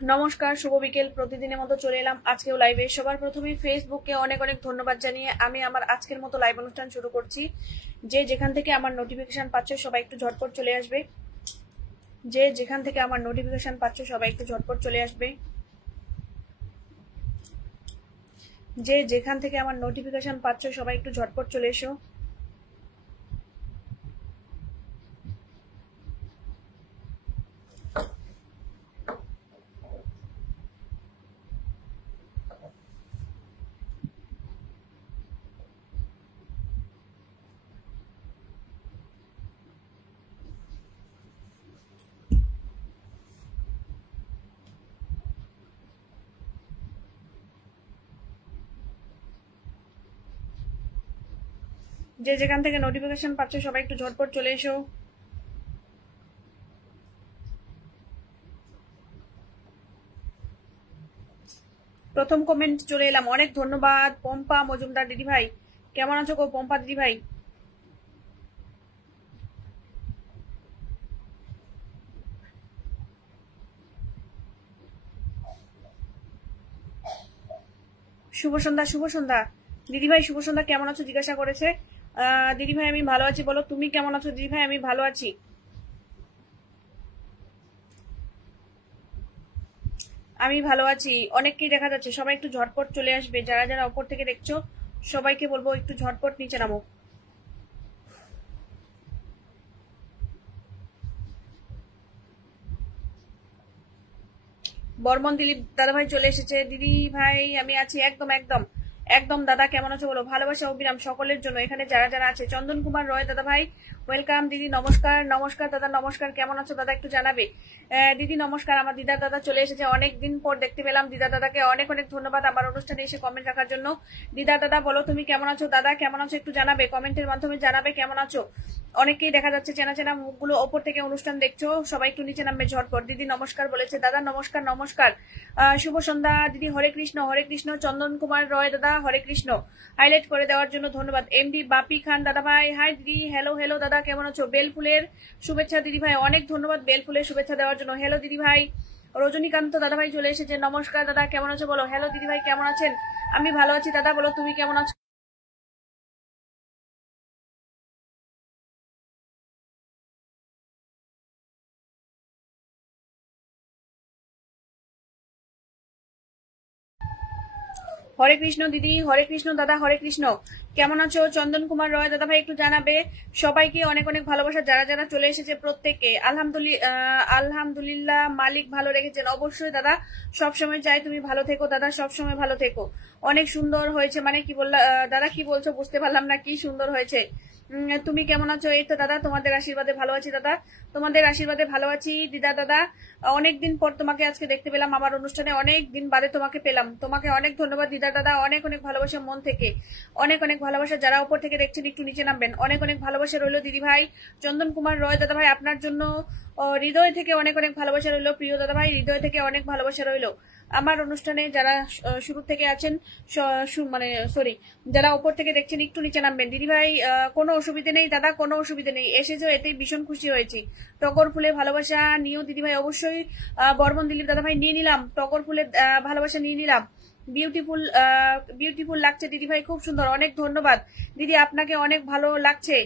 নমস্কার, শুভ বিকেল। প্রতিদিনের মতো চলে এলাম আজকেও লাইভে। সবার প্রথমে ফেসবুককে অনেক অনেক ধন্যবাদ জানিয়ে আমি আমার আজকের মতো লাইভ অনুষ্ঠান শুরু করছি। যে যেখান থেকে আমার নোটিফিকেশন পাচ্ছ সবাই একটু ঝটপট চলে আসবে। যে যেখান থেকে আমার নোটিফিকেশন পাচ্ছ সবাই একটু ঝটপট চলে আসবে। যে যেখান থেকে আমার নোটিফিকেশন পাচ্ছ সবাই একটু ঝটপট চলে এসো। যে যেখান থেকে নোটিফিকেশন পাচ্ছ সবাই একটু ঝটপট চলে এসো। প্রথম কমেন্ট চলে এলাম, অনেক ধন্যবাদ পম্পা মজুমদার দিদি ভাই। কেমন আছো গো পম্পা দিদি ভাই? শুভ সন্ধ্যা, শুভ সন্ধ্যা দিদি ভাই। শুভ সন্ধ্যা। কেমন আছো জিজ্ঞাসা করেছে দিদি ভাই। আমি ভালো আছি, বলো তুমি কেমন আছো? দিদি ভাই আমি ভালো আছি। আমি ভালো আছি। অনেককেই দেখা যাচ্ছে, সবাই একটু ঝটপট চলে আসবে। যারা যারা ওপর থেকে দেখছো সবাইকে বলবো একটু ঝটপট নিচে নামো। বর্মন দিলীপ দাদা ভাই চলে এসেছে। দিদি ভাই আমি আছি একদম একদম একদম। দাদা কেমন আছো বলো? ভালোবাসা অবিরাম সকলের জন্য এখানে যারা যারা আছে। চন্দন কুমার রয় দাদা ভাই ওয়েলকাম। দিদি নমস্কার। নমস্কার দাদা, নমস্কার। কেমন আছো দাদা একটু জানাবে। দিদি নমস্কার। আমার দিদা দাদা চলে এসেছে, অনেকদিন পর দেখতে পেলাম। দিদা দাদাকে অনেক অনেক ধন্যবাদ আমার অনুষ্ঠানে এসে কমেন্ট রাখার জন্য। দিদা দাদা বলো তুমি কেমন আছো? দাদা কেমন আছো একটু জানাবে, কমেন্টের মাধ্যমে জানাবে কেমন আছো। অনেকেই দেখা যাচ্ছে চেনা চেনা মুখগুলো ওপর থেকে অনুষ্ঠান দেখছো, সবাই একটু নিচে নামবে ঝটপট। দিদি নমস্কার বলেছে। দাদা নমস্কার। নমস্কার। শুভ সন্ধ্যা দিদি। হরে কৃষ্ণ হরে কৃষ্ণ। চন্দন কুমার রয় দাদা হরে কৃষ্ণ। হাইলাইট করে দেওয়ার জন্য ধন্যবাদ। এমডি বাপি খান দাদা ভাই হাই দিদি। হ্যালো হ্যালো দাদা কেমন আছো? বেলফুলের শুভেচ্ছা দিদি ভাই, অনেক ধন্যবাদ বেলফুলের শুভেচ্ছা দেওয়ার জন্য। হ্যালো দিদি ভাই। রজনীকান্ত দাদা ভাই চলে এসেছে। নমস্কার দাদা কেমন আছো বলো। হ্যালো দিদি ভাই কেমন আছেন? আমি ভালো আছি দাদা, বলো তুমি কেমন আছো? হরে কৃষ্ণ দিদি। হরে কৃষ্ণ দাদা। হরে কৃষ্ণ। কেমন আছো? চন্দন কুমার রয় দাদা ভাই একটু জানাবে। সবাইকে অনেক অনেক ভালোবাসা। যারা যারা চলে এসেছে প্রত্যেককে আলহামদুলিল্লাহ মালিক ভালো রেখেছেন। অবশ্যই দাদা, সবসময় চাই তুমি ভালো থেকো দাদা, সবসময় ভালো থেকো। অনেক সুন্দর হয়েছে, মানে কি বললা দাদা, কি বলছো বুঝতে পারলাম না। কি সুন্দর হয়েছে। তুমি কেমন আছো? এই তো দাদা তোমাদের আশীর্বাদে ভালো আছি দাদা, তোমাদের আশীর্বাদে ভালো আছি দিদা দাদা। অনেকদিন পর তোমাকে আজকে দেখতে পেলাম আমার অনুষ্ঠানে, অনেক দিন বাদে তোমাকে পেলাম। তোমাকে অনেক ধন্যবাদ দিদা দাদা, অনেক অনেক ভালোবাসা মন থেকে। অনেক অনেক ভালোবাসা। যারা উপর থেকে দেখছেন একটু নিচে নামবেন। অনেক অনেক ভালোবাসা রইলো দিদি ভাই। চন্দন কুমার রয় দাদা ভাই আপনার জন্য হৃদয় থেকে অনেক অনেক ভালোবাসা রইলো। প্রিয় দাদা ভাই হৃদয় থেকে অনেক ভালোবাসা রইলো। আমার অনুষ্ঠানে যারা শুরু থেকে আছেন, মানে সরি, যারা উপর থেকে দেখছেন একটু নিচে নামবেন। দিদি ভাই কোনো অসুবিধে নেই দাদা, কোনো অসুবিধে নেই। এসেছো এতেই ভীষণ খুশি হয়েছি। টগর ফুলে ভালোবাসা নিও দিদি ভাই, অবশ্যই। বর্মন দিলীপ দাদা ভাই নিয়ে নিলাম। টগর ফুলের ভালোবাসা নিয়ে নিলাম। বিউটিফুল বিউটিফুল লাগছে দিদি ভাই, খুব সুন্দর। অনেক ধন্যবাদ দিদি, আপনাকে অনেক ভালো লাগছে।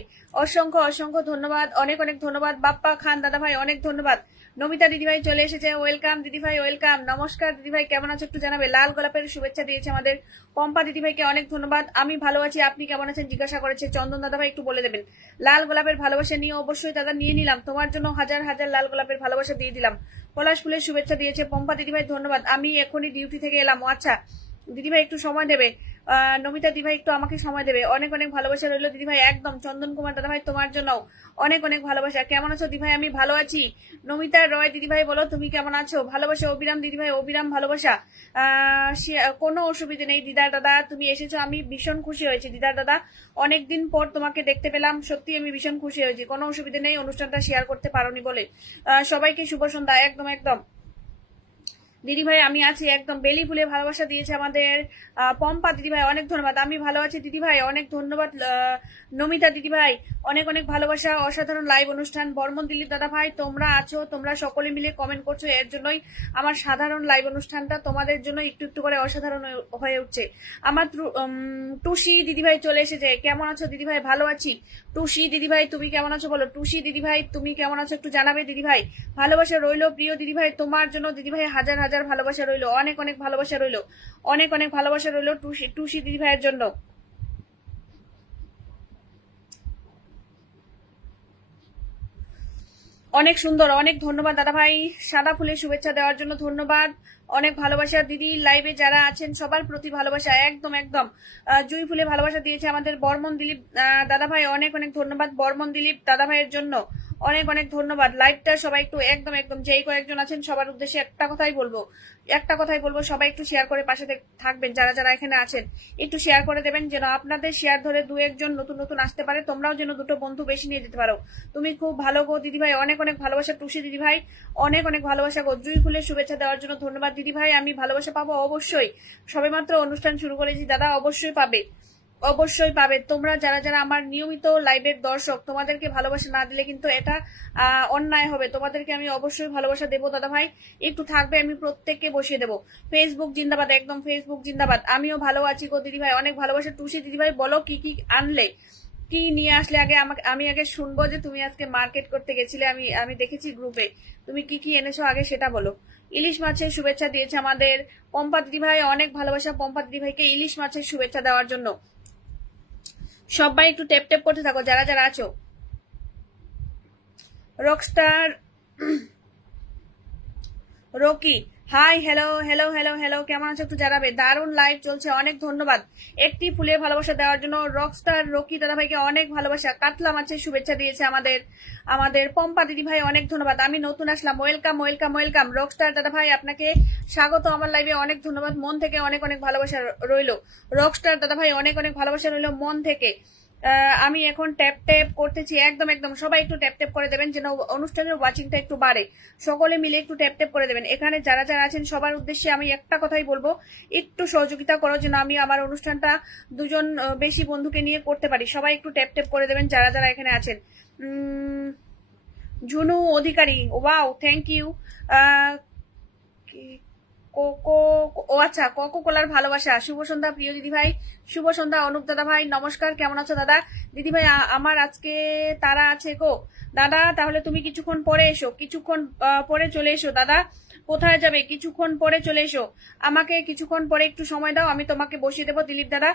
অসংখ্য অসংখ্য ধন্যবাদ, অনেক অনেক ধন্যবাদ। বাপ্পা খান দাদা ভাই অনেক ধন্যবাদ। নমিতা দিদি ভাই চলে এসেছে, ওয়েলকাম দিদি ভাই ওয়েলকাম। নমস্কার দিদি ভাই কেমন আছো একটু জানাবে। লাল গোলাপের শুভেচ্ছা দিয়েছে আমাদের পম্পা দিদি ভাইকে অনেক ধন্যবাদ। আমি ভালো আছি, আপনি কেমন আছেন জিজ্ঞাসা করেছে চন্দন দাদা ভাই, একটু বলে দেবেন। লাল গোলাপের ভালোবাসা নিয়ে অবশ্যই দাদা নিয়ে নিলাম। তোমার জন্য হাজার হাজার লাল গোলাপের ভালোবাসা দিয়ে দিলাম। পলাশ ফুলের শুভেচ্ছা দিয়েছে পম্পা দিদি ভাই, ধন্যবাদ। আমি এখনই ডিউটি থেকে এলাম। আচ্ছা দিদিভাই একটু সময় দেবে। নমিতা দিদিভাই একটু আমাকে সময় দেবে। অনেক অনেক ভালোবাসা রইলো দিদিভাই, একদম। চন্দন কুমার দাদা ভাই তোমার জন্য অনেক অনেক ভালোবাসা। কেমন আছো দিদিভাই? আমি ভালো আছি। নমিতা রয় দিদিভাই বলো তুমি কেমন আছো? ভালোবাসা অবিরাম দিদিভাই, অবিরাম ভালোবাসা। কোনো অসুবিধা নেই দিদার দাদা, তুমি এসেছো আমি ভীষণ খুশি হয়েছি দিদার দাদা। অনেকদিন পর তোমাকে দেখতে পেলাম, সত্যি আমি ভীষণ খুশি হয়েছি। কোনো অসুবিধা নেই অনুষ্ঠানটা শেয়ার করতে পারোনি বলে। সবাইকে শুভ সন্ধ্যা। একদম একদম। দিদি ভাই আমি আছি একদম। বেলি ফুলে ভালোবাসা দিয়েছে আমাদের পম্পা দিদি ভাই, অনেক ধন্যবাদ। আমি ভালো আছি দিদি ভাই, অনেক ধন্যবাদ। নমিতা দিদি ভাই অনেক অনেক ভালোবাসা। অসাধারণ লাইভ অনুষ্ঠান। বর্মন দিলীপ দাদা ভাই তোমরা আছো, তোমরা সকলে মিলে কমেন্ট করছো, এর জন্যই আমার সাধারণ লাইভ অনুষ্ঠানটা তোমাদের জন্য একটু একটু করে অসাধারণ হয়ে উঠছে। আমার টুসি দিদি ভাই চলে এসেছে। কেমন আছো দিদি ভাই? ভালো আছি। টুসি দিদি ভাই তুমি কেমন আছো বলো। টুসি দিদি ভাই তুমি কেমন আছো একটু জানাবে দিদি ভাই। ভালোবাসা রইলো প্রিয় দিদি ভাই তোমার জন্য দিদি ভাই, হাজার হাজার ভালোবাসা রইলো, অনেক অনেক ভালোবাসা রইলো, অনেক অনেক ভালোবাসা রইলো টুসি টুসি দিদি ভাইয়ের জন্য। অনেক সুন্দর, অনেক ধন্যবাদ দাদা ভাই। সাদা ফুলের শুভেচ্ছা দেওয়ার জন্য ধন্যবাদ। অনেক ভালোবাসা দিদি। লাইভে যারা আছেন সবার প্রতি ভালোবাসা, একদম একদম। জুই ফুলে ভালোবাসা দিয়েছে আমাদের বর্মন দিলীপ দাদা ভাই, অনেক অনেক ধন্যবাদ বর্মন দিলীপ দাদা ভাইয়ের জন্য, অনেক অনেক ধন্যবাদ। লাইভটা সবাই একটু একদম একদম যেই কয়েকজন আছেন সবার উদ্দেশ্যে একটা কথাই বলবো, সবাই একটু শেয়ার করে পাশে থাকবেন। যারা যারা এখানে আছেন একটু শেয়ার করে দেবেন, যেন আপনাদের শেয়ার ধরে দু একজন নতুন নতুন আসতে পারে, তোমরাও যেন দুটো বন্ধু বেশি নিয়ে যেতে পারো। তুমি খুব ভালো গো দিদি ভাই, অনেক অনেক ভালোবাসা টুসি দিদি ভাই, অনেক অনেক ভালোবাসা গো। জুই ফুলের শুভেচ্ছা দেওয়ার জন্য ধন্যবাদ দিদি ভাই। আমি ভালোবাসা পাবো অবশ্যই, সবেমাত্র অনুষ্ঠান শুরু করেছি দাদা, অবশ্যই পাবে, অবশ্যই পাবে। তোমরা যারা যারা আমার নিয়মিত লাইভের দর্শক, তোমাদেরকে ভালোবাসা না দিলে কিন্তু এটা অন্যায় হবে। তোমাদেরকে আমি অবশ্যই ভালোবাসা দেবো দাদা ভাই, একটু থাকবে, আমি প্রত্যেককে বসিয়ে দেবো। ফেসবুক জিন্দাবাদ, একদম ফেসবুক জিন্দাবাদ। আমিও ভালো আছি গো দিদি ভাই, অনেক ভালোবাসা। টুসি দিদি ভাই বলো কি কি আনলে, কি নিয়ে আসলে আগে আমি আগে শুনবো যে তুমি আজকে মার্কেট করতে গেছিলে, আমি দেখেছি গ্রুপে, তুমি কি কি এনেছো আগে সেটা বলো। ইলিশ মাছের শুভেচ্ছা দিয়েছে আমাদের পম্পা দিদি ভাই, অনেক ভালোবাসা পম্পা দিদি ভাইকে ইলিশ মাছের শুভেচ্ছা দেওয়ার জন্য। সবাই একটু টেপ টেপ করতে থাকো যারা যারা আছো। Rockstar Rocky hi, hello hello hello hello, কেমন আছো একটু জানাবে। দারুণ লাইভ চলছে, অনেক ধন্যবাদ একটি ফুলের ভালোবাসা দেওয়ার জন্য। রকস্টার রকি দাদা ভাইকে অনেক ভালোবাসা। কাতলা মাছের শুভেচ্ছা দিয়েছে আমাদের পম্পা দিদি ভাই, অনেক ধন্যবাদ। আমি নতুন আসলাম, ওয়েলকাম ওয়েলকাম ওয়েলকাম। রকস্টার দাদা ভাই আপনাকে স্বাগত আমার লাইভে, অনেক ধন্যবাদ, মন থেকে অনেক অনেক ভালোবাসা রইলো। রকস্টার দাদা ভাই অনেক অনেক ভালোবাসা রইলো মন থেকে। আমি এখন ট্যাপ ট্যাপ করতেছি, একদম একদম সবাই একটু ট্যাপ ট্যাপ করে দেবেন, যেন অনুষ্ঠানের ওয়াচিংটা একটু বাড়ে। সকলে মিলে একটু ট্যাপ ট্যাপ করে দেবেন। এখানে যারা যারা আছেন সবার উদ্দেশ্যে আমি একটা কথাই বলবো, একটু সহযোগিতা করো যেন আমি আমার অনুষ্ঠানটা দুজন বেশি বন্ধুকে নিয়ে করতে পারি। সবাই একটু ট্যাপ ট্যাপ করে দেবেন যারা যারা এখানে আছেন। ঝুনু অধিকারী, ওয়াও থ্যাংক ইউ। কোকো, ও আচ্ছা, কোকো কোলার ভালোবাসা। শুভ সন্ধ্যা প্রিয় দিদি ভাই, শুভ সন্ধ্যা অনুপ দাদা ভাই, নমস্কার, কেমন আছো দাদা। দিদি ভাই আমার আজকে তারা আছে গো দাদা, তাহলে তুমি কিছুক্ষণ পরে এসো, কিছুক্ষণ পরে চলে এসো দাদা। কোথায় যাবে? কিছুক্ষণ পরে চলে এসো, আমাকে কিছুক্ষণ পরে একটু সময় দাও, আমি তোমাকে বসিয়ে দেবো দিলীপ দাদা।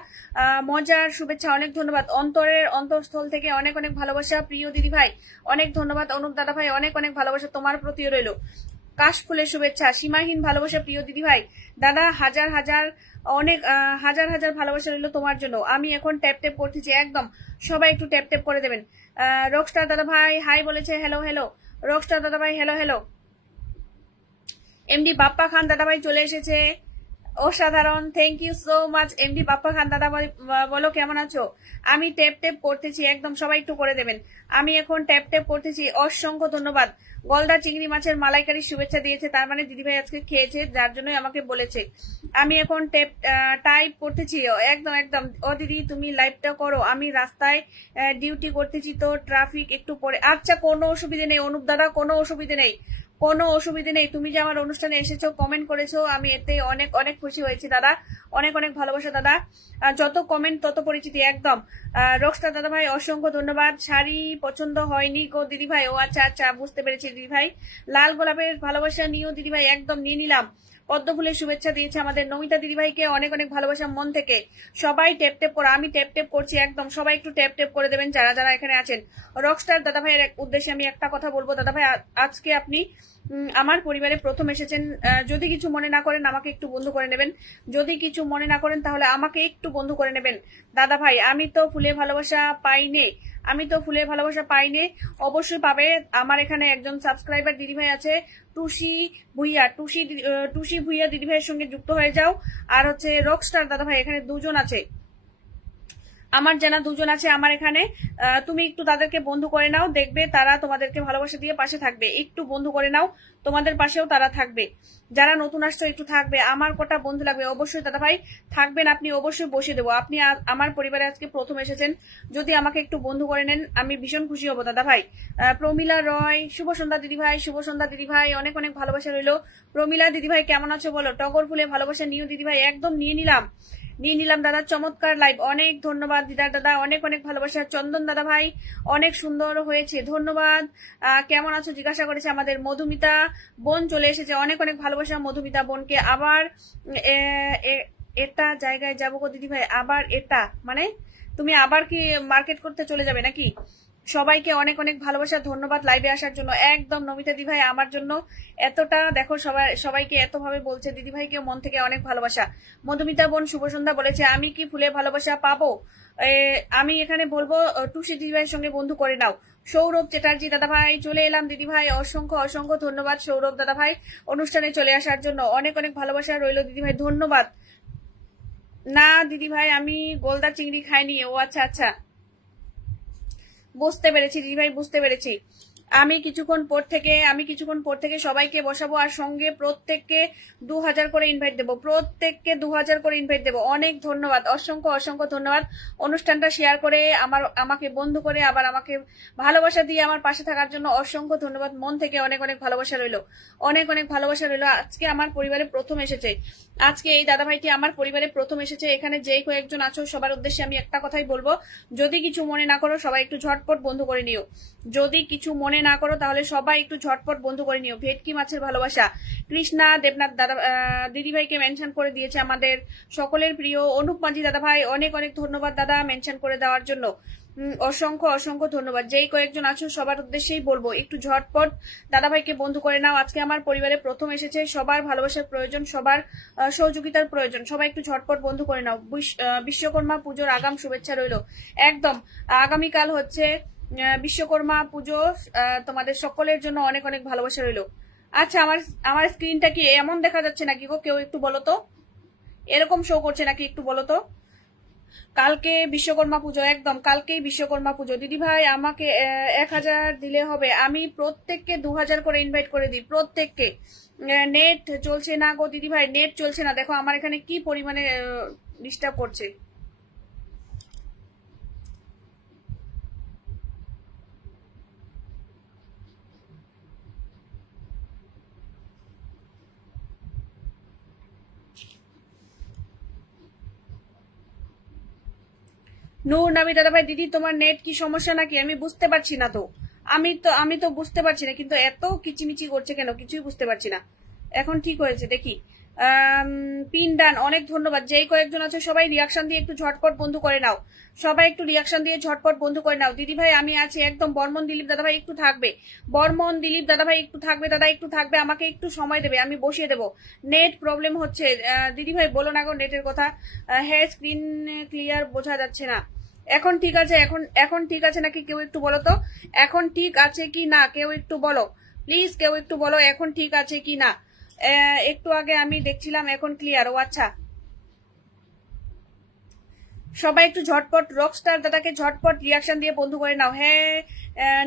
মজার শুভেচ্ছা, অনেক ধন্যবাদ, অন্তরের অন্তঃস্থল থেকে অনেক অনেক ভালোবাসা প্রিয় দিদি ভাই, অনেক ধন্যবাদ অনুপ দাদা ভাই, অনেক অনেক ভালোবাসা তোমার প্রতিও রইলো। কাশফুলের শুভেচ্ছা, সীমাহীন ভালোবাসা প্রিয় দিদি ভাই। দাদা হাজার হাজার অনেক হাজার হাজার ভালোবাসা রইল তোমার জন্য। আমি এখন ট্যাপ ট্যাপ করতেছি, একদম সবাই একটু ট্যাপ ট্যাপ করে দেবেন। রকস্টার দাদা ভাই হাই বলেছে, হ্যালো হ্যালো। রকস্টার দাদা ভাই hello hello. MD Bappa Khan দাদা ভাই চলে এসেছে, অসাধারণ, thank you so much MD Bappa Khan দাদা ভাই, বলো কেমন আছো। আমি ট্যাপ ট্যাপ করতেছি, একদম সবাই একটু করে দেবেন। আমি এখন ট্যাপ ট্যাপ করতেছি, অসংখ্য ধন্যবাদ। গলদা চিংড়ি মাছের মালাইকারির শুভেচ্ছা দিয়েছে, তার মানে দিদিভাই আজকে খেয়েছে, যার জন্যই আমাকে বলেছে। আমি এখন টাইপ করতেছি, একদম একদম। ও দিদি তুমি লাইভটা করো, আমি রাস্তায় ডিউটি করতেছি তো ট্রাফিক একটু পরে। আচ্ছা কোনো অসুবিধে নেই অনুপ দাদা, কোনো অসুবিধে নেই, কোনো অসুবিধে নেই। তুমি যে আমার অনুষ্ঠানে এসেছো, কমেন্ট করেছো, আমি এতে অনেক অনেক খুশি হয়েছি দাদা, অনেক অনেক ভালোবাসা দাদা। যত কমেন্ট তত পরিচিতি, একদম। রকস্টার দাদা ভাই অসংখ্য ধন্যবাদ। শাড়ি পছন্দ হয়নি গো দিদি ভাই, ও আচ্ছা আচ্ছা বুঝতে পেরেছি দিদি ভাই। লাল গোলাপের ভালোবাসা নিও দিদি ভাই, একদম নিয়ে নিলাম। পদ্ম ফুলের শুভেচ্ছা দিয়েছে আমাদের নমিতা দিদি ভাইকে, অনেক অনেক ভালোবাসা মন থেকে। সবাই ট্যাপ ট্যাপ করো, আমি ট্যাপ ট্যাপ করছি, একদম সবাই একটু ট্যাপ ট্যাপ করে দেবেন যারা যারা এখানে আছেন। রকস্টার দাদা ভাইয়ের উদ্দেশ্যে আমি একটা কথা বলবো, দাদা ভাই আজকে আপনি আমার পরিবারে প্রথম এসেছেন, যদি কিছু মনে না করেন আমাকে একটু বন্ধু করে নেবেন, যদি কিছু মনে না করেন তাহলে আমাকে একটু বন্ধু করে নেবেন দাদা ভাই। আমি তো ফুলের ভালোবাসা পাইনি, আমি তো ফুলের ভালোবাসা পাইনি, অবশ্যই পাবে। আমার এখানে একজন সাবস্ক্রাইবার দিদিভাই আছে টুসি ভুইয়া, টুসি ভুইয়া দিদিভাইয়ের সঙ্গে যুক্ত হয়ে যাও। আর হচ্ছে রকস্টার দাদা ভাই, এখানে দুজন আছে। আমার জানা দুজন আছে আমার এখানে, তুমি একটু তাদেরকে বন্ধু করে নাও, দেখবে তারা তোমাদেরকে ভালোবাসা দিয়ে পাশে থাকবে। একটু বন্ধু করে নাও, তোমাদের পাশেও তারা থাকবে। যারা নতুন আসছো একটু থাকবে, আমার কটা বন্ধু লাগবে অবশ্যই। দাদা ভাই থাকবেন আপনি, অবশ্যই বসে দেবো। আপনি আমার পরিবারে আজকে প্রথম এসেছেন, যদি আমাকে একটু বন্ধু করে নেন আমি ভীষণ খুশি হব দাদা ভাই। প্রমিলা রয়, শুভ সন্ধ্যা দিদি ভাই, শুভ সন্ধ্যা দিদি ভাই, অনেক অনেক ভালোবাসা রইলো। প্রমিলা দিদি ভাই কেমন আছো বলো? টগর ফুলে ভালোবাসা নিও দিদি ভাই, একদম নিয়ে নিলাম দাদা। চমৎকার লাইভ, অনেক ধন্যবাদ দিদার দাদা, অনেক অনেক ভালোবাসা। চন্দন দাদা ভাই অনেক সুন্দর হয়েছে, ধন্যবাদ। কেমন আছো জিজ্ঞাসা করেছে আমাদের মধুমিতা বোন, চলে এসেছে, অনেক অনেক ভালোবাসা মধুমিতা বোনকে। আবার এটা জায়গায় যাবো গো দিদি ভাই, আবার এটা মানে তুমি আবার কি মার্কেট করতে চলে যাবে নাকি? সবাইকে অনেক অনেক ভালোবাসা, ধন্যবাদ লাইভে আসার জন্য। একদম নমিতা দিদি ভাই আমার জন্য এতটা দেখো সবাইকে এতভাবে বলছে, দিদি ভাইকে মন থেকে অনেক ভালোবাসা। মধুমিতা বোন শুভ সন্ধ্যা বলেছে, আমি কি ফুলের ভালোবাসা পাবো? আমি এখানে বলবো টুসি দিদি ভাইয়ের সঙ্গে বন্ধু করে নাও। সৌরভ চ্যাটার্জি দাদা ভাই চলে এলাম দিদি ভাই, অসংখ্য অসংখ্য ধন্যবাদ সৌরভ দাদা ভাই অনুষ্ঠানে চলে আসার জন্য, অনেক অনেক ভালোবাসা রইলো দিদি ভাই, ধন্যবাদ। না দিদি ভাই আমি গোলদা চিংড়ি খাইনি। ও আচ্ছা আচ্ছা, বুঝতে পেরেছি দিদি ভাই, বুঝতে পেরেছি। আমি কিছুক্ষণ পর থেকে সবাইকে বসাবো, আর সঙ্গে প্রত্যেককে 2000 করে ইনভাইট দেবো, প্রত্যেককে 2000 করে ইনভাইট দেবো। অনেক ধন্যবাদ, অসংখ্য অসংখ্য ধন্যবাদ অনুষ্ঠানটা শেয়ার করে আমাকে বন্ধু করে আবার আমাকে ভালোবাসা দিয়ে আমার পাশে থাকার জন্য অসংখ্য ধন্যবাদ। মন থেকে অনেক অনেক ভালোবাসা রইলো, অনেক অনেক ভালোবাসা রইলো। আজকে আমার পরিবারে প্রথম এসেছে, আজকে এই দাদা ভাইটি আমার পরিবারে প্রথম এসেছে। এখানে যেই কয়েকজন আছো সবার উদ্দেশ্যে আমি একটা কথাই বলবো, যদি কিছু মনে না করো সবাই একটু ঝটপট বন্ধু করে নিও। যদি কিছু মনে না করো তাহলে সবাই একটু ঝটপট বন্ধু করে নিও। ভেটকি মাছের ভালোবাসা কৃষ্ণা দেবনাথ দাদা দিদি ভাইকে মেনশন করে দিয়েছে, আমাদের সকলের প্রিয় অনুপ মাঝি দাদা ভাই, অনেক অনেক ধন্যবাদ দাদা মেনশন করে দেওয়ার জন্য, অসংখ্য অসংখ্য ধন্যবাদ। যেই কয়েকজন আছো সবার উদ্দেশ্যেই বলবো একটু ঝটপট দাদা ভাইকে বন্ধু করে নাও। আজকে আমার পরিবারে প্রথম এসেছে, সবার ভালোবাসার প্রয়োজন, সবার সহযোগিতার প্রয়োজন, সবাই একটু ঝটপট বন্ধু করে নাও। বিশ্বকর্মা পুজোর আগাম শুভেচ্ছা রইলো। একদম আগামীকাল হচ্ছে বিশ্বকর্মা পুজো, তোমাদের সকলের জন্য অনেক অনেক ভালোবাসা রইলো। আচ্ছা আমার স্ক্রিনটা কি এমন দেখা যাচ্ছে নাকি গো? কেউ একটু বলো তো, এরকম শো করছে নাকি? একটু বলো তো। কালকে বিশ্বকর্মা পুজো, একদম কালকেই বিশ্বকর্মা পুজো। দিদি ভাই আমাকে 1000 দিলে হবে, আমি প্রত্যেককে 2000 করে ইনভাইট করে দিই, প্রত্যেককে। নেট চলছে না গো দিদি ভাই, নেট চলছে না, দেখো আমার এখানে কি পরিমাণে ডিস্টার্ব করছে। নূর নামি দাদা ভাই, দিদি তোমার নেট কি সমস্যা নাকি? আমি বুঝতে পারছি না তো, আমি তো বুঝতে পারছি না, কিন্তু এত কিচিমিচি করছে কেন কিছুই বুঝতে পারছি না। এখন ঠিক হয়েছে দেখি। পিন ডান, অনেক ধন্যবাদ। যেই কয়েকজন আছে সবাই রিয়াকশন দিয়ে একটু ঝটপট বন্ধু করে নাও, সবাই একটু রিয়াকশন দিয়ে ঝটপট বন্ধু করে নাও। দিদি ভাই আমি আছি একদম। বর্মন দিলীপ দাদা ভাই একটু থাকবে, বর্মন দিলীপ দাদা ভাই একটু থাকবে, দাদা একটু থাকবে, আমাকে একটু সময় দেবে, আমি বসিয়ে দেবো। নেট প্রবলেম হচ্ছে দিদি ভাই, বলো না গো নেটের কথা। হ্যাঁ স্ক্রিন ক্লিয়ার বোঝা যাচ্ছে না। এখন ঠিক আছে, এখন ঠিক আছে নাকি? কেউ একটু বলো তো এখন ঠিক আছে কি না, কেউ একটু বলো প্লিজ, কেউ একটু বলো এখন ঠিক আছে কি না। একটু আগে আমি দেখছিলাম এখন ক্লিয়ার। ও আচ্ছা, সবাই একটু ঝটপট রকস্টার দাদাকে ঝটপট রিয়াকশন দিয়ে বন্ধু করে নাও। হ্যাঁ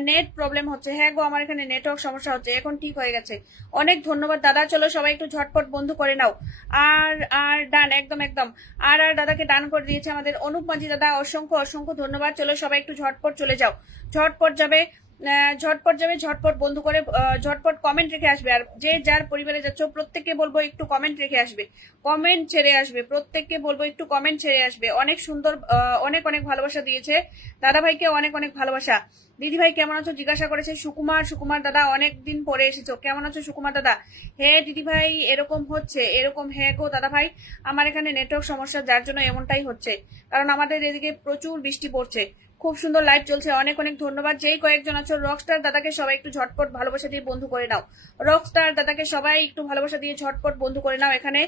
নেট প্রবলেম হচ্ছে, হ্যাঁ গো আমার এখানে নেটওয়ার্ক সমস্যা হচ্ছে, এখন ঠিক হয়ে গেছে। অনেক ধন্যবাদ দাদা, চলো সবাই একটু ঝটপট বন্ধু করে নাও। আর ডান, একদম একদম। আর দাদাকে ডান করে দিয়েছে আমাদের অনুপ মাঝি দাদা, অসংখ্য অসংখ্য ধন্যবাদ। চলো সবাই একটু ঝটপট চলে যাও, ঝটপট যাবে, ঝটপট বন্ধু করে ঝটপট কমেন্ট রেখে আসবে। আর যে যার পরিবারে যাচ্ছ প্রত্যেককে বলবো একটু কমেন্ট রেখে আসবে, কমেন্ট ছেড়ে আসবে, প্রত্যেককে বলবো একটু কমেন্ট ছেড়ে আসবে। অনেক সুন্দর অনেক অনেক ভালোবাসা দিয়েছে দাদা ভাইকে, অনেক অনেক ভালোবাসা। দিদি ভাই কেমন আছো জিজ্ঞাসা করেছে সুকুমার দাদা, অনেকদিন পরে এসেছো, কেমন আছো সুকুমার দাদা? হ্যাঁ দিদি ভাই এরকম হচ্ছে, এরকম। হ্যাঁ গো দাদা ভাই আমার এখানে নেটওয়ার্ক সমস্যা, যার জন্য এমনটাই হচ্ছে, কারণ আমাদের এদিকে প্রচুর বৃষ্টি পড়ছে। খুব সুন্দর লাইভ চলছে, অনেক অনেক ধন্যবাদ। যেই কয়েকজন আছো রকস্টার দাদাকে সবাই একটু ঝটপট ভালোবাসা দিয়ে বন্ধু করে নাও, রকস্টার দাদাকে সবাই একটু ভালোবাসা দিয়ে ঝটপট বন্ধু করে নাও। এখানে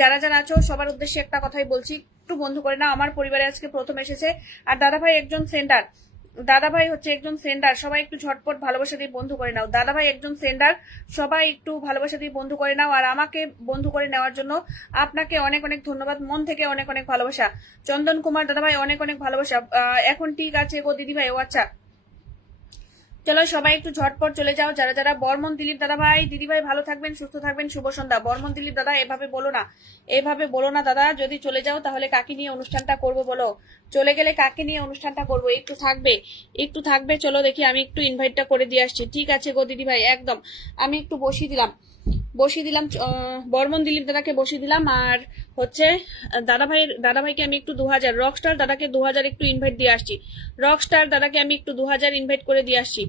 যারা যারা আছো সবার উদ্দেশ্যে একটা কথাই বলছি, একটু বন্ধু করে নাও। আমার পরিবারে আজকে প্রথম এসেছে, আর দাদা ভাই একজন সেন্ডার, দাদা ভাই হচ্ছে একজন সেন্ডার, সবাই একটু ঝটপট ভালোবাসা দিয়ে বন্ধু করে নাও। দাদা ভাই একজন সেন্ডার, সবাই একটু ভালোবাসা দিয়ে বন্ধু করে নাও। আর আমাকে বন্ধু করে নেওয়ার জন্য আপনাকে অনেক অনেক ধন্যবাদ, মন থেকে অনেক অনেক ভালোবাসা। চন্দন কুমার দাদা ভাই অনেক অনেক ভালোবাসা। এখন ঠিক আছে গো দিদি ভাই। ও আচ্ছা, চলো সবাই একটু ঝটপট চলে যাও। যারা যারা বর্মন দিলীপ দাদা ভাই, দিদি ভাই ভালো থাকবেন, সুস্থ থাকবেন, শুভ সন্ধ্যা। বর্মন দিলীপ দাদা এভাবে বলো না, এভাবে বলো না দাদা। যদি চলে যাও তাহলে কাকে নিয়ে অনুষ্ঠানটা করব বলো? চলে গেলে কাকে নিয়ে অনুষ্ঠানটা করব? একটু থাকবে, একটু থাকবে। চলো দেখি আমি একটু ইনভাইটটা করে দিয়ে আসছি। ঠিক আছে গো দিদি ভাই, একদম আমি একটু বসিয়ে দিলাম বর্মন দিলীপ দাদাকে বসিয়ে দিলাম। আর হচ্ছে দাদা ভাইকে আমি একটু 2000, রকস্টার দাদাকে 2000 একটু ইনভাইট দিয়ে আসছি। রকস্টার দাদাকে আমি একটু 2000 ইনভাইট করে দিয়ে আসছি।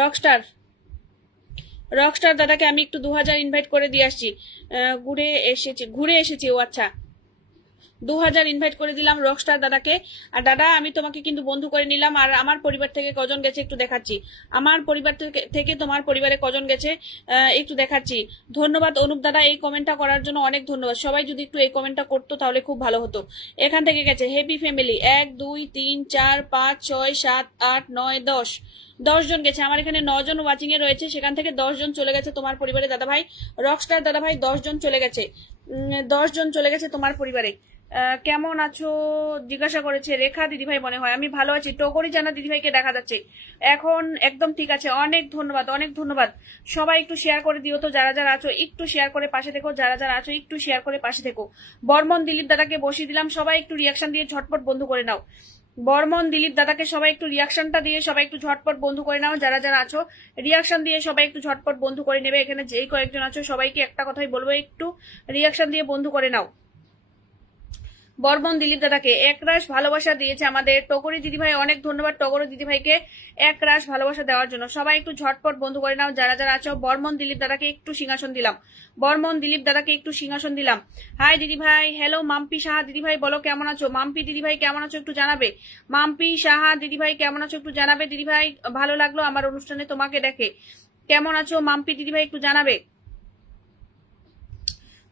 রকস্টার দাদাকে আমি একটু 2000 ইনভাইট করে দিয়ে আসছি। ঘুরে এসেছি। ও আচ্ছা, 2000 ইনভাইট করে দিলাম রকস্টার দাদাকে। আর দাদা আমি তোমাকে কিন্তু বন্ধু করে নিলাম। আর আমার পরিবার থেকে কজন গেছে একটু দেখাচ্ছি। আমার পরিবার থেকে তোমার পরিবারে কজন গেছে একটু দেখাচ্ছি। ধন্যবাদ অনুপ দাদা এই কমেন্টটা করার জন্য, অনেক ধন্যবাদ। সবাই যদি একটু এই কমেন্টটা করতো তাহলে খুব ভালো হতো। এখান থেকে গেছে হ্যাপি ফ্যামিলি 1 2 3 4 5 6 7 8 9 10, 10 জন গেছে। আমার এখানে 9 জন ওয়াচিং এ রয়েছে, সেখান থেকে 10 জন চলে গেছে তোমার পরিবারে দাদা ভাই। রকস্টার দাদা ভাই 10 জন চলে গেছে, 10 জন চলে গেছে তোমার পরিবারে। কেমন আছো জিজ্ঞাসা করেছে রেখা দিদিভাই। মনে হয় আমি ভালো আছি। টগরি জানা দিদিভাইকে দেখা যাচ্ছে এখন, একদম ঠিক আছে। অনেক ধন্যবাদ, অনেক ধন্যবাদ। সবাই একটু শেয়ার করে দিও তো, যারা যারা আছো একটু শেয়ার করে পাশে থেকো। যারা যারা আছো একটু শেয়ার করে পাশে থেকো। বর্মন দিলীপ দাদাকে বসিয়ে দিলাম, সবাই একটু রিয়াকশন দিয়ে ঝটপট বন্ধু করে নাও। বর্মন দিলীপ দাদাকে সবাই একটু রিয়াকশনটা দিয়ে সবাই একটু ঝটপট বন্ধু করে নাও। যারা যারা আছো রিয়াকশন দিয়ে সবাই একটু ঝটপট বন্ধু করে নেবে। এখানে যেই কয়েকজন আছো সবাইকে একটা কথাই বলবো, একটু রিয়াকশন দিয়ে বন্ধু করে নাও। বর্মন দিলীপ দাদাকে একরাশ ভালোবাসা দিয়েছে আমাদের টগরি দিদিভাই, অনেক ধন্যবাদ টগরি দিদিভাইকে একরাশ ভালোবাসা দেওয়ার জন্য। সবাই একটু ঝটপট বন্ধু করে নাও যারা যারা আছো। বর্মন দিলীপ দাদাকে একটু সিংহাসন দিলাম, বর্মন দিলীপ দাদাকে একটু সিংহাসন দিলাম। হাই দিদিভাই, হ্যালো মাম্পি সাহা দিদিভাই, বলো কেমন আছো? মাম্পি দিদিভাই কেমন আছো একটু জানাবে। মাম্পি সাহা দিদিভাই কেমন আছো একটু জানাবে। দিদিভাই ভালো লাগলো আমার অনুষ্ঠানে তোমাকে দেখে, কেমন আছো মাম্পি দিদিভাই একটু জানাবে।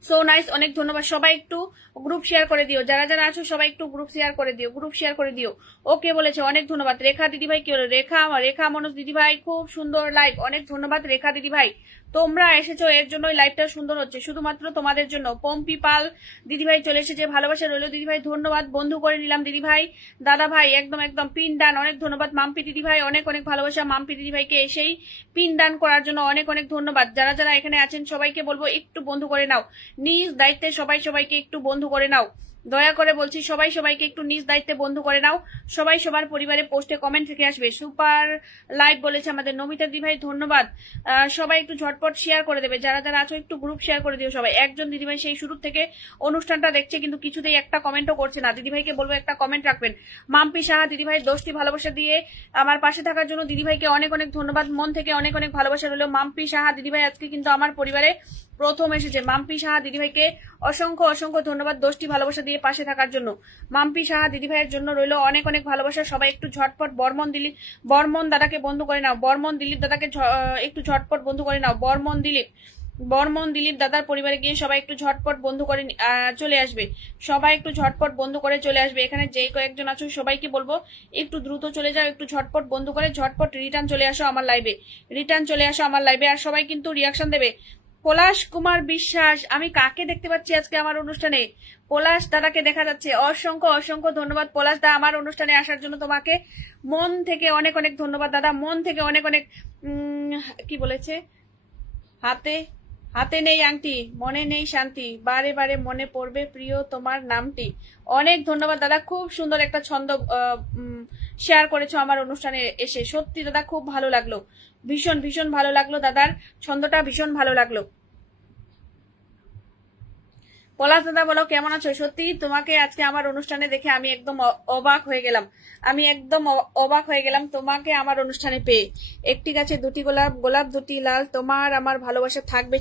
সো নাইস, অনেক ধন্যবাদ। সবাই একটু গ্রুপ শেয়ার করে দিও, যারা যারা আছো সবাই একটু গ্রুপ শেয়ার করে দিও, গ্রুপ শেয়ার করে দিও। ওকে বলেছে, অনেক ধন্যবাদ। রেখা দিদিভাই কি হলো? রেখা মনোজ দিদিভাই খুব সুন্দর লাইভ, অনেক ধন্যবাদ রেখা দিদিভাই। তোমরা এসেছো এর জন্যই লাইভটা সুন্দর হচ্ছে, শুধুমাত্র তোমাদের জন্য। পম্পি পাল দিদিভাই চলে এসেছে, ভালোবাসা রইল দিদিভাই, ধন্যবাদ। বন্ধু করে নিলাম দিদিভাই, দাদা ভাই একদম একদম পিন ডান, অনেক ধন্যবাদ। মাম্পি দিদিভাই অনেক অনেক ভালোবাসা। মাম্পি দিদিভাইকে এসেই পিন ডান করার জন্য অনেক অনেক ধন্যবাদ। যারা যারা এখানে আছেন সবাইকে বলবো একটু বন্ধু করে নাও, নিজ দায়িত্বে সবাই সবাইকে একটু বন্ধু করে নাও। দয়া করে বলছি সবাই সবাইকে একটু নিজ দায়িত্বে বন্ধু করে নাও। সবাই সবার পরিবারে পোস্টে কমেন্ট রেখে আসবে। সুপার লাইভ বলেছে আমাদের নমিতা দিদিভাই, ধন্যবাদ। সবাই একটু ঝটপট শেয়ার করে দেবে, যারা যারা আছো একটু গ্রুপ শেয়ার করে দিও সবাই। একজন দিদিভাই সেই শুরু থেকে অনুষ্ঠানটা দেখছে কিন্তু কিছুতেই একটা কমেন্টও করছে না, দিদিভাইকে বলবো একটা কমেন্ট রাখবেন। মাম্পি সাহা দিদিভাই 10টি ভালোবাসা দিয়ে আমার পাশে থাকার জন্য দিদিভাইকে অনেক অনেক ধন্যবাদ, মন থেকে অনেক অনেক ভালোবাসা রইল। মাম্পি সাহা দিদিভাই আজকে কিন্তু আমার পরিবারে প্রথম এসেছে। মাম্পি সাহা দিদিভাইকে অসংখ্য অসংখ্য ধন্যবাদ 10টি ভালোবাসা দিয়ে পাশে থাকার জন্য। মাম্পি সাহা দিদিভাইয়ের জন্য রইল অনেক অনেক ভালোবাসা। সবাই একটু ঝটপট বর্মন দাদাকে বন্ধু করে নাও, বর্মন দিলীপ দাদাকে একটু ঝটপট বন্ধু করে নাও। বর্মন দিলীপ দাদার পরিবারে গিয়ে সবাই একটু ঝটপট বন্ধু করে চলে আসবে। সবাই একটু ঝটপট বন্ধু করে চলে আসবে। এখানে যেই কয়েকজন আছো সবাইকে বলবো একটু দ্রুত চলে যাও, একটু ঝটপট বন্ধু করে ঝটপট রিটার্ন চলে আসো আমার লাইভে, রিটার্ন চলে আসো আমার লাইভে। আর সবাই কিন্তু রিয়াকশন দেবে। পলাশ কুমার বিশ্বাস, আমি কাকে দেখতে পাচ্ছি আজকে আমার অনুষ্ঠানে? পলাশ দাদাকে দেখা যাচ্ছে, অসংখ্য অসংখ্য ধন্যবাদ পলাশ দা আমার অনুষ্ঠানে আসার জন্য। তোমাকে মন থেকে অনেক অনেক ধন্যবাদ দাদা, মন থেকে অনেক অনেক। কি বলেছে? হাতে নেই আংটি, মনে নেই শান্তি, বারে বারে মনে পড়বে প্রিয় তোমার নামটি। অনেক ধন্যবাদ দাদা, খুব সুন্দর একটা ছন্দ শেয়ার করেছো আমার অনুষ্ঠানে এসে। সত্যি দাদা খুব ভালো লাগলো, ভীষণ ভীষণ ভালো লাগলো দাদার ছন্দটা, ভীষণ ভালো লাগলো। পলাশ দাদা বলো কেমন আছো? সত্যি তোমাকে আজকে আমার অনুষ্ঠানে দেখে আমি একদম অবাক হয়ে গেলাম, আমি একদম অবাক হয়ে গেলাম তোমাকে আমার অনুষ্ঠানে পেয়ে। একটি গাছে দুটি গোলাপ, গোলাপ দুটি লাল, তোমার আমার ভালোবাসা থাকবে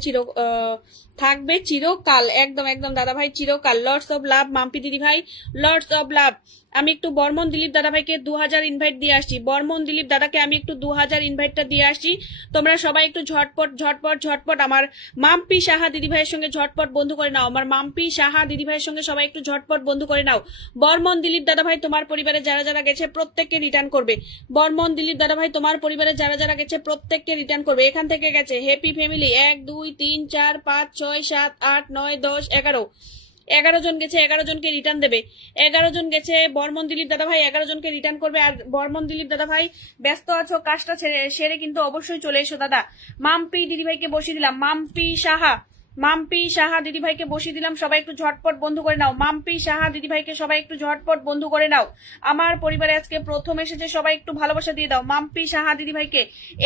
চিরকাল। একদম একদম দাদা ভাই চিরকাল। লর্ডস অব লাভ মাম্পি দিদি ভাই, লর্ডস অব লাভ। আমি একটু বর্মন দিলীপ দাদাভাইকে 2000 ইনভাইট দিয়ে আসছি। বর্মন দিলীপ দাদাকে আমি একটু 2000 ইনভাইটটা দিয়ে আসছি। তোমরা সবাই একটু ঝটপট ঝটপট ঝটপট আমার মাম্পি সাহা দিদিভাইয়ের সঙ্গে ঝটপট বন্ধু করে নাও। আমার মাম্পি সাহা দিদিভাইয়ের সঙ্গে সবাই একটু ঝটপট বন্ধু করে নাও। বর্মন দিলীপ দাদাভাই তোমার পরিবারে যারা যারা গেছে প্রত্যেককে রিটার্ন করবে। বর্মন দিলীপ দাদাভাই তোমার পরিবারে যারা যারা গেছে প্রত্যেককে রিটার্ন করবে। এখান থেকে গেছে হ্যাপি ফ্যামিলি 1 2 3 4 5 6 7 8 9 10 11 11 জন গেছে, 11 জনকে রিটার্ন দেবে। 11 জন গেছে বর্মন দিলীপ দাদা ভাই 11 জনকে রিটার্ন করবে। আর বর্মন দিলীপ দাদা ভাই ব্যস্ত আছো, কাজটা সেরে কিন্তু অবশ্যই চলে এসো দাদা। মাম্পি দিদিভাইকে বসিয়ে দিলাম, মাম্পি সাহা দিদিভাইকে বসিয়ে দিলাম। সবাই একটু ঝটপট বন্ধু করে নাও। মাম্পি সাহা দিদিভাইকে সবাই একটু ঝটপট বন্ধু করে নাও। আমার পরিবারে আজকে প্রথম এসেছে, সবাই একটু ভালোবাসা দিয়ে দাও। মাম্পি সাহা দিদিভাইকে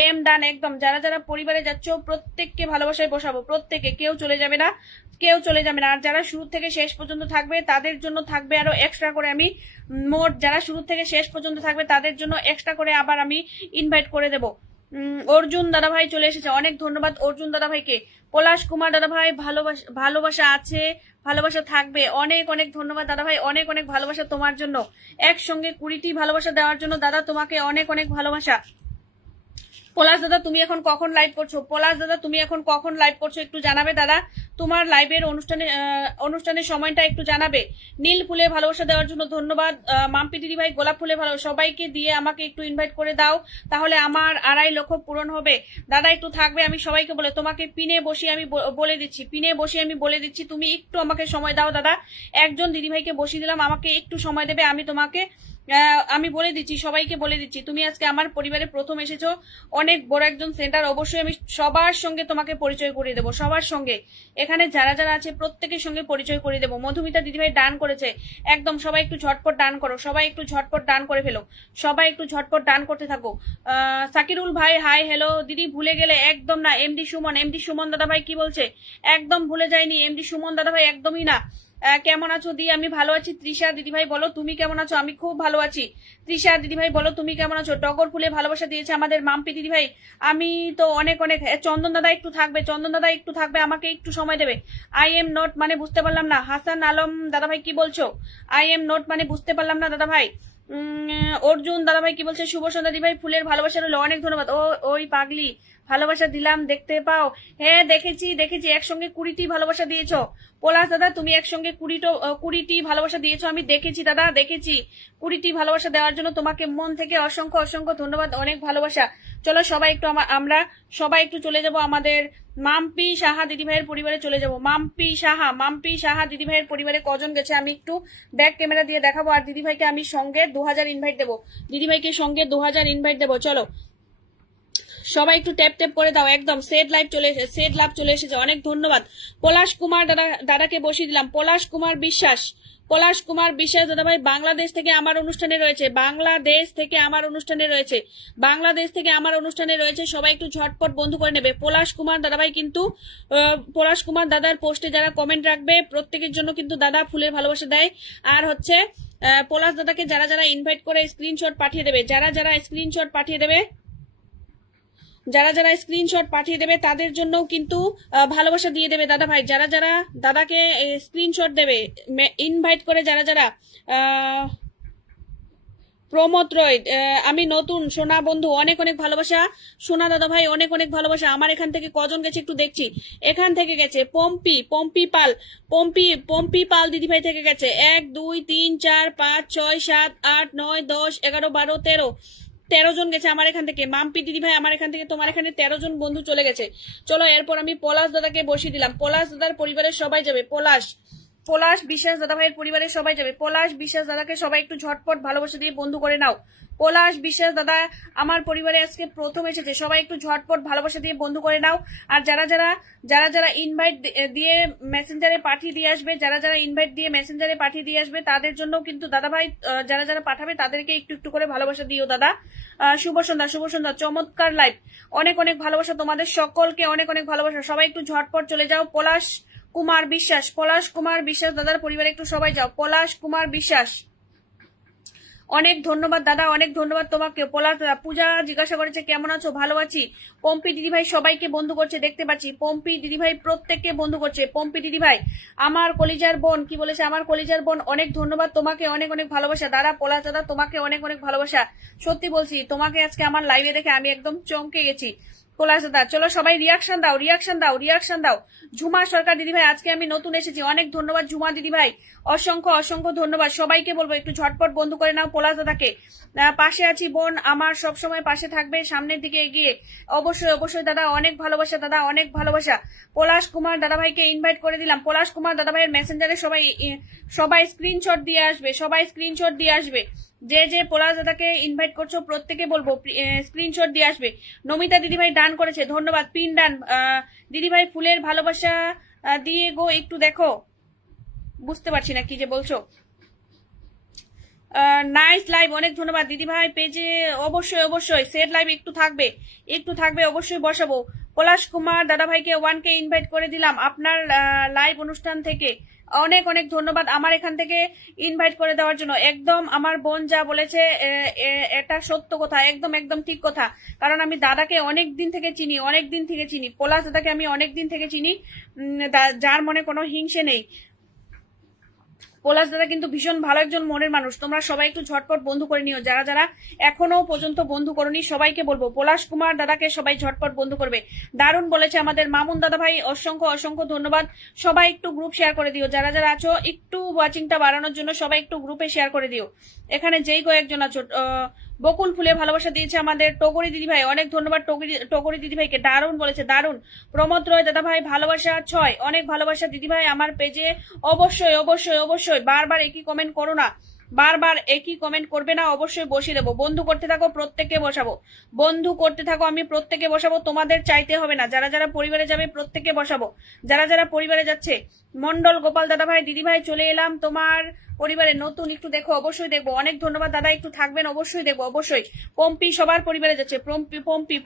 এম ডান একদম। যারা যারা পরিবারে যাচ্ছ প্রত্যেককে ভালোবাসায় বসাবো, প্রত্যেকে, কেউ চলে যাবে না, কেউ চলে যাবে না। আর যারা শুরু থেকে শেষ পর্যন্ত থাকবে তাদের জন্য থাকবে আরো এক্সট্রা করে, আমি মোট যারা শুরু থেকে শেষ পর্যন্ত থাকবে তাদের জন্য এক্সট্রা করে আবার আমি ইনভাইট করে দেবো। অর্জুন দাদাভাই চলে এসেছে, অনেক ধন্যবাদ অর্জুন দাদাভাইকে। পলাশ কুমার দাদাভাই ভালোবাসা আছে, ভালোবাসা থাকবে। অনেক অনেক ধন্যবাদ দাদাভাই, অনেক অনেক ভালোবাসা তোমার জন্য। একসঙ্গে 20টি ভালোবাসা দেওয়ার জন্য দাদা তোমাকে অনেক অনেক ভালোবাসা। পলাশ দাদা তুমি এখন কখন লাইভ করছো? পলাশ দাদা তুমি এখন কখন লাইভ করছো একটু জানাবে দাদা। তোমার লাইভের অনুষ্ঠানের সময়টা একটু জানাবে। নীল ফুলে ভালোবাসা দেওয়ার জন্য ধন্যবাদ। মাম্পি দিদি ভাই গোলাপ ফুলে ভালো, সবাইকে দিয়ে আমাকে একটু ইনভাইট করে দাও, তাহলে আমার 2.5 লক্ষ পূরণ হবে। দাদা একটু থাকবে, আমি সবাইকে বলে তোমাকে পিনে বসিয়ে আমি বলে দিচ্ছি, তুমি একটু আমাকে সময় দাও দাদা। একজন দিদিভাইকে বসিয়ে দিলাম, আমাকে একটু সময় দেবে, আমি বলে দিচ্ছি, সবাইকে বলে দিচ্ছি। তুমি আজকে আমার পরিবারে প্রথম এসেছো, অনেক বড় একজন সেন্টার, অবশ্যই আমি সবার সঙ্গে তোমাকে পরিচয় করিয়ে দেবো, সবার সঙ্গে। এখানে যারা যারা আছে প্রত্যেকের সঙ্গে পরিচয় করিয়ে দেবো। মধুমিতা দিদিভাই ডান করেছে একদম। সবাই একটু ঝটপট ডান করো, সবাই একটু ঝটপট ডান করে ফেলো, সবাই একটু ঝটপট ডান করতে থাকো। সাকিরুল ভাই হাই হ্যালো। দিদি ভুলে গেলে একদম না। এমডি সুমন দাদা ভাই কি বলছে? একদম ভুলে যায়নি এমডি সুমন দাদা ভাই, একদমই না। কেমন আছো দি? আমি ভালো আছি। তৃষা দিদিভাই বলো তুমি কেমন আছো? আমি খুব ভালো আছি। তৃষা দিদিভাই বলো তুমি কেমন আছো? টগর ফুলে ভালোবাসা দিয়েছে আমাদের মাম্পি দিদিভাই, আমি তো অনেক অনেক। চন্দন দাদা একটু থাকবে, আমাকে একটু সময় দেবে। আই এম নট মানে বুঝতে পারলাম না। হাসান আলম দাদাভাই কি বলছো? আই এম নট মানে বুঝতে পারলাম না দাদাভাই। অর্জুন দাদাভাই কি বলছে? শুভ সন্ধ্যা দিদিভাই, ফুলের ভালোবাসা রইল, অনেক ধন্যবাদ। ওই পাগলি ভালোবাসা দিলাম দেখতে পাও। হ্যাঁ দেখেছি, একসঙ্গে 20টি ভালোবাসা দিয়েছো। পলাশ দাদা তুমি একসঙ্গে 20টি ভালোবাসা দিয়েছো, আমি দেখেছি দাদা, দেখেছি। 20টি ভালোবাসা দেওয়ার জন্য তোমাকে মন থেকে অসংখ্য অসংখ্য ধন্যবাদ, অনেক ভালোবাসা। চলো সবাই একটু আমরা সবাই একটু চলে যাব আমাদের মাম্পি সাহা দিদিভাইয়ের পরিবারে চলে যাব। মাম্পি সাহা দিদিভাইয়ের পরিবারে কজন গেছে আমি একটু ব্যাক ক্যামেরা দিয়ে দেখাবো। আর দিদিভাইকে আমি সঙ্গে 2000 ইনভাইট দেবো, দিদিভাইকে সঙ্গে 2000 ইনভাইট দেবো। চলো সবাই একটু ট্যাপ ট্যাপ করে দাও। একদম সেট লাইভ চলে এসেছে, অনেক ধন্যবাদ। পলাশ কুমার দাদাকে বসিয়ে দিলাম। পলাশ কুমার বিশ্বাস দাদাভাই বাংলাদেশ থেকে আমার অনুষ্ঠানে রয়েছে, সবাই একটু ঝটপট বন্ধু করে নেবে। পলাশ কুমার দাদাভাই কিন্তু পলাশ কুমার দাদার পোস্টে যারা কমেন্ট রাখবে প্রত্যেকের জন্য কিন্তু দাদা ফুলের ভালোবাসা দেয়। আর হচ্ছে পলাশ দাদাকে যারা যারা ইনভাইট করে স্ক্রিনশট পাঠিয়ে দেবে, যারা যারা স্ক্রিনশট পাঠিয়ে দেবে তাদের জন্য কিন্তু ভালোবাসা দিয়ে দেবে দাদা ভাই। যারা যারা দাদাকে স্ক্রিনশট দেবে ইনভাইট করে, যারা যারা প্রমোদ রয় আমি নতুন সোনা বন্ধু, অনেক অনেক ভালোবাসা সোনা দাদা ভাই, অনেক অনেক ভালোবাসা। আমার এখান থেকে কজন গেছে একটু দেখছি। এখান থেকে গেছে পম্পি পাল দিদি ভাই থেকে গেছে 1 2 3 4 5 6 7 8 9 10 11 12 13 জন গেছে আমার এখান থেকে। মাম্পি দিদি ভাই আমার এখান থেকে তোমার এখানে 13 জন বন্ধু চলে গেছে। চলো এরপর আমি পলাশ দাদাকে বসিয়ে দিলাম। পলাশ দাদার পরিবারের সবাই যাবে। পলাশ বিশ্বাস দাদা ভাইয়ের পরিবারের সবাই যাবে। পলাশ বিশ্বাস দাদাকে সবাই একটু ঝটপট ভালোবাসা দিয়ে বন্ধু করে নাও। পলাশ বিশ্বাস দাদা আমার পরিবারে আজকে প্রথম এসেছে, সবাই একটু ঝটপট ভালোবাসা দিয়ে বন্ধু করে নাও। আর যারা যারা ইনভাইট দিয়ে মেসেঞ্জারে পাঠিয়ে দিয়ে আসবে তাদের জন্য কিন্তু দাদা ভাই যারা যারা পাঠাবে তাদেরকে একটু একটু করে ভালোবাসা দিও দাদা। শুভ সন্ধ্যা, চমৎকার লাইভ, অনেক অনেক ভালোবাসা তোমাদের সকলকে, অনেক অনেক ভালোবাসা। সবাই একটু ঝটপট চলে যাও। পলাশ কুমার বিশ্বাস দাদার পরিবারে একটু সবাই যাও। পলাশ কুমার বিশ্বাস অনেক ধন্যবাদ দাদা, অনেক ধন্যবাদ তোমাকে। পূজা জিজ্ঞাসা করেছে কেমন আছো, ভালো আছি। পম্পি দিদিভাই সবাইকে বন্ধু করছে দেখতে পাচ্ছি, পম্পি দিদিভাই প্রত্যেককে বন্ধু করছে। পম্পি দিদিভাই আমার কলিজার বোন কি বলেছে, আমার কলিজার বোন অনেক ধন্যবাদ তোমাকে, অনেক অনেক ভালোবাসা দাদা। পলাশ দাদা তোমাকে অনেক অনেক ভালোবাসা। সত্যি বলছি তোমাকে আজকে আমার লাইভে দেখে আমি একদম চমকে গেছি পলাশ দাদা। চলো সবাই রিয়াকশন দাও, রিয়াকশন দাও, রিয়াকশন দাও। ঝুমা সরকার দিদিভাই আজকে আমি নতুন এসেছি, অনেক ধন্যবাদ ঝুমা দিদিভাই, অসংখ্য অসংখ্য ধন্যবাদ। সবাইকে বলবো একটু ঝটপট বন্ধু করে নাও পলাশ দাদাকে। পাশে আছি বোন, আমার সব সময় পাশে থাকবে, সামনের দিকে এগিয়ে। অবশ্যই অবশ্যই দাদা, অনেক ভালোবাসা দাদা, অনেক ভালোবাসা। পলাশ কুমার দাদাভাইকে ইনভাইট করে দিলাম। পলাশ কুমার দাদাভাইয়ের মেসেঞ্জারে সবাই স্ক্রিনশট দিয়ে আসবে, সবাই স্ক্রিনশট দিয়ে আসবে। যে যে পলাশ দাদাকে ইনভাইট করছো প্রত্যেকে বলবো স্ক্রিনশট দিয়ে আসবে। নমিতা দিদিভাই ডান করেছে, ধন্যবাদ। পিন ডান দিদিভাই, ফুলের ভালোবাসা দিয়ে গো, একটু দেখো, বুঝতে পারছি না কি যে বলছো। নাইস লাইভ, অনেক ধন্যবাদ দিদিভাই। পেজে অবশ্যই অবশ্যই সেট লাইভ একটু থাকবে, একটু থাকবে, অবশ্যই বসাবো। পলাশ কুমার দাদাভাইকে 1K ইনভাইট করে দিলাম আপনার লাইভ অনুষ্ঠান থেকে, অনেক অনেক ধন্যবাদ আমার এখান থেকে ইনভাইট করে দেওয়ার জন্য। একদম আমার বোন যা বলেছে এটা সত্য কথা, একদম একদম ঠিক কথা। কারণ আমি দাদাকে অনেক দিন থেকে চিনি, অনেক দিন থেকে চিনি, পলাশ দাদাকে আমি অনেক দিন থেকে চিনি, যার মনে কোনো হিংসে নেই। পলাশ দাদা কিন্তু ভীষণ ভালো একজন মনের মানুষ। তোমরা সবাই একটু ঝটপট বন্ধু করে নিও, যারা যারা এখনো পর্যন্ত বন্ধু করনি সবাইকে বলবো পলাশ কুমার দাদাকে সবাই ঝটপট বন্ধু করবে। দারুণ বলেছে আমাদের মামুন দাদা ভাই, অসংখ্য অসংখ্য ধন্যবাদ। সবাই একটু গ্রুপ শেয়ার করে দিও, যারা যারা আছো একটু ওয়াচিংটা বাড়ানোর জন্য সবাই একটু গ্রুপে শেয়ার করে দিও। এখানে যেই কয়েকজন আছো, বকুল ফুলে ভালোবাসা দিয়েছে আমাদের টগরি দিদিভাই, অনেক ধন্যবাদ টগরি দিদিভাইকে, দারুণ বলেছে দারুণ। প্রমোদ রয় দাদা ভাই ভালোবাসা 6, অনেক ভালোবাসা দিদিভাই। আমার পেজে অবশ্যই অবশ্যই অবশ্যই বারবার একই কমেন্ট করো না, বারবার একই কমেন্ট করবে না, অবশ্যই বসিয়ে দেবো। বন্ধু করতে থাকো, প্রত্যেককে বসাবো, বন্ধু করতে থাকো, আমি প্রত্যেকে বসাবো, তোমাদের চাইতে হবে না। যারা যারা পরিবারে যাবে প্রত্যেকে বসাবো, যারা যারা পরিবারে যাচ্ছে। মন্ডল গোপাল দাদা ভাই দিদিভাই চলে এলাম তোমার পরিবারে, নতুন একটু দেখো, অবশ্যই দেখবো। অনেক ধন্যবাদ দাদা, একটু থাকবেন, অবশ্যই দেখবো, অবশ্যই। পম্পি সবার পরিবারে যাচ্ছে,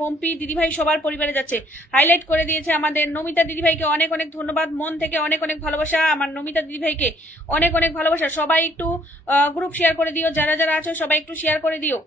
পম্পি দিদিভাই সবার পরিবারে যাচ্ছে, হাইলাইট করে দিয়েছে আমাদের নমিতা দিদিভাইকে, অনেক অনেক ধন্যবাদ, মন থেকে অনেক অনেক ভালোবাসা আমার নমিতা দিদিভাইকে, অনেক অনেক ভালোবাসা। সবাই একটু গ্রুপ শেয়ার করে দিও, যারা যারা আছো সবাই একটু শেয়ার করে দিও।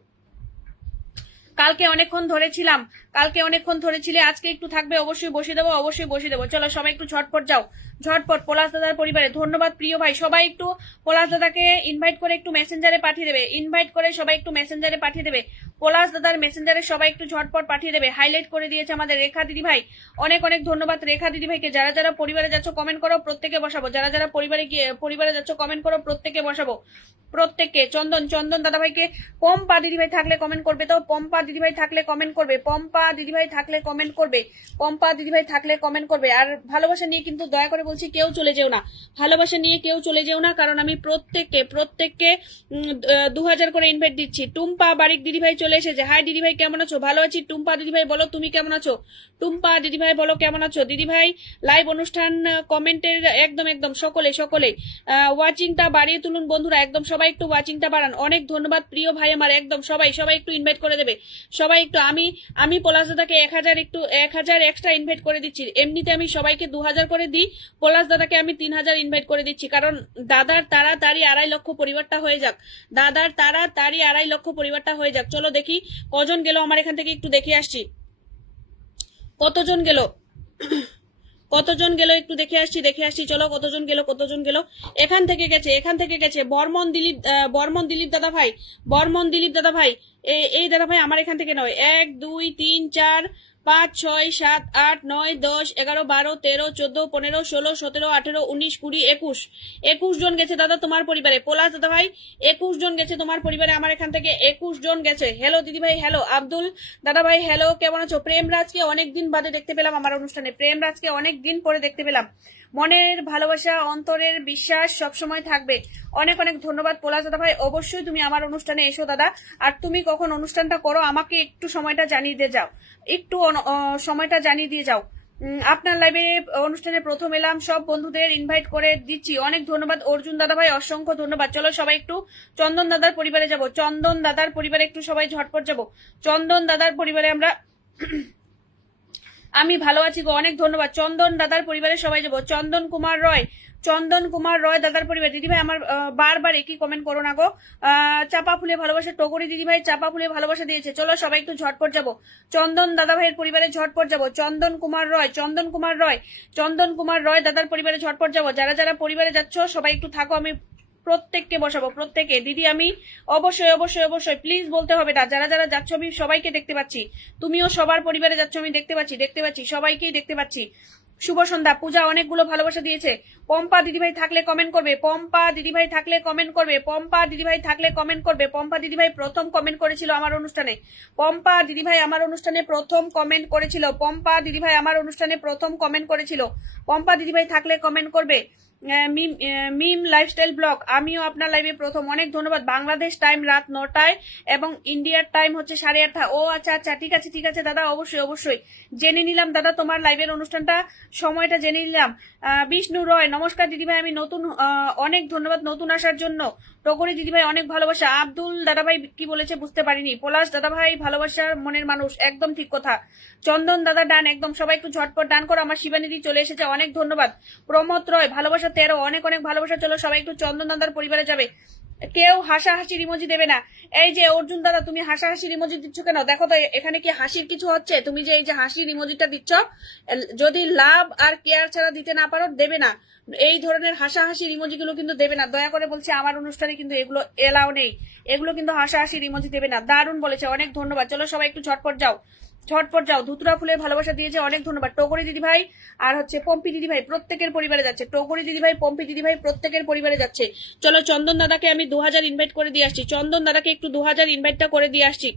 কালকে অনেকক্ষণ ধরেছিলাম, কালকে অনেকক্ষণ ধরেছিলে, আজকে একটু থাকবে, অবশ্যই বসে দেবো, অবশ্যই বসে দেবো। চলো সবাই একটু ঝটপট যাও, ঝটপট পলাশ দাদার পরিবারে। ধন্যবাদ প্রিয় ভাই, সবাই একটু পলাশ দাদাকে ইনভাইট করে একটু মেসেঞ্জারে পাঠিয়ে দেবে, ইনভাইট করে সবাই একটু মেসেঞ্জারে পাঠিয়ে দেবে, পলাশ দাদার মেসেঞ্জারে সবাই একটু ঝটপট পাঠিয়ে দেবে। হাইলাইট করে দিয়েছে আমাদের রেখা দিদি ভাই, অনেক অনেক ধন্যবাদ রেখা দিদি ভাইকে। যারা যারা পরিবারে যাচ্ছ কমেন্ট করো, প্রত্যেকে বসাবো, যারা যারা পরিবারে যাচ্ছ কমেন্ট করো, প্রত্যেকে বসাবো, প্রত্যেককে। চন্দন দাদা ভাইকে, পম্পা দিদিভাই থাকলে কমেন্ট করবে তো, পম্পা দিদিভাই থাকলে কমেন্ট করবে, পম্পা দিদিভাই থাকলে কমেন্ট করবে, পম্পা দিদিভাই থাকলে কমেন্ট করবে। আর ভালোবাসা নিয়ে কিন্তু দয়া করে বলছি কেউ চলে যেও না, ভালোবাসা নিয়ে কেউ চলে যেও না, কারণ আমি প্রত্যেককে 2000 করে ইনভাইট দিচ্ছি। টুম্পা বারিক দিদিভাই চলে এসেছে, হাই দিদিভাই কেমন আছো? ভালো আছি। টুম্পা দিদিভাই বলো তুমি কেমন আছো? টুম্পা দিদিভাই বলো কেমন আছো? দিদিভাই লাইভ অনুষ্ঠান কমেন্টের একদম একদম সকলে ওয়াচিংটা বাড়িয়ে তুলুন বন্ধুরা, একদম সবাই একটু ওয়াচিংটা বাড়ান। অনেক ধন্যবাদ প্রিয় ভাই আমার, একদম সবাই একটু ইনভাইট করে দেবে, সবাই একটু। আমি পলাশ দাদাকে 1000 এক্সট্রা ইনভাইট করে দিচ্ছি, এমনিতে আমি সবাইকে 2000 করে দিই, পলাশ দাদাকে আমি 3000 ইনভাইট করে দিচ্ছি, কারণ দাদার তাড়াতাড়ি 2.5 লক্ষ পরিবারটা হয়ে যাক, দাদার তাড়াতাড়ি 2.5 লক্ষ পরিবারটা হয়ে যাক। চলো দেখি কজন গেল আমার এখান থেকে, একটু দেখে আসছি কতজন গেল একটু দেখে আসছি। চলো কতজন গেল। এখান থেকে গেছে বর্মন দিলীপ দাদা ভাই, এই দাদা ভাই আমার এখান থেকে নয়। 1 2 3 4 5 6 7 8 9 10 11 12 13 14 15 16 17 18 19 20 21 জন গেছে দাদা তোমার পরিবারে। পলাশ দাদা ভাই 21 জন গেছে তোমার পরিবারে, আমার এখান থেকে 21 জন গেছে। হ্যালো দিদি ভাই, হ্যালো আব্দুল দাদা ভাই, হ্যালো কেমন আছো? প্রেমরাজকে অনেকদিন বাদে দেখতে পেলাম আমার অনুষ্ঠানে, প্রেমরাজকে অনেকদিন পরে দেখতে পেলাম। মনের ভালোবাসা, অন্তরের বিশ্বাস সবসময় থাকবে। অনেক অনেক ধন্যবাদ পলাশ দাদা ভাই, অবশ্যই তুমি আমার অনুষ্ঠানে এসো দাদা। আর তুমি কখন অনুষ্ঠানটা করো আমাকে একটু সময়টা জানিয়ে দিয়ে যাও, একটু সময়টা জানিয়ে দিয়ে যাও। আপনার লাইভে অনুষ্ঠানে প্রথম এলাম, সব বন্ধুদের ইনভাইট করে দিচ্ছি, অনেক ধন্যবাদ। অর্জুন দাদা ভাই অসংখ্য ধন্যবাদ। চলো সবাই একটু চন্দন দাদার পরিবারে যাব, চন্দন দাদার পরিবারে একটু সবাই ঝটপট যাব। চন্দন দাদার পরিবারে আমরা আমি ভালো আছি গো, অনেক ধন্যবাদ। চন্দন দাদার পরিবারের সবাই যাবো। চন্দন কুমার রয়, চন্দন কুমার রয় দাদার পরিবার। দিদিভাই আমার বারবার একই কমেন্ট করো না গো। চাপা ফুলে ভালোবাসা, টগরি দিদিভাই চাপা ফুলে ভালোবাসা দিয়েছে। চলো সবাই একটু ঝটপট যাবো, চন্দন দাদা ভাইয়ের পরিবারে ঝটপট যাবো। চন্দন কুমার রয়, চন্দন কুমার রয়, চন্দন কুমার রয় দাদার পরিবারে ঝটপট যাবো। যারা যারা পরিবারে যাচ্ছ সবাই একটু থাকো, আমি প্রত্যেককে বসাবো, প্রত্যেকে। দিদি আমি অবশ্যই অবশ্যই অবশ্যই প্লিজ বলতে হবে না, যারা যারা যাচ্ছ আমি সবাইকে দেখতে পাচ্ছি। তুমিও সবার পরিবারে যাচ্ছ, আমি দেখতে পাচ্ছি, দেখতে পাচ্ছি, সবাইকেই দেখতে পাচ্ছি। শুভ সন্ধ্যা। পূজা অনেকগুলো ভালোবাসা দিয়েছে। পম্পা দিদিভাই থাকলে কমেন্ট করবে, পম্পা দিদিভাই থাকলে কমেন্ট করবে, পম্পা দিদিভাই থাকলে কমেন্ট করবে। পম্পা দিদিভাই প্রথম কমেন্ট করেছিল আমার অনুষ্ঠানে, পম্পা দিদিভাই আমার অনুষ্ঠানে প্রথম কমেন্ট করেছিল, পম্পা দিদিভাই আমার অনুষ্ঠানে প্রথম কমেন্ট করেছিল। পম্পা দিদিভাই থাকলে কমেন্ট করবে। মিম লাইফস্টাইল ব্লগ, আমিও আপনার লাইভে প্রথম, অনেক ধন্যবাদ। বাংলাদেশ টাইম রাত 9টায় এবং ইন্ডিয়ার টাইম হচ্ছে 8:30। ও আচ্ছা আচ্ছা, ঠিক আছে ঠিক আছে দাদা, অবশ্যই অবশ্যই জেনে নিলাম দাদা, তোমার লাইভের অনুষ্ঠানটা সময়টা জেনে নিলাম। বিষ্ণু রয়, নমস্কার দিদিভাই, আমি নতুন, অনেক ধন্যবাদ নতুন আসার জন্য। টগরি দিদিভাই অনেক ভালোবাসা। আব্দুল দাদাভাই কি বলেছে বুঝতে পারিনি। পলাশ দাদাভাই ভালোবাসার মনের মানুষ, একদম ঠিক কথা। চন্দন দাদা ডান, একদম সবাই একটু ঝটপট ডান করো। আমার শিবানিধি চলে এসেছে, অনেক ধন্যবাদ। প্রমোদ রয় ভালোবাসা 13, অনেক অনেক ভালোবাসা। চলো সবাই একটু চন্দন দাদার পরিবারে যাবে। কেউ হাসাহাসির ইমোজি দেবে না। এই যে অর্জুন দাদা, তুমি হাসাহাসির ইমোজি দিচ্ছ কেন? দেখো তো এখানে কি হাসির কিছু হচ্ছে? তুমি যে এই যে হাসির ইমোজিটা দিচ্ছ, যদি লাভ আর কেয়ার ছাড়া দিতে না পারো দেবে না। এই ধরনের হাসাহাসির ইমোজি গুলো কিন্তু দেবে না, দয়া করে বলছি। আমার অনুষ্ঠানে কিন্তু এগুলো এলাও নেই, এগুলো কিন্তু হাসাহাসির ইমোজি দেবে না। দারুণ বলেছে, অনেক ধন্যবাদ। চলো সবাই একটু ঝটপট যাও, ঝটপট যাও। ধুতুরা ফুলের ভালোবাসা দিয়েছে, অনেক ধন্যবাদ। টগরি দিদি ভাই আর হচ্ছে পম্পি দিদি ভাই প্রত্যেকের পরিবারে যাচ্ছে। টগরি দিদি ভাই, পম্পি দিদি ভাই প্রত্যেকের পরিবারে যাচ্ছে। চলো চন্দন দাদাকে আমি 2000 ইনভাইট করে দিয়ে আসছি। চন্দন দাদাকে একটু 2000 ইনভাইটটা করে দিয়ে আসছি।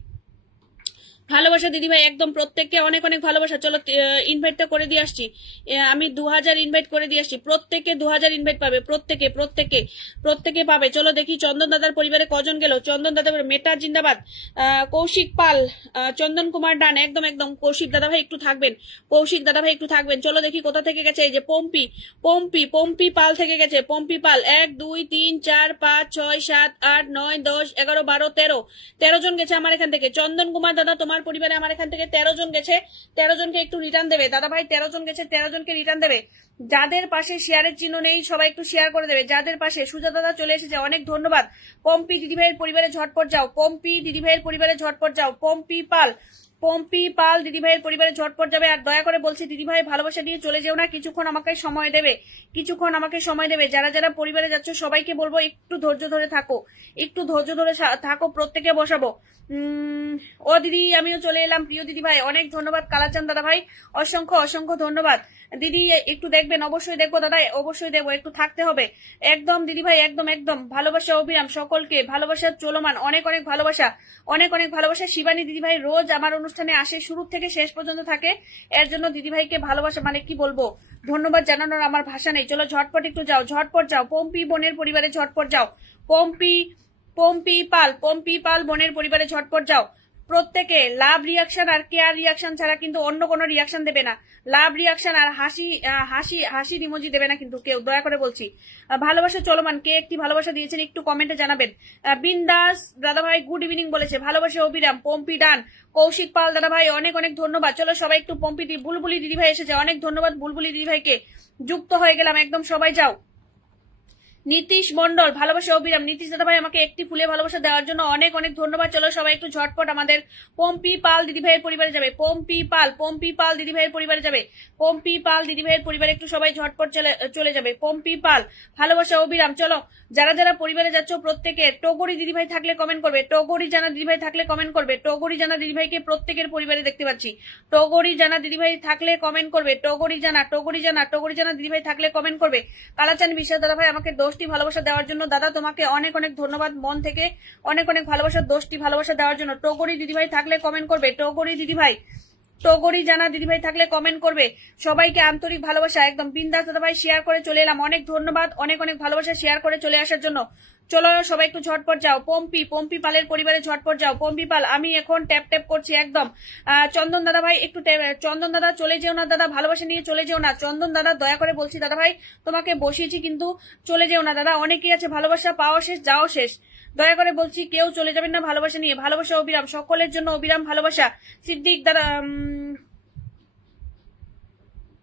ভালোবাসা দিদি ভাই, একদম প্রত্যেককে অনেক অনেক ভালোবাসা। চলো ইনভাইটটা করে দিয়ে আসছি, আমি 2000 ইনভাইট করে দিয়ে আসছি। প্রত্যেকে 2000 ইনভাইট পাবে, প্রত্যেকে প্রত্যেকে প্রত্যেকে পাবে। চলো দেখি চন্দন দাদার পরিবারে কজন গেল। চন্দন দাদা মেটা জিন্দাবাদ। কৌশিক পাল, চন্দন কুমার ডান, একদম একদম। কৌশিক দাদা ভাই একটু থাকবেন, কৌশিক দাদা ভাই একটু থাকবেন। চলো দেখি কোথা থেকে গেছে। এই যে পম্পি, পম্পি পম্পি পাল থেকে গেছে। পম্পি পাল 1 2 3 4 5 6 7 8 9 10 11 12 13 13 জন গেছে আমার এখান থেকে। চন্দন কুমার দাদা তোমার পরিবারে আমার এখান থেকে 13 জন গেছে। 13 জনকে একটু রিটার্ন দেবে দাদা ভাই, 13 জন গেছে, 13 জনকে রিটার্ন দেবে। যাদের পাশে শেয়ারের চিহ্ন নেই সবাই একটু শেয়ার করে দেবে। যাদের পাশে, সুজা দাদা চলে এসেছে, অনেক ধন্যবাদ। পম্পি দিদিভাইয়ের পরিবারে ঝটপট যাও, পম্পি দিদিভাইয়ের পরিবারে ঝটপট যাও। পম্পি পাল, পম্পি পাল দিদিভাইয়ের পরিবারে ঝটপট যাবে। আর দয়া করে বলছি দিদিভাই ভালোবাসা দিয়ে চলে যেও না, কিছুক্ষণ আমাকে সময় দেবে, কিছুক্ষণ আমাকে সময় দেবে। যারা যারা পরিবারে যাচ্ছ সবাইকে বলবো একটু ধৈর্য ধরে থাকো, একটু ধৈর্য ধরে থাকো, প্রত্যেকে বসাবো। ও দিদি আমিও চলে এলাম, প্রিয় দিদি ভাই, অনেক ধন্যবাদ। কালাচান দাদা ভাই অসংখ্য অসংখ্য ধন্যবাদ। দিদি একটু দেখবেন, অবশ্যই দেখবো দাদা, অবশ্যই দেখবো, একটু থাকতে হবে। একদম দিদি ভাই, একদম একদম। ভালোবাসা অবিরাম, সকলকে ভালোবাসা চলমান, অনেক অনেক ভালোবাসা, অনেক অনেক ভালোবাসা। শিবানী দিদি ভাই রোজ আমার অনুষ্ঠানে আসে, শুরু থেকে শেষ পর্যন্ত থাকে, এর জন্য দিদি ভাইকে ভালোবাসা, মানে কি বলবো, ধন্যবাদ জানানোর আমার ভাষা নেই। চলো ঝটপট একটু যাও, ঝটপট যাও। পম্পি বোনের পরিবারে ঝটপট যাও। পম্পি, পম্পি পাল, পম্পি পাল বোনের পরিবারে ঝটপট যাও। প্রত্যেকে লাভ রিয়াকশন আর কেয়ার রিয়াকশন ছাড়া কিন্তু অন্য কোনো রিয়াকশন দেবে না। লাভ রিয়াকশন আর হাসি হাসি হাসির ইমোজি দেবে না কিন্তু কেউ, দয়া করে বলছি। ভালোবাসা চলমান, কে একটি ভালোবাসা দিয়েছেন একটু কমেন্টে জানাবেন। বিন্দাস দাদা ভাই গুড ইভিনিং বলেছে, ভালোবাসা অবিরাম। পম্পি ডান। কৌশিক পাল দাদা ভাই অনেক অনেক ধন্যবাদ। চলো সবাই একটু পম্পি দি। বুলবুলি দিদি ভাই এসেছে, অনেক ধন্যবাদ বুলবুলি দিদি ভাইকে, যুক্ত হয়ে গেলাম একদম, সবাই যাও। নীতিশ মন্ডল, ভালোবাসা অবিরাম। নীতিশ দাদা ভাই আমাকে একটি ফুলে ভালোবাসা দেওয়ার জন্য অনেক অনেক ধন্যবাদ। চলো সবাই একটু ঝটপট আমাদের পম্পি পাল দিদি ভাইয়ের পরিবারে যাবে। পম্পি পাল, পম্পি পাল দিদি ভাইয়ের পরিবারে যাবে। পম্পি পাল দিদি ভাইয়ের পরিবারে একটু সবাই ঝটপট চলে যাবে। পম্পি পাল, ভালোবাসা অবিরাম। চলো যারা যারা পরিবারে যাচ্ছ প্রত্যেকে, টগরি দিদি ভাই থাকলে কমেন্ট করবে, টগরি জানা দিদি ভাই থাকলে কমেন্ট করবে। টগরি জানা দিদি ভাইকে প্রত্যেকের পরিবারে দেখতে পাচ্ছি। টগরি জানা দিদি ভাই থাকলে কমেন্ট করবে। টগরি জানা, টগরি জানা, টগরি জানা দিদি ভাই থাকলে কমেন্ট করবে। কালাচান বিশ্বাস দাদা ভাই আমাকে 10টি ভালোবাসা দেওয়ার জন্য, দাদা তোমাকে অনেক অনেক ধন্যবাদ মন থেকে, অনেক অনেক ভালোবাসা। 10টি ভালোবাসা দেওয়ার জন্য। টগরি দিদি ভাই থাকলে কমেন্ট করবে। টগরি দিদি ভাই, টগরি জানা দিদি ভাই থাকলে কমেন্ট করবে। সবাইকে আন্তরিক ভালোবাসা, একদম। বিন্দাস দাদা ভাই শেয়ার করে চলে এলাম, অনেক ধন্যবাদ, অনেক অনেক ভালোবাসা শেয়ার করে চলে আসার জন্য। চলো সবাই একটু ঝটপট যাও। পম্পি, পম্পি পালের পরিবারে ঝটপট যাও। পম্পি পাল, আমি এখন ট্যাপ ট্যাপ করছি একদম। চন্দন দাদা ভাই একটু, চন্দন দাদা চলে যেও না দাদা, ভালোবাসা নিয়ে চলে যেও না। চন্দন দাদা দয়া করে বলছি দাদা ভাই, তোমাকে বসিয়েছি কিন্তু চলে যেও না দাদা, অনেকেই আছে, ভালোবাসা পাওয়া শেষ যাও শেষ, দয়া করে বলছি কেউ চলে যাবেন না ভালোবাসা নিয়ে। ভালোবাসা অবিরাম, সকলের জন্য অবিরাম ভালোবাসা। সিদ্দিক দাদা,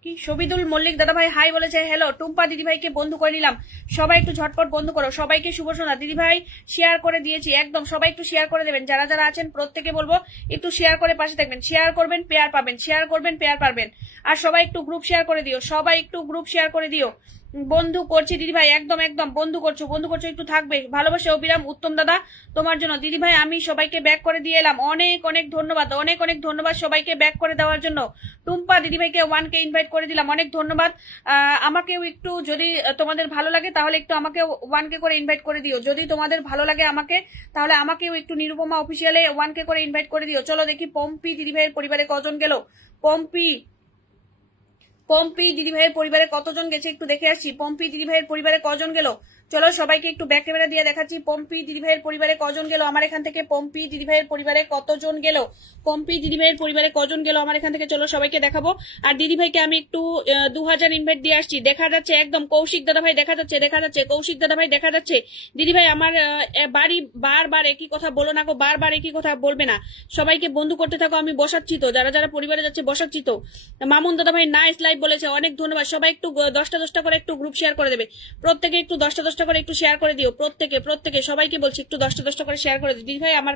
কি শবিদুল মল্লিক দাদা ভাই হাই বলেছে, হ্যালো। টুম্পা দিদি ভাইকে বন্ধু করে নিলাম, সবাই একটু ঝটপট বন্ধু করো। সবাইকে শুভ সন্ধ্যা। দিদি ভাই শেয়ার করে দিয়েছি, একদম সবাই একটু শেয়ার করে দেবেন। যারা যারা আছেন প্রত্যেকে বলবো একটু শেয়ার করে পাশে থাকবেন। শেয়ার করবেন পেয়ার পাবেন, শেয়ার করবেন পেয়ার পাবেন। আর সবাই একটু গ্রুপ শেয়ার করে দিও, সবাই একটু গ্রুপ শেয়ার করে দিও। বন্ধু করছি দিদি ভাই, একদম একদম বন্ধু করছো, বন্ধু করছো, একটু থাকবে। ভালোবাসা অবিরাম উত্তম দাদা তোমার জন্য। দিদি ভাই আমি সবাইকে ব্যাক করে দিয়ে এলাম, অনেক অনেক ধন্যবাদ, অনেক অনেক ধন্যবাদ সবাইকে ব্যাক করে দেওয়ার জন্য। টুম্পা দিদি ভাইকে 1K ইনভাইট করে দিলাম, অনেক ধন্যবাদ। আমাকেও একটু যদি তোমাদের ভালো লাগে তাহলে একটু আমাকে 1K করে ইনভাইট করে দিও। যদি তোমাদের ভালো লাগে আমাকে, তাহলে আমাকেও একটু নিরুপমা অফিসিয়ালে 1K করে ইনভাইট করে দিও। চলো দেখি পম্পি দিদি ভাইয়ের পরিবারে কজন গেল। পম্পি দিদি ভাইয়ের পরিবারে কতজন গেছে একটু দেখে আসছি। পম্পি দিদি ভাইয়ের পরিবারে কজন গেল, চলো সবাইকে একটু ব্যাক ক্যামেরা দিয়ে দেখাচ্ছি। পম্পি দিদি ভাইয়ের পরিবারে কজন গেল আমার এখান থেকে। পম্পি দিদি ভাইয়ের পরিবারে কতজন গেল, পম্পি দিদি ভাইয়ের পরিবারে কজন গেল আমার এখান থেকে, চলো সবাইকে দেখাবো। আর দিদি ভাইকে আমি একটু 2000 ইনভাইট দিয়ে আসছি। দেখা যাচ্ছে একদম কৌশিক দাদা ভাই, দেখা যাচ্ছে কৌশিক দাদা ভাই দেখা যাচ্ছে। দিদি ভাই আমার বাড়ি বারবার একই কথা বলো না গো, বারবার একই কথা বলবে না। সবাইকে বন্ধু করতে থাকো, আমি বসাচ্ছি তো, যারা যারা পরিবারে যাচ্ছে বসাচ্ছি তো। মামুন দাদা ভাই নাইস লাইভ বলেছে, অনেক ধন্যবাদ। সবাই একটু 10টা করে একটু গ্রুপ শেয়ার করে দেবে, প্রত্যেকে একটু 10টা করে একটু শেয়ার করে দিও। প্রত্যেকে সবাইকে বলছি একটু 10টা করে শেয়ার করে দিও। দিদি ভাই আমার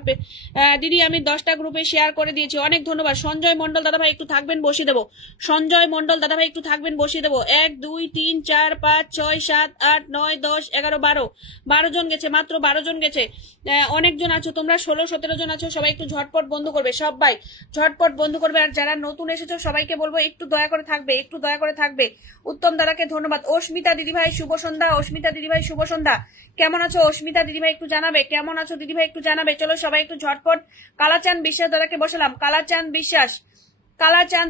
দিদি আমি 10টা গ্রুপে শেয়ার করে দিয়েছি, অনেক ধন্যবাদ। সঞ্জয় মন্ডল দাদা ভাই একটু থাকবেন বসিয়ে দেবো, সঞ্জয় মন্ডল দাদা ভাই একটু থাকবেন বসিয়ে দেবো। 1 2 3 4 5 6 7 8 9 10 11 12 জন গেছে, মাত্র 12 জন গেছে। অনেকজন আছো তোমরা, 16-17 জন আছো। সবাই একটু ঝটপট বন্ধ করবে, সবাই ঝটপট বন্ধ করবে। আর যারা নতুন এসেছো সবাইকে বলবো একটু দয়া করে থাকবে, একটু দয়া করে থাকবে। উত্তম দাদাকে ধন্যবাদ। অস্মিতা দিদি ভাই শুভ সন্ধ্যা, অস্মিতা দিদি ভাই শুভ সন্ধ্যা। কেমন আছো অস্মিতা দিদি ভাই একটু জানাবে, কেমন আছো দিদি ভাই একটু জানাবে। চলো সবাই একটু ঝটপট। কালাচাঁদ বিশ্বাস দাদাকে বসালাম, কালাচাঁদ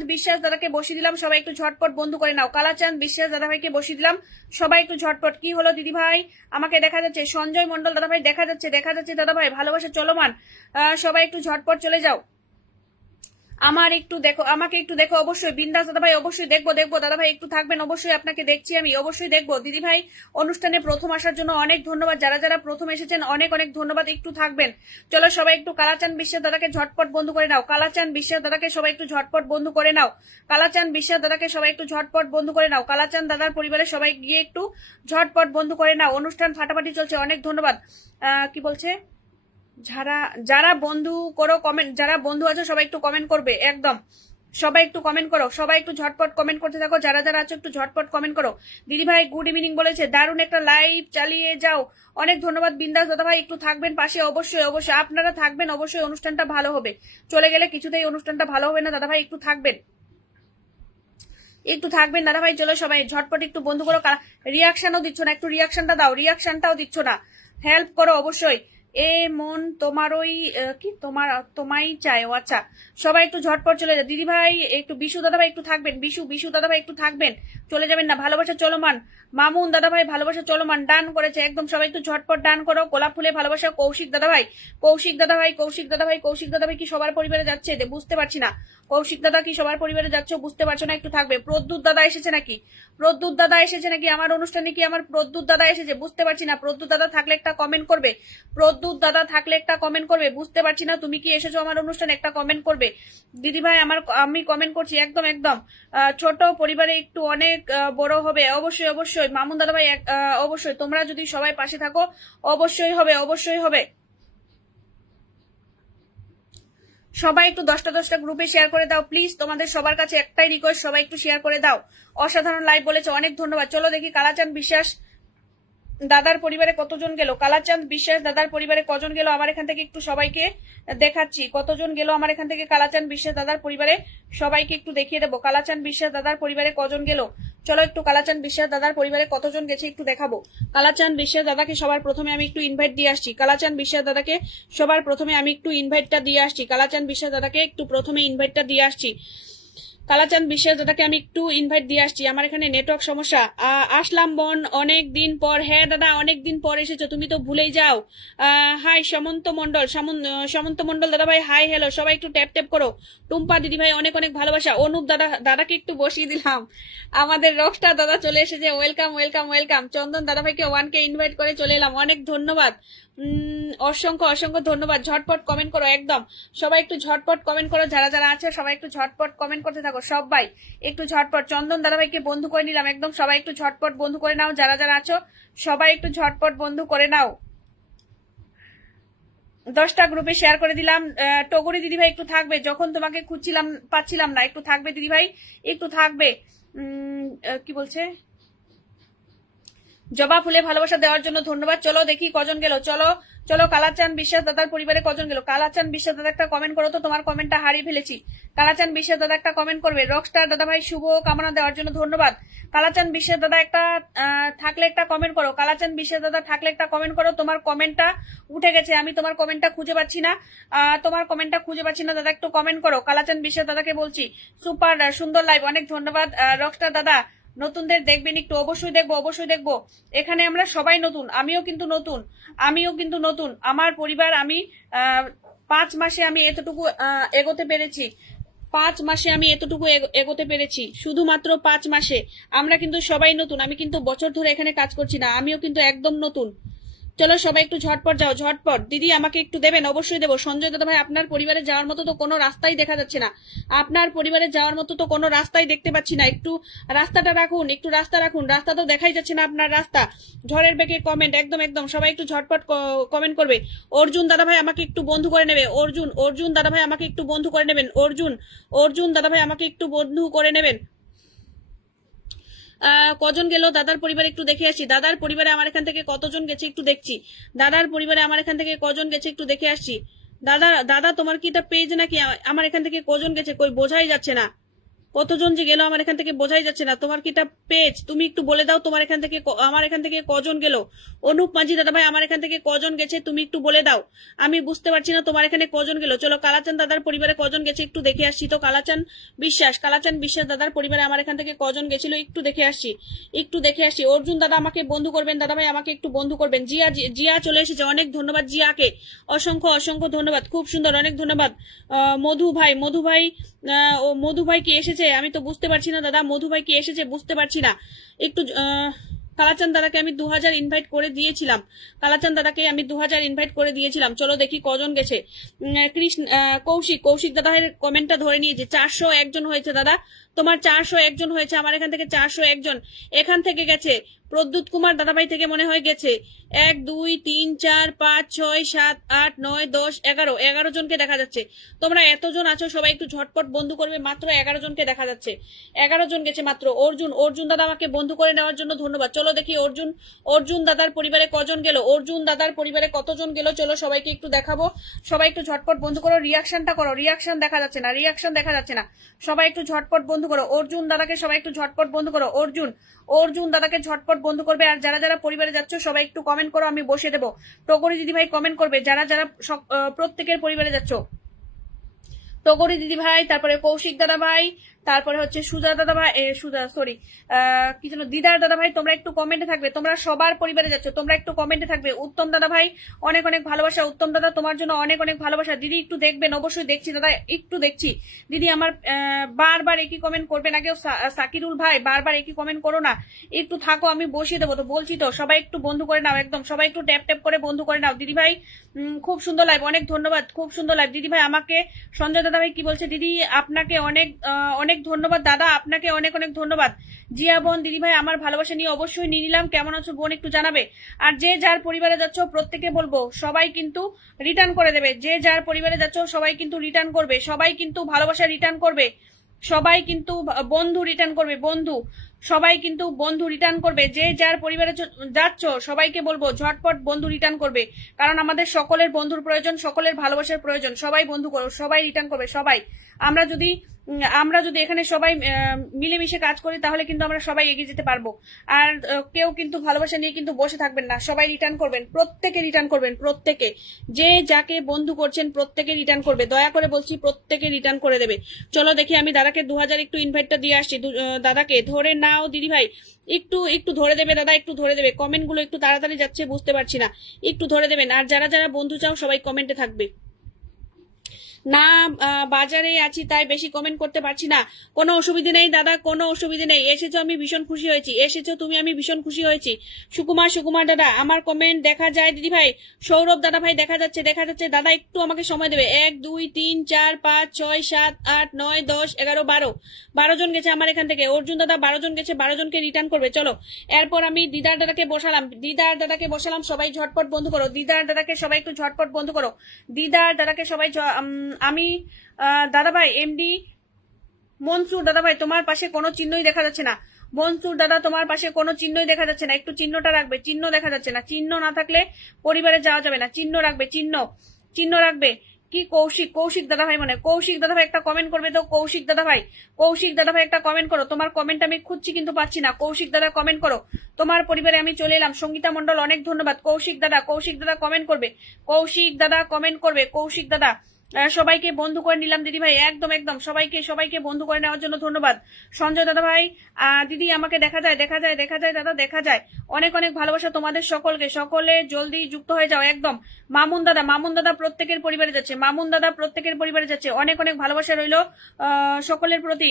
বিশ্বাস দাদাকে বসিয়ে দিলাম। সবাই একটু ঝটপট বন্ধু করে নাও। কালাচাঁদ বিশ্বাস দাদা ভাইকে বসিয়ে দিলাম, সবাই একটু ঝটপট। কি হলো দিদি ভাই আমাকে দেখা যাচ্ছে। সঞ্জয় মন্ডল দাদা ভাই দেখা যাচ্ছে দাদা ভাই, ভালোবাসা চলমান। সবাই একটু ঝটপট চলে যাও। আমাকে একটু দেখো অবশ্যই। বিন্দাস দাদা ভাই অবশ্যই দেখবো দাদা ভাই একটু থাকবেন, অবশ্যই আপনাকে দেখছি আমি, অবশ্যই দেখবো। দিদি ভাই অনুষ্ঠানে প্রথম আসার জন্য অনেক ধন্যবাদ, যারা যারা প্রথম এসেছেন অনেক অনেক ধন্যবাদ, একটু থাকবেন। চলো সবাই একটু কালাচাঁদ বিশ্বাস দাদাকে ঝটপট বন্ধু করে নাও, কালাচাঁদ বিশ্বাস দাদাকে সবাই একটু ঝটপট বন্ধু করে নাও, কালাচাঁদ বিশ্বাস দাদাকে সবাই একটু ঝটপট বন্ধু করে নাও। কালাচাঁদ দাদার পরিবারের সবাই গিয়ে একটু ঝটপট বন্ধু করে নাও। অনুষ্ঠান ফাটাফাটি চলছে, অনেক ধন্যবাদ। কি বলছে, যারা বন্ধু করো কমেন্ট, যারা বন্ধু আছো সবাই একটু কমেন্ট করবে, একদম সবাই একটু কমেন্ট করো, সবাই একটু ঝটপট কমেন্ট করতে থাকো। যারা যারা আছো একটু ঝটপট কমেন্ট করো। দিদি ভাই গুড ইভিনিং বলেছে, দারুণ একটা লাইভ চালিয়ে যাও, অনেক ধন্যবাদ। বিন্দাস দাদা ভাই একটু থাকবেন পাশে, অবশ্যই অবশ্যই আপনারা থাকবেন, অবশ্যই অনুষ্ঠানটা ভালো হবে। চলে গেলে কিছুতেই অনুষ্ঠানটা ভালো হবে না, দাদা ভাই একটু থাকবেন, একটু থাকবেন দাদা ভাই। চলো সবাই ঝটপট একটু বন্ধু করো। রিয়াকশনও দিচ্ছ না, একটু রিয়াকশনটা দাও, রিয়াকশনটাও দিচ্ছ না, হেল্প করো অবশ্যই। এ মন তোমারই কি তোমায় চাই, ও আচ্ছা। সবাই একটু ঝটপট চলে যায়। দিদি ভাই একটু বিশু দাদা ভাই একটু থাকবেন, বিশু দাদা ভাই একটু থাকবেন, চলে যাবেন না। ভালোবাসা চলমান। মামুন দাদা ভাই ভালোবাসা চলমান ডান করেছে, একদম সবাই একটু ঝটপট ডান করো। গোলাপ ফুলে ভালোবাসা। কৌশিক দাদা ভাই কি সবার পরিবারে যাচ্ছে বুঝতে পারছি না। কৌশিক দাদা কি সবার পরিবারে যাচ্ছে বুঝতে পারছো না, একটু থাকবে। প্রদ্যুৎ দাদা এসেছে নাকি, আমার অনুষ্ঠানে কি আমার প্রদ্যুৎ দাদা এসেছে বুঝতে পারছি না। প্রদ্যুৎ দাদা থাকলে একটা কমেন্ট করবে, বুঝতে পারছি না। তুমি কি এসেছো আমার অনুষ্ঠানে, একটা কমেন্ট করবে। দিদি ভাই আমি কমেন্ট করছি, একদম একদম। ছোট পরিবারে একটু অনেক বড় হবে, অবশ্যই অবশ্যই। মামুন দাদা ভাই অবশ্যই, তোমরা যদি সবাই পাশে থাকো অবশ্যই হবে, অবশ্যই হবে। সবাই একটু 10টা গ্রুপে শেয়ার করে দাও প্লিজ, তোমাদের সবার কাছে একটাই রিকোয়েস্ট, সবাই একটু শেয়ার করে দাও। অসাধারণ লাইভ বলেছে, অনেক ধন্যবাদ। চলো দেখি কালাচাঁদ বিশ্বাস দাদার পরিবারে কতজন গেল, কালাচাঁদ বিশ্বাস দাদার পরিবারে কজন গেল আমার এখান থেকে একটু সবাইকে দেখাচ্ছি। কতজন গেল আমার এখান থেকে কালাচাঁদ বিশ্বাস দাদার পরিবারে, সবাইকে একটু দেখিয়ে দেবো। কালাচাঁদ বিশ্বাস দাদার পরিবারে কজন গেল, চলো একটু কালাচাঁদ বিশ্বাস দাদার পরিবারে কতজন গেছে একটু দেখাবো। কালাচাঁদ বিশ্বাস দাদাকে সবার প্রথমে আমি একটু ইনভাইট দিয়ে আসছি, কালাচাঁদ বিশ্বাস দাদাকে সবার প্রথমে আমি একটু ইনভাইটটা দিয়ে আসছি, কালাচাঁদ বিশ্বাস দাদাকে একটু প্রথমে ইনভাইটটা দিয়ে আসছি। কালাচাঁদ বিশ্বাস দাদাকে আমি একটু ইনভাইট দিয়ে আসছি, আমার এখানে নেটওয়ার্ক সমস্যা। আসলাম বোন অনেক দিন পর। হ্যাঁ দাদা অনেক দিন পর এসেছো, তুমি তো ভুলেই যাও। হাই সামন্ত মন্ডল দাদা ভাই হাই হ্যালো, সবাই একটু ট্যাপ ট্যাপ করো। টুম্পা দিদি ভাই অনেক অনেক ভালোবাসা। অনুপ দাদাকে একটু বসিয়ে দিলাম, আমাদের রকস্টার দাদা চলে এসেছে, ওয়েলকাম ওয়েলকাম ওয়েলকাম। চন্দন দাদা ভাইকে 1K ইনভাইট করে চলে এলাম, অনেক ধন্যবাদ, অসংখ্য অসংখ্য ধন্যবাদ। ঝটপট কমেন্ট করো, একদম সবাই একটু ঝটপট কমেন্ট করো, যারা যারা আছে সবাই একটু ঝটপট কমেন্ট করতে থাকো। থাকো সবাই একটু ঝটপট। চন্দন দাদাভাইকে বন্ধু করে নিলাম, একদম সবাই একটু ঝটপট বন্ধু করে নাও, যারা যারা আছো সবাই একটু ঝটপট বন্ধু করে নাও। 10টা গ্রুপে শেয়ার করে দিলাম। টগরি দিদিভাই একটু থাকবে, যখন তোমাকে খুঁজছিলাম পাচ্ছিলাম না, একটু থাকবে দিদিভাই, একটু থাকবে। কি বলছে, জবা ফুলে ভালোবাসা দেওয়ার জন্য ধন্যবাদ। চলো দেখি কজন গেল, চলো চলো। কালাচান বিশ্বাস দাদার পরিবারে কজন গেল? কালাচান বিশ্বাস দাদা একটা কমেন্ট করো তো, তোমার কমেন্টটা হারিয়ে ফেলেছি। কালাচান বিশ্বাস দাদা একটা কমেন্ট করবে। রকস্টার দাদা ভাই শুভ কামনা দেওয়ার জন্য ধন্যবাদ। কালাচান বিশ্বাস দাদা একটা থাকলে একটা কমেন্ট করো। কালাচান বিশ্বাস দাদা থাকলে একটা কমেন্ট করো। তোমার কমেন্টটা উঠে গেছে, আমি তোমার কমেন্টটা খুঁজে পাচ্ছি না, তোমার কমেন্টটা খুঁজে পাচ্ছি না দাদা, একটু কমেন্ট করো। কালাচান বিশ্বাস দাদাকে বলছি সুপার সুন্দর লাইভ, অনেক ধন্যবাদ। রকস্টার দাদা নতুনদের দেখবেন একটু, অবশ্যই দেখবো অবশ্যই দেখবো। এখানে আমরা সবাই নতুন, আমিও কিন্তু নতুন। আমার পরিবার, আমি 5 মাসে আমি এতটুকু এগোতে পেরেছি, 5 মাসে আমি এতটুকু এগোতে পেরেছি, শুধুমাত্র 5 মাসে। আমরা কিন্তু সবাই নতুন, আমি কিন্তু বছর ধরে এখানে কাজ করছি না, আমিও কিন্তু একদম নতুন। চলো সবাই একটু ঝটপট যাও, ঝটপট। দিদি আমাকে একটু দেবেন? অবশ্যই দেবো। সঞ্জয় দাদা ভাই আপনার পরিবারে যাওয়ার মতো তো কোনো রাস্তাই দেখা যাচ্ছে না, আপনার পরিবারে যাওয়ার মতো তো কোনো রাস্তাই দেখতে পাচ্ছি না, একটু রাস্তাটা রাখুন, একটু রাস্তা রাখুন, রাস্তা তো দেখাই যাচ্ছে না আপনার রাস্তা। ঝড়ের বেগে কমেন্ট, একদম একদম সবাই একটু ঝটপট কমেন্ট করবে। অর্জুন দাদা ভাই আমাকে একটু বন্ধু করে নেবে, অর্জুন দাদা ভাই আমাকে একটু বন্ধু করে নেবেন, অর্জুন দাদা ভাই আমাকে একটু বন্ধু করে নেবেন। কজন গেল দাদার পরিবারে একটু দেখে আসি। দাদার পরিবারে আমার এখান থেকে কতজন গেছে একটু দেখছি, দাদার পরিবারে আমার এখান থেকে কজন গেছে একটু দেখে আসছি। দাদা দাদা তোমার কি এটা পেজ নাকি? আমার এখান থেকে কজন গেছে কই বোঝাই যাচ্ছে না, কতজন যে গেল আমার এখান থেকে বোঝাই যাচ্ছে না। তোমার কি এটা পেজ? তুমি একটু বলে দাও তোমার এখান থেকে আমার এখান থেকে কজন গেল। অনুপ মাঝি দাদা ভাই আমার এখান থেকে কজন গেছে তুমি একটু বলে দাও, আমি বুঝতে পারছি না তোমার এখানে কজন গেল। চলো কালাচান দাদার পরিবারে কজন গেছে একটু দেখে আসছি তো। কালাচান বিশ্বাস দাদার পরিবারে আমার এখান থেকে কজন গেছিল একটু দেখে আসছি। অর্জুন দাদা আমাকে বন্ধু করবেন, দাদা ভাই আমাকে একটু বন্ধু করবেন। জিয়া চলে এসেছে, অনেক ধন্যবাদ জিয়াকে, অসংখ্য অসংখ্য ধন্যবাদ, খুব সুন্দর, অনেক ধন্যবাদ। মধু ভাই কি এসেছে? আমি তো বুঝতে পারছি না দাদা, মধু ভাই কি এসেছে বুঝতে পারছি না। একটু কালাচান দাদাকে আমি 2000 ইনভাইট করে দিয়েছিলাম, চলো দেখি কজন গেছে। কৌশিক দাদা কমেন্টটা ধরে নিয়েছে, 401 জন হয়েছে দাদা, তোমার 401 জন হয়েছে, আমার এখান থেকে 401 জন এখান থেকে গেছে। প্রদ্যুৎ কুমার দাদাভাই থেকে মনে হয় গেছে 1 2 3 4 5 6 7 8 9 10 11 জনকে দেখা যাচ্ছে। তোমরা এতজন আছো, সবাই একটু ঝটপট বন্ধু করবে, মাত্র 11 জনকে দেখা যাচ্ছে, 11 জন গেছে মাত্র। অর্জুন দাদা আমাকে বন্ধু করে নেওয়ার জন্য ধন্যবাদ। চলো দেখি অর্জুন দাদার পরিবারে কজন গেল, অর্জুন দাদার পরিবারে কতজন গেল, চলো সবাইকে একটু দেখাবো। সবাই একটু ঝটপট বন্ধু করো, রিয়াকশনটা করো, রিয়াকশন দেখা যাচ্ছে না, সবাই একটু ঝটপট বন্ধু করো। অর্জুন দাদাকে সবাই একটু ঝটপট বন্ধু করো, অর্জুন দাদাকে ঝটপট বন্ধু করবে। আর যারা যারা পরিবারে যাচ্ছ সবাই একটু কমেন্ট করো, আমি বসে দেবো। টগরি দিদি ভাই কমেন্ট করবে, যারা যারা প্রত্যেকের পরিবারে যাচ্ছ। টগরি দিদি ভাই, তারপরে কৌশিক দাদা ভাই, তারপরে হচ্ছে সুজা দাদা ভাই, কি যেন দিদার দাদা ভাই, তোমরা একটু কমেন্টে থাকবে, তোমরা সবার পরিবারে যাচ্ছ, তোমরা একটু কমেন্টে থাকবে। উত্তম দাদা ভাই অনেক অনেক ভালোবাসা, উত্তম দাদা তোমার জন্য অনেক অনেক ভালোবাসা। দিদি একটু দেখবেন, অবশ্যই দেখছি দাদা, একটু দেখছি। দিদি আমার বারবার একই কমেন্ট করবে না কেউ, সাকিরুল ভাই বারবার একই কমেন্ট করো না, একটু থাকো, আমি বসিয়ে দেবো তো, বলছি তো সবাই একটু বন্ধু করে নাও, একদম সবাই একটু ট্যাপ ট্যাপ করে বন্ধু করে নাও। দিদি ভাই খুব সুন্দর লাইভ, অনেক ধন্যবাদ, খুব সুন্দর লাইভ। দিদি ভাই আমাকে সঞ্জয় দাদা ভাই কি বলছে, দিদি আপনাকে অনেক অনেক ধন্যবাদ দাদা, আপনাকে অনেক অনেক ধন্যবাদ। জিয়া বোন দিদি ভাই আমার ভালোবাসা নিয়ে অবশ্যই নিয়ে নিলাম, কেমন আছো বোন একটু জানাবে। আর যে যার পরিবারে যাচ্ছ প্রত্যেকে বলবো সবাই কিন্তু রিটার্ন করে দেবে, যে যার পরিবারে যাচ্ছ সবাই কিন্তু রিটার্ন করবে, সবাই কিন্তু ভালোবাসা রিটার্ন করবে, সবাই কিন্তু বন্ধু রিটার্ন করবে, সবাই কিন্তু বন্ধু রিটার্ন করবে। যে যার পরিবারে যাচ্ছ সবাইকে বলবো ঝটপট বন্ধু রিটার্ন করবে, কারণ আমাদের সকলের বন্ধুর প্রয়োজন, সকলের ভালোবাসার প্রয়োজন। সবাই বন্ধু করো, সবাই রিটার্ন করবে, সবাই। আমরা যদি এখানে সবাই মিলেমিশে কাজ করি তাহলে কিন্তু আমরা সবাই এগিয়ে যেতে পারবো। আর কেউ কিন্তু ভালোবাসা নিয়ে কিন্তু বসে থাকবেন না, সবাই রিটার্ন করবেন, প্রত্যেকে রিটার্ন করবেন, প্রত্যেকে যে যাকে বন্ধু করছেন প্রত্যেকে রিটার্ন করবে, দয়া করে বলছি প্রত্যেকে রিটার্ন করে দেবে। চলো দেখি আমি দাদাকে 2000 একটু ইনভাইটটা দিয়ে আসছি। দাদাকে ধরে নাও দিদি ভাই, একটু ধরে দেবে দাদা, একটু ধরে দেবে। কমেন্ট গুলো একটু তাড়াতাড়ি যাচ্ছে, বুঝতে পারছি না, একটু ধরে দেবেন। আর যারা যারা বন্ধু চাও সবাই কমেন্টে থাকবে। না বাজারে আছি তাই বেশি কমেন্ট করতে পারছি না। কোনো অসুবিধে নেই দাদা, কোনো অসুবিধে নেই। এসেছো আমি ভীষণ খুশি হয়েছি, এসেছো তুমি আমি ভীষণ খুশি হয়েছি। সুকুমার দাদা আমার কমেন্ট দেখা যায় দিদি ভাই। সৌরভ দাদা ভাই দেখা যাচ্ছে দাদা, একটু আমাকে সময় দেবে। 1 2 3 4 5 6 7 8 9 10 11 12 জন গেছে আমার এখান থেকে। অর্জুন দাদা 12 জন গেছে, 12 জনকে রিটার্ন করবে। চলো এরপর আমি দিদার দাদাকে বসালাম। সবাই ঝটপট বন্ধ করো, দিদার দাদাকে সবাই একটু ঝটপট বন্ধ করো। দিদার দাদাকে সবাই আমি দাদা ভাই এমডি মনসুর দাদা ভাই তোমার পাশে কোনো চিহ্নই দেখা যাচ্ছে না। মনসুর দাদা তোমার পাশে কোনো চিহ্নই দেখা যাচ্ছে না, একটু চিহ্নটা রাখবে। চিহ্ন দেখা যাচ্ছে না, চিহ্ন না থাকলে পরিবারে যাওয়া যাবে না। চিহ্ন রাখবে, চিহ্ন রাখবে। কি কৌশিক দাদা ভাই, মানে কৌশিক দাদা ভাই একটা কমেন্ট করবে তো। কৌশিক দাদা ভাই একটা কমেন্ট করো। তোমার কমেন্ট আমি খুঁজছি কিন্তু পাচ্ছি না। কৌশিক দাদা কমেন্ট করো, তোমার পরিবারে আমি চলে এলাম। সঙ্গীতা মন্ডল অনেক ধন্যবাদ। কৌশিক দাদা কমেন্ট করবে। কৌশিক দাদা কমেন্ট করবে। কৌশিক দাদা সবাইকে বন্ধু করে নিলাম দিদি ভাই, একদম সবাইকে বন্ধু করে নেওয়ার জন্য ধন্যবাদ। সঞ্জয় দাদা ভাই দিদি আমাকে দেখা যায় দাদা, দেখা যায়। অনেক ভালোবাসা তোমাদের সকলকে, সকলে জলদি যুক্ত হয়ে যাও একদম। মামুন দাদা প্রত্যেকের পরিবারে যাচ্ছে। অনেক ভালোবাসা রইল সকলের প্রতি।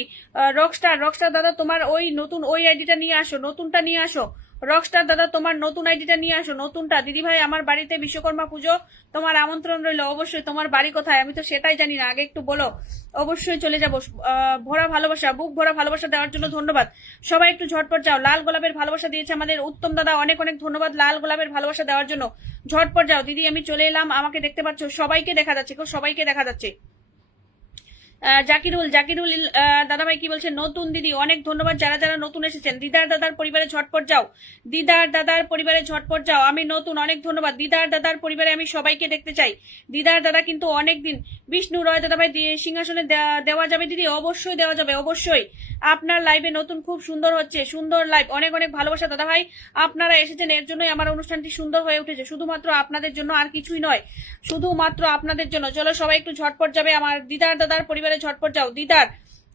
রকস্টার দাদা তোমার ওই নতুন ওই আইডিটা নিয়ে আসো, নতুনটা নিয়ে আসো। রকস্টার দাদা তোমার নতুন আইডিটা নিয়ে আসো, নতুনটা। দিদি ভাই আমার বাড়িতে বিশ্বকর্মা পুজো, তোমার আমন্ত্রণ রইল। অবশ্যই। তোমার বাড়ি কোথায় আমি তো সেটাই জানি না, আগে একটু বলো। অবশ্যই চলে যাবো। ভরা ভালোবাসা, বুক ভরা ভালোবাসা দেওয়ার জন্য ধন্যবাদ। সবাই একটু ঝটপট যাও। লাল গোলাপের ভালোবাসা দিয়েছে আমাদের উত্তম দাদা, অনেক ধন্যবাদ লাল গোলাপের ভালোবাসা দেওয়ার জন্য। ঝটপট যাও দিদি, আমি চলে এলাম। আমাকে দেখতে পাচ্ছ, সবাইকে দেখা যাচ্ছে, সবাইকে দেখা যাচ্ছে। জাকিরুল দাদাভাই কি বলছেন? নতুন দিদি অনেক ধন্যবাদ যারা নতুন এসেছেন। দিদার দাদার পরিবারে ঝটপট যাও, আমি নতুন, অনেক ধন্যবাদ। দিদার দাদার পরিবারে আমি সবাইকে দেখতে চাই। দিদার দাদা কিন্তু অনেকদিন। বিষ্ণু রয় দাদাভাই সিংহাসনে দেওয়া যাবে দিদি? অবশ্যই দেওয়া যাবে, অবশ্যই। আপনার লাইভে নতুন, খুব সুন্দর হচ্ছে, সুন্দর লাইভ। অনেক ভালোবাসা দাদা ভাই, আপনারা এসেছেন এর জন্যই আমার অনুষ্ঠানটি সুন্দর হয়ে উঠেছে। শুধুমাত্র আপনাদের জন্য, আর কিছুই নয়, শুধুমাত্র আপনাদের জন্য। চলো সবাই একটু ঝটপট যাবে আমার দিদার দাদার পরিবারে ঝটপট যাও।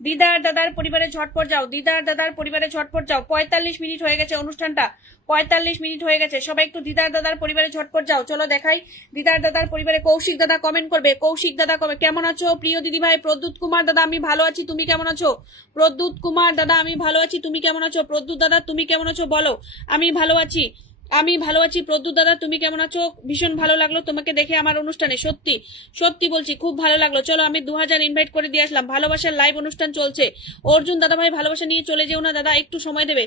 দিদার দাদার পরিবারে ঝটপট যাও। 45 মিনিট হয়ে গেছে অনুষ্ঠানটা, 45 মিনিট হয়ে গেছে। সবাই একটু দিদার দাদার পরিবারে ঝটপট যাও। চলো দেখাই দিদার দাদার পরিবারে। কৌশিক দাদা কমেন্ট করবে। কৌশিক দাদা কেমন আছো প্রিয় দিদি ভাই? প্রদ্যুৎ কুমার দাদা আমি ভালো আছি, তুমি কেমন আছো? প্রদ্যুৎ কুমার দাদা আমি ভালো আছি, তুমি কেমন আছো? প্রদ্যুৎ দাদা তুমি কেমন আছো বলো। আমি ভালো আছি। প্রদ্যুৎ দাদা তুমি কেমন আছো? ভীষণ ভালো লাগলো তোমাকে দেখে আমার অনুষ্ঠানে, সত্যি বলছি খুব ভালো লাগলো। চলো আমি 2000 ইনভাইট করে দিয়ে আসলাম। ভালোবাসার লাইভ অনুষ্ঠান চলছে। অর্জুন দাদা ভাই ভালোবাসা নিয়ে চলে যেও না দাদা, একটু সময় দেবে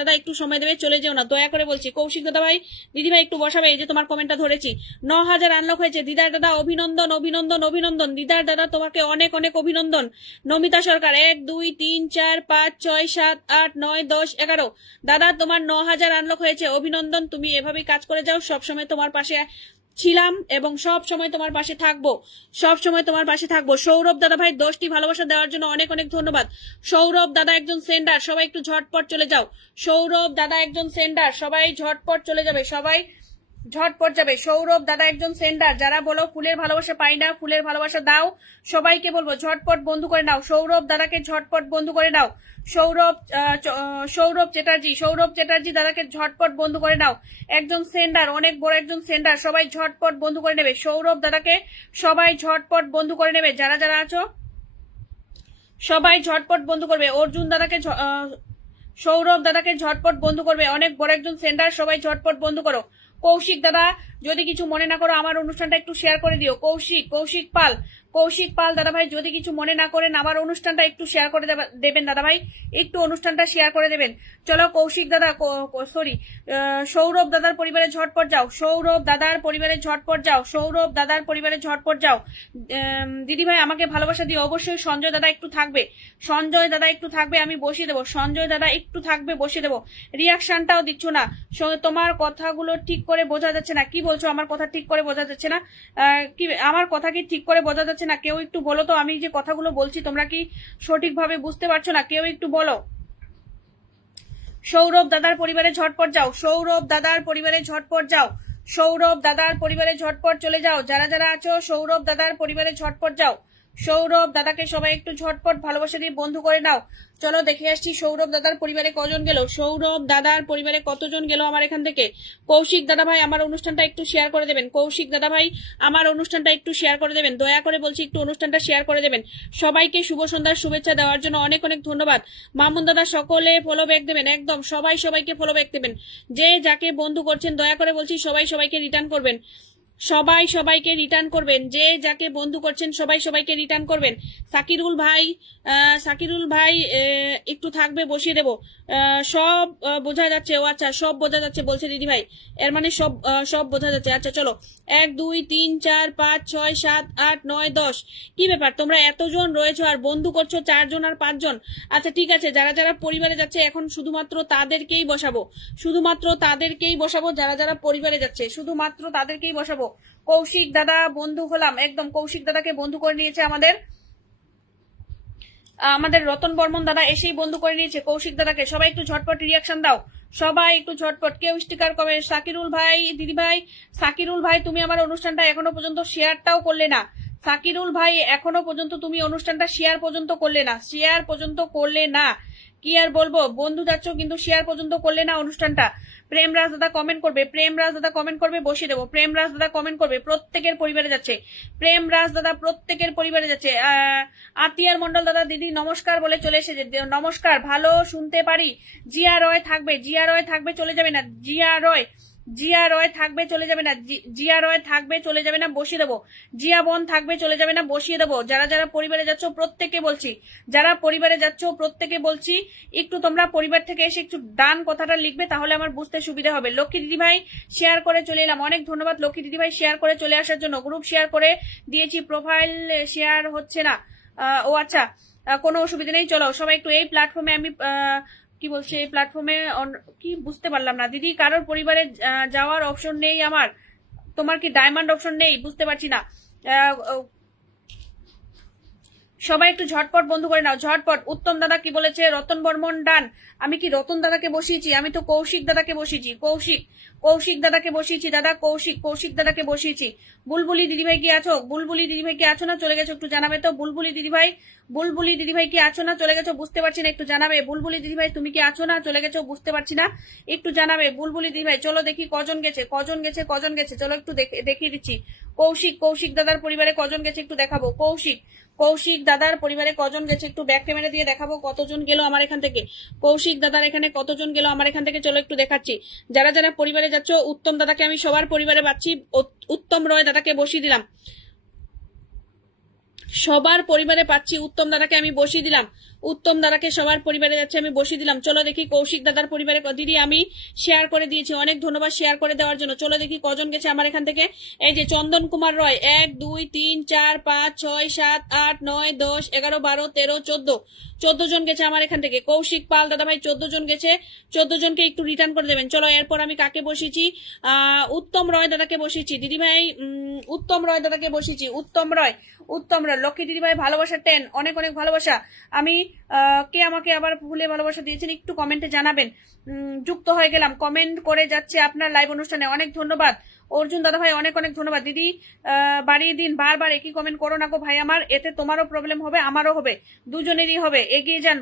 দাদা, একটু সময় দেবে, চলে যেও না দয়া করে বলছি। কৌশিক দাদা ভাই দিদি ভাই একটু বসাবে, এই যে তোমার কমেন্টটা ধরেছি। 9000 আনলক হয়েছে। দিদার দাদা অভিনন্দন। দিদার দাদা তোমাকে অনেক অভিনন্দন। নমিতা সরকার 1 2 3 4 5 6 7 8 9 10 11 দাদা তোমার 9000 আনলক হয়েছে, অভিনন্দন। তুমি এভাবেই কাজ করে যাও, সবসময় তোমার পাশে ছিলাম এবং সব সময় তোমার পাশে থাকবো। সৌরভ দাদা ভাই 10টি ভালোবাসা দেওয়ার জন্য অনেক ধন্যবাদ। সৌরভ দাদা একজন সেন্ডার, সবাই একটু ঝটপট চলে যাও। সৌরভ দাদা একজন সেন্ডার, সবাই ঝটপট চলে যাবে, সবাই ঝটপট যাবে। সৌরভ দাদা একজন সেন্ডার, যারা বলো ফুলের ভালোবাসা পাই না, ফুলের ভালোবাসা দাও, সবাইকে বলবো ঝটপট বন্ধু করে নাও। সৌরভ দাদাকে ঝটপট বন্ধু করে নাও। সৌরভ চ্যাটার্জি দাদাকে ঝটপট বন্ধু করে নাও। একজন সেন্ডার, অনেক বড় একজন সেন্ডার, সবাই ঝটপট বন্ধু করে নেবে। সৌরভ দাদাকে সবাই ঝটপট বন্ধু করে নেবে, যারা আছো সবাই ঝটপট বন্ধু করবে। অর্জুন দাদাকে সৌরভ দাদাকে ঝটপট বন্ধু করবে, অনেক বড় একজন সেন্ডার, সবাই ঝটপট বন্ধু করো। কৌশিক দাদা যদি কিছু মনে না করো আমার অনুষ্ঠানটা একটু শেয়ার করে দিও। কৌশিক পাল দাদা ভাই যদি কিছু মনে না করেন আমার অনুষ্ঠানটা একটু শেয়ার করে দেবেন দাদা ভাই, একটু অনুষ্ঠানটা শেয়ার করে দেবেন। চলো কৌশিক দাদা সৌরভ দাদার পরিবারে ঝটপট যাও। দিদি ভাই আমাকে ভালোবাসা দিও। অবশ্যই সঞ্জয় দাদা একটু থাকবে, আমি বসিয়ে দেবো। সঞ্জয় দাদা একটু থাকবে, বসিয়ে দেবো। রিয়াকশনটাও দিচ্ছ না, তোমার কথাগুলো ঠিক করে বোঝা যাচ্ছে না। কি বলছো? আমার কথা ঠিক করে বোঝা যাচ্ছে না? আমার কথা কি ঠিক করে বোঝা যাচ্ছে না? কেউ একটু বলো তো, আমি যে কথাগুলো বলছি তোমরা কি সঠিকভাবে বুঝতে পারছো না? কেউ একটু বলো। সৌরভ দাদার পরিবারে ঝটপট যাও। সৌরভ দাদার পরিবারে ঝটপট চলে যাও, যারা আছো সৌরভ দাদার পরিবারে ঝটপট যাও। সৌরভ দাদাকে সবাই একটু ঝটপট ভালোবাসা দিয়ে বন্ধু করে নাও। চলো দেখে আসছি সৌরভ দাদার পরিবারে কজন গেল, সৌরভ দাদার পরিবারে কতজন গেল আমার এখান থেকে। কৌশিক দাদা ভাই আমার অনুষ্ঠানটা একটু শেয়ার করে দেবেন, কৌশিক দাদা ভাই আমার অনুষ্ঠানটা একটু শেয়ার করে দেবেন, দয়া করে বলছি একটু অনুষ্ঠানটা শেয়ার করে দেবেন। সবাইকে শুভ সন্ধ্যার শুভেচ্ছা দেওয়ার জন্য অনেক অনেক ধন্যবাদ। মামুন দাদা সকলে ফলো ব্যাক দেবেন, একদম সবাই সবাইকে ফলো ব্যাক দেবেন। যে যাকে বন্ধু করছেন দয়া করে বলছি সবাই সবাইকে রিটার্ন করবেন, সবাই সবাইকে রিটার্ন করবেন, যে যাকে বন্ধু করছেন সবাই সবাইকে রিটার্ন করবেন। সাকিরুল ভাই একটু থাকবে, বসিয়ে দেব। সব বোঝা যাচ্ছে, ও আচ্ছা সব বোঝা যাচ্ছে বলছে দিদি ভাই, এর মানে সব বোঝা যাচ্ছে। আচ্ছা চলো 1 2 3 4 5 6 7 8 9 10। কি ব্যাপার তোমরা এতজন রয়েছো আর বন্ধু করছো 4 জন আর 5 জন। আচ্ছা ঠিক আছে, যারা যারা পরিবারে যাচ্ছে এখন শুধুমাত্র তাদেরকেই বসাবো, শুধুমাত্র তাদেরকেই বসাবো, যারা যারা পরিবারে যাচ্ছে শুধুমাত্র তাদেরকেই বসাবো। কৌশিক দাদা বন্ধু হলাম, একদম কৌশিক দাদাকে বন্ধু করে নিয়েছে আমাদের রতন বর্মন দাদা এসেই বন্ধু করে নিয়েছে কৌশিক দাদাকে। সবাই একটু ঝটপট রিয়াকশন দাও, সবাই একটু ঝটপট, কেউ স্টিকার কবে। সাকিরুল ভাই দিদি ভাই, সাকিরুল ভাই তুমি আমার অনুষ্ঠানটা এখনো পর্যন্ত শেয়ারটাও করলে না, সাকিরুল ভাই এখনো পর্যন্ত তুমি অনুষ্ঠানটা শেয়ার পর্যন্ত করলে না, শেয়ার পর্যন্ত করলে না, কি আর বলবো, বন্ধু যাচ্ছ কিন্তু শেয়ার পর্যন্ত করলে না অনুষ্ঠানটা। প্রেমরাজ দাদা কমেন্ট করবে, প্রেমরাজ দাদা কমেন্ট করবে, বসিয়ে দেবো। প্রেমরাজ দাদা কমেন্ট করবে, প্রত্যেকের পরিবারে যাচ্ছে, প্রেমরাজ দাদা প্রত্যেকের পরিবারে যাচ্ছে। আতিয়ার মন্ডল দাদা দিদি নমস্কার বলে চলে এসেছে, নমস্কার, ভালো শুনতে পারি। জিয়া রয় থাকবে, জিয়া রয় থাকবে, চলে যাবে না, জিয়া রয় থাকবে, চলে যাবে না, জিয়া রয় থাকবে, চলে যাবে না, বসিয়ে দেবো। জিয়া বোন থাকবে, চলে যাবে না, বসিয়ে দেবো। যারা যারা পরিবারে যাচ্ছ প্রত্যেকে বলছি, যারা পরিবারে যাচ্ছ প্রত্যেকে বলছি একটু তোমরা পরিবার থেকে এসে একটু ডান কথাটা লিখবে, তাহলে আমার বুঝতে সুবিধা হবে। লক্ষ্মী দিদি ভাই শেয়ার করে চলে এলাম, অনেক ধন্যবাদ লক্ষ্মী দিদি ভাই শেয়ার করে চলে আসার জন্য। গ্রুপ শেয়ার করে দিয়েছি, প্রোফাইল শেয়ার হচ্ছে না। ও আচ্ছা, কোনো অসুবিধা নেই, চলো সবাই একটু এই প্ল্যাটফর্মে, আমি কি বলছি এই প্ল্যাটফর্মে কি বুঝতে পারলাম না দিদি, কারোর পরিবারে যাওয়ার অপশন নেই আমার, তোমার কি ডায়মন্ড অপশন নেই, বুঝতে পারছি না। সবাই একটু ঝটপট বন্ধু করে নাও, ঝটপট। উত্তম দাদা কি বলেছে, রতন বর্মন ডান। আমি কি রতন দাদাকে বসিয়েছি, আমি তো কৌশিক দাদাকে বসিয়েছি, কৌশিক দাদাকে বসিয়েছি, দাদা কৌশিক দাদাকে বসিয়েছি। বুলবুলি দিদিভাই কি আছো, বুলবুলি দিদিভাই কি আছো না চলে গেছো, একটু জানাবে তো। বুলবুলি দিদিভাই কি আছো না চলে গেছো, বুঝতে পারছি না, একটু জানাবে। বুলবুলি দিদিভাই তুমি কি আছো না চলে গেছো, বুঝতে পারছি না, একটু জানাবে বুলবুলি দিদিভাই। চলো দেখি কজন গেছে, চলো একটু দেখিয়ে দিচ্ছি। কৌশিক দাদার পরিবারে কজন গেছে একটু দেখাবো। কৌশিক দাদার পরিবারে কজন গেছে একটু ব্যাক ক্যামেরা দিয়ে দেখাবো, কতজন গেল আমার এখান থেকে। কৌশিক দাদার এখানে কতজন গেল আমার এখান থেকে, চলো একটু দেখাচ্ছি। যারা যারা পরিবারে যাচ্ছ, উত্তম দাদাকে আমি সবার পরিবারে পাচ্ছি, উত্তম রয় দাদাকে বসিয়ে দিলাম, সবার পরিবারে পাচ্ছি, উত্তম দাদাকে আমি বসিয়ে দিলাম, উত্তম দাদাকে সবার পরিবারে যাচ্ছে আমি বসিয়ে দিলাম। চলো দেখি কৌশিক দাদার পরিবারে, দিদি আমি শেয়ার করে দিয়েছি, অনেক ধন্যবাদ শেয়ার করে দেওয়ার জন্য। চলো দেখি কজন গেছে আমার এখান থেকে। এই যে চন্দন কুমার রয় 1 2 3 4 5 6 7 8 9 10 11 12 13 14 জন গেছে আমার এখান থেকে। কৌশিক পাল দাদা ভাই 14 জন গেছে, 14 জনকে একটু রিটার্ন করে দেবেন। চলো এরপর আমি কাকে বসিয়েছি, উত্তম রয় দাদাকে বসিয়েছি দিদি ভাই, উত্তম রয় দাদাকে বসিয়েছি, উত্তম রয়। লক্ষ্মী দিদি ভাই ভালোবাসা 10, অনেক অনেক ভালোবাসা। আমি কে আমাকে আবার ভুলে ভালোবাসা দিয়েছেন একটু কমেন্টে জানাবেন। যুক্ত হয়ে গেলাম, কমেন্ট করে যাচ্ছে আপনার লাইভ অনুষ্ঠানে, অনেক ধন্যবাদ। অর্জুন দাদা ভাই অনেক অনেক ধন্যবাদ। দিদি বাড়িয়ে দিন, বারবার একই কমেন্ট করো না গো ভাই আমার, এতে তোমারও প্রবলেম হবে আমারও হবে, দুজনেরই হবে, এগিয়ে যান।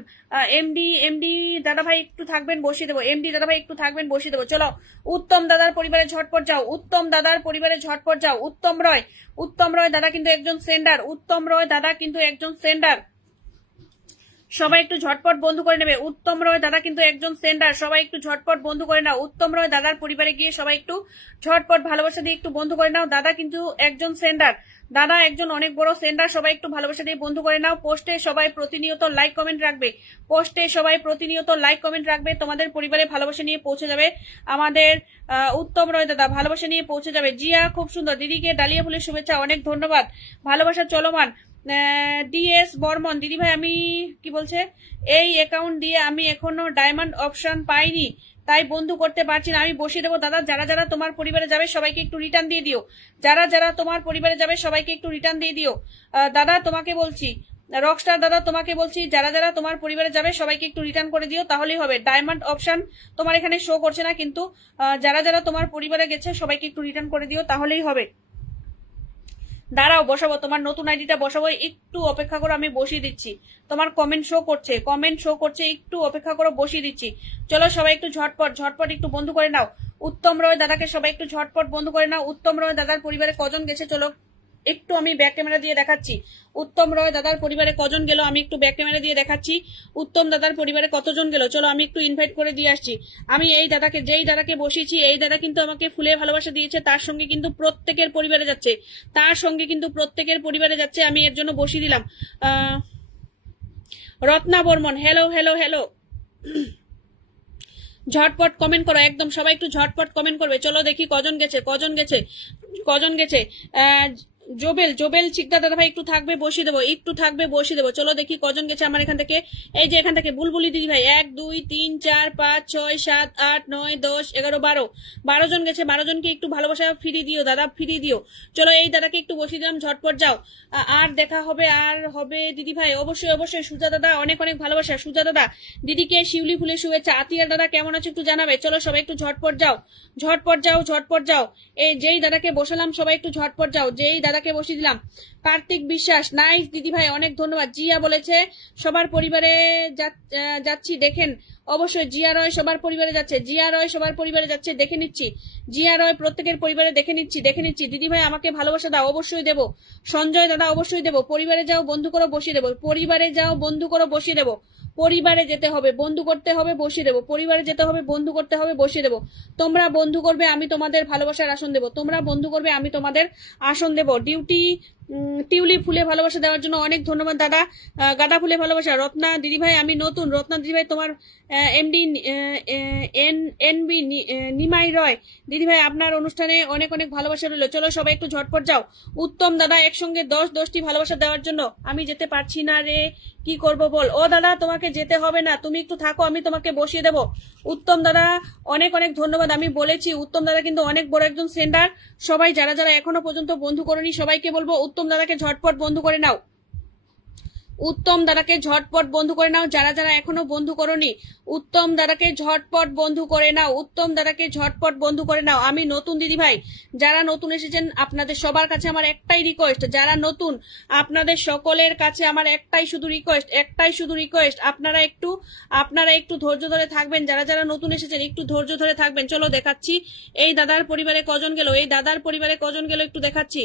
এমডি দাদা ভাই একটু থাকবেন, বসিয়ে দেবো। এমডি দাদা ভাই একটু থাকবেন, বসিয়ে দেবো। চলো উত্তম দাদার পরিবারে ঝটপট যাও, উত্তম দাদার পরিবারে ঝটপট যাও। উত্তম রয় দাদা কিন্তু একজন সেন্ডার, উত্তম রয় দাদা কিন্তু একজন সেন্ডার, সবাই একটু ঝটপট বন্ধু করে নেবে। উত্তম রয় দাদা কিন্তু একজন সেন্ডার, সবাই একটু ঝটপট বন্ধু করে নাও। উত্তম রয় দাদার পরিবারে গিয়ে সবাই একটু ঝটপট ভালোবাসা দিয়ে একটু বন্ধু করে নাও। দাদা কিন্তু একজন সেন্ডার, দাদা একজন অনেক বড় সেন্ডার, সবাই একটু ভালোবাসা দিয়ে বন্ধু করে নাও। পোস্টে সবাই প্রতিনিয়ত লাইক কমেন্ট রাখবে, পোস্টে সবাই প্রতিনিয়ত লাইক কমেন্ট রাখবে, তোমাদের পরিবারে ভালোবাসা নিয়ে পৌঁছে যাবে আমাদের উত্তম রয় দাদা, ভালোবাসা নিয়ে পৌঁছে যাবে। জিয়া খুব সুন্দর, দিদিকে ডালিয়া ফুলের শুভেচ্ছা, অনেক ধন্যবাদ, ভালোবাসা চলমান। ডিএস বর্মন দিদি ভাই আমি কি বলছে, এই অ্যাকাউন্ট দিয়ে আমি এখনো ডায়মন্ড অপশন পাইনি, তাই বন্ধু করতে পারছি না, আমি বসিয়ে দেবো। দাদা যারা যারা তোমার পরিবারে যাবে সবাইকে একটু রিটার্ন দিয়ে দিও, যারা যারা তোমার পরিবারে যাবে সবাইকে একটু রিটার্ন দিয়ে দিও। দাদা তোমাকে বলছি, রকস্টার দাদা তোমাকে বলছি, যারা যারা তোমার পরিবারে যাবে সবাইকে একটু রিটার্ন করে দিও, তাহলেই হবে। ডায়মন্ড অপশন তোমার এখানে শো করছে না, কিন্তু যারা যারা তোমার পরিবারে গেছে সবাইকে একটু রিটার্ন করে দিও, তাহলেই হবে। দাঁড়াও বসাবো, তোমার নতুন আইডিটা বসাবো, একটু অপেক্ষা করো, আমি বসিয়ে দিচ্ছি। তোমার কমেন্ট শো করছে, একটু অপেক্ষা করো, বসিয়ে দিচ্ছি। চলো সবাই একটু ঝটপট একটু বন্ধু করে নাও। উত্তম রয় দাদাকে সবাই একটু ঝটপট বন্ধু করে নাও। উত্তম রয় দাদার পরিবারে কজন গেছে চলো একটু আমি ব্যাক ক্যামেরা দিয়ে দেখাচ্ছি। উত্তম রয় দাদার পরিবারে কজন গেল আমি একটু ব্যাক ক্যামেরা দিয়ে দেখাচ্ছি। উত্তম দাদার পরিবারে কতজন গেল চলো আমি একটু ইনভাইট করে দিয়ে আসছি। আমি এই দাদাকে, যেই দাদাকে বসিয়েছি, এই দাদা কিন্তু আমাকে ফুলের ভালোবাসা দিয়েছে, তার সঙ্গে কিন্তু প্রত্যেকের পরিবারে যাচ্ছে, আমি এর জন্য বসিয়ে দিলাম। Ratna Barman, hello hello hello, ঝটপট কমেন্ট করো, একদম সবাই একটু ঝটপট কমেন্ট করবে। চলো দেখি কজন গেছে। জোবেল চিকদা দাদা ভাই একটু থাকবে, বসিয়ে দেবো। চলো দেখি কজন গেছে আমার এখান থেকে। এই যে এখান থেকে বুলবুলি দিদি ভাই 1 2 3 4 5 6 7 8 9 10 11 12 জন গেছে। 12 জনকে একটু ভালোবাসা ফিরিয়ে দিও দাদা, ফিরিয়ে দিও। চলো এই দাদাকে একটু বসিয়ে দিলাম, ঝটপট যাও। আর দেখা হবে দিদি ভাই, অবশ্যই। সুজা দাদা অনেক ভালোবাসা। সুজা দাদা দিদিকে শিউলি ফুলে শুভেচ্ছা। আতিয়ার দাদা কেমন আছে একটু জানাবে। চলো সবাই একটু ঝটপট যাও। এই যেই দাদাকে বসালাম সবাই একটু ঝটপট যাও, যেই দাদাকে বসিয়ে দিলাম। কার্তিক বিশ্বাস, নাইস দিদি ভাই, অনেক ধন্যবাদ। জিয়া বলেছে সবার পরিবারে যাচ্ছি, দেখেন। অবশ্যই জিয়া রয় সবার পরিবারে যাচ্ছে, দেখে নিচ্ছি। জিয়া রয় প্রত্যেকের পরিবারে দেখে নিচ্ছি। দিদি ভাই আমাকে ভালোবাসা দাও, অবশ্যই দেবো। সঞ্জয় দাদা অবশ্যই দেবো। পরিবারে যাও, বন্ধু করো, বসিয়ে দেবো। পরিবারে যেতে হবে, বন্ধু করতে হবে, বসিয়ে দেবো। তোমরা বন্ধু করবে, আমি তোমাদের ভালোবাসার আসন দেবো। টিউলি ফুলে ভালোবাসা দেওয়ার জন্য অনেক ধন্যবাদ দাদা। গাঁদা ফুলে ভালোবাসা। রত্না দিদি ভাই আমি নতুন। রত্না দিদি ভাই তোমার এমডি এনবি নিমাই রয় দিদি ভাই আপনার অনুষ্ঠানে অনেক ভালোবাসা রইল। চলো সবাই একটু ঝটপট যাও। উত্তম দাদা একসঙ্গে 10টি ভালোবাসা দেওয়ার জন্য। আমি যেতে পারছি না রে, কি করব বল। ও দাদা তোমাকে যেতে হবে না, তুমি একটু থাকো, আমি তোমাকে বসিয়ে দেবো। উত্তম দাদা অনেক ধন্যবাদ। আমি বলেছি উত্তম দাদা কিন্তু অনেক বড় একজন সেন্ডার। সবাই যারা এখনো পর্যন্ত বন্ধু করনি সবাইকে বলবো উত্তম দাদাকে ঝটপট বন্ধু করে নাও। যারা এখনো বন্ধু করনি উত্তম দাদাকে ঝটপট বন্ধু করে নাও। আমি নতুন দিদি ভাই, যারা নতুন এসেছেন আপনাদের সবার কাছে আমার একটাই রিকোয়েস্ট, যারা নতুন আপনাদের সকলের কাছে আমার একটাই শুধু রিকোয়েস্ট, আপনারা একটু ধৈর্য ধরে থাকবেন। যারা নতুন এসেছেন একটু ধৈর্য ধরে থাকবেন। চলো দেখাচ্ছি এই দাদার পরিবারে কজন গেল, একটু দেখাচ্ছি।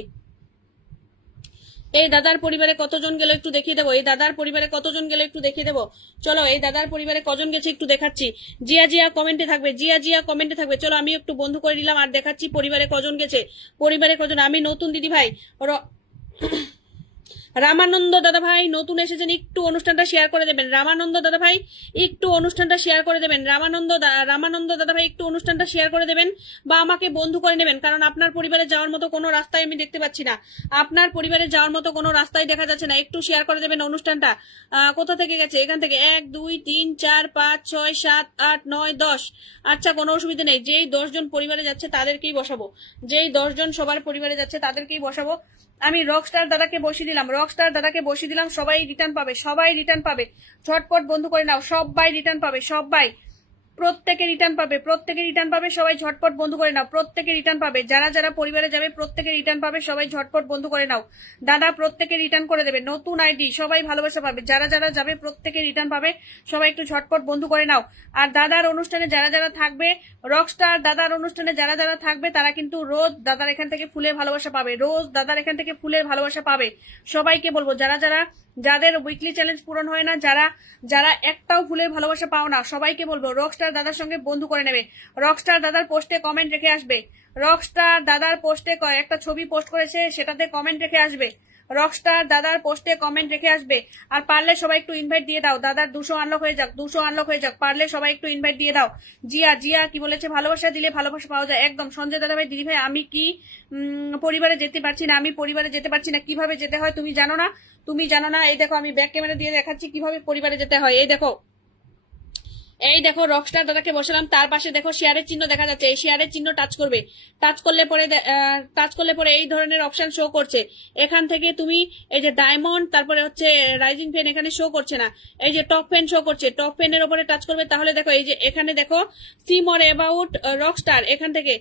এই দাদার পরিবারে কতজন গেল একটু দেখিয়ে দেবো। চলো এই দাদার পরিবারে কজন গেছে একটু দেখাচ্ছি। জিয়া কমেন্টে থাকবে। চলো আমি একটু বন্ধু করে নিলাম আর দেখাচ্ছি পরিবারে কজন গেছে। আমি নতুন দিদি ভাই। রামানন্দ দাদা ভাই নতুন এসেছেন, একটু অনুষ্ঠানটা শেয়ার করে দেবেন। রামানন্দ দাদা ভাই একটু অনুষ্ঠানটা শেয়ার করে দেবেন। বা আমাকে বন্ধু করে নেবেন, কারণ আপনার পরিবারে যাওয়ার মতো কোনো রাস্তায় আমি দেখতে পাচ্ছি না, দেখা যাচ্ছে না। একটু শেয়ার করে দেবেন অনুষ্ঠানটা। কোথা থেকে গেছে? এখান থেকে 1 2 3 4 5 6 7 8 9 10। আচ্ছা কোনো অসুবিধা নেই, যেই 10 জন পরিবারে যাচ্ছে তাদেরকেই সবার পরিবারে যাচ্ছে তাদেরকেই বসাবো। আমি রকস্টার দাদাকে বসিয়ে দিলাম। সবাই রিটার্ন পাবে। ঝটপট বন্ধু করে নাও, সবাই রিটার্ন পাবে। প্রত্যেকে রিটার্ন পাবে। সবাই ঝটপট বন্ধু করে নাও, প্রত্যেকে রিটার্ন পাবে। যারা পরিবারে যাবে প্রত্যেকে রিটার্ন পাবে। সবাই ঝটপট বন্ধু করে নাও। দাদা প্রত্যেকে রিটার্ন করে দেবে, নতুন আইডি, সবাই ভালোবাসা পাবে। যারা যাবে প্রত্যেকে রিটার্ন পাবে। সবাই একটু ঝটপট বন্ধু করে নাও। আর দাদার অনুষ্ঠানে যারা থাকবে, রকস্টার দাদার অনুষ্ঠানে যারা থাকবে তারা কিন্তু রোজ দাদার এখান থেকে ফুলের ভালোবাসা পাবে। সবাইকে বলবো যাদের উইকলি চ্যালেঞ্জ পূরণ হয় না, যারা একটাও ফুলের ভালোবাসা পাও না, সবাইকে বলবো রকস্টার দাদার সঙ্গে বন্ধু করে নেবে। রকস্টার দাদার পোস্টে কমেন্ট রেখে আসবে। রকস্টার দাদার পোস্টে একটা ছবি পোস্ট করেছে, সেটাতে কমেন্ট রেখে আসবে। আর পারলে সবাই একটু ইনভাইট দিয়ে দাও। দাদার 200 আনলক হয়ে যাক। পারলে সবাই একটু ইনভাইট দিয়ে দাও। জিয়া কি বলেছে? ভালোবাসা দিলে ভালোবাসা পাওয়া যায়। একদম। সঞ্জয় দাদা ভাই, দিদি ভাই আমি কি পরিবারে যেতে পারছি না, কিভাবে যেতে হয় তুমি জানো না? এই দেখো আমি ব্যাক ক্যামেরা দিয়ে দেখাচ্ছি কিভাবে পরিবারে যেতে হয়। এই দেখো এই দেখো রকস্টার দাদাকে বসালাম, তার পাশে দেখো শেয়ারের চিহ্ন দেখা যাচ্ছে, এই শেয়ারের চিহ্ন টাচ করবে, টাচ করলে পরে এই ধরনের অপশন শো করছে। এখান থেকে তুমি এই যে ডায়মন্ড, তারপরে হচ্ছে রাইজিং ফ্যান এখানে শো করছে না, এই যে টপ ফ্যান শো করছে, টপ ফ্যানের উপরে টাচ করবে, তাহলে দেখো এই যে এখানে দেখো সি মোর অ্যাবাউট রকস্টার, এখান থেকে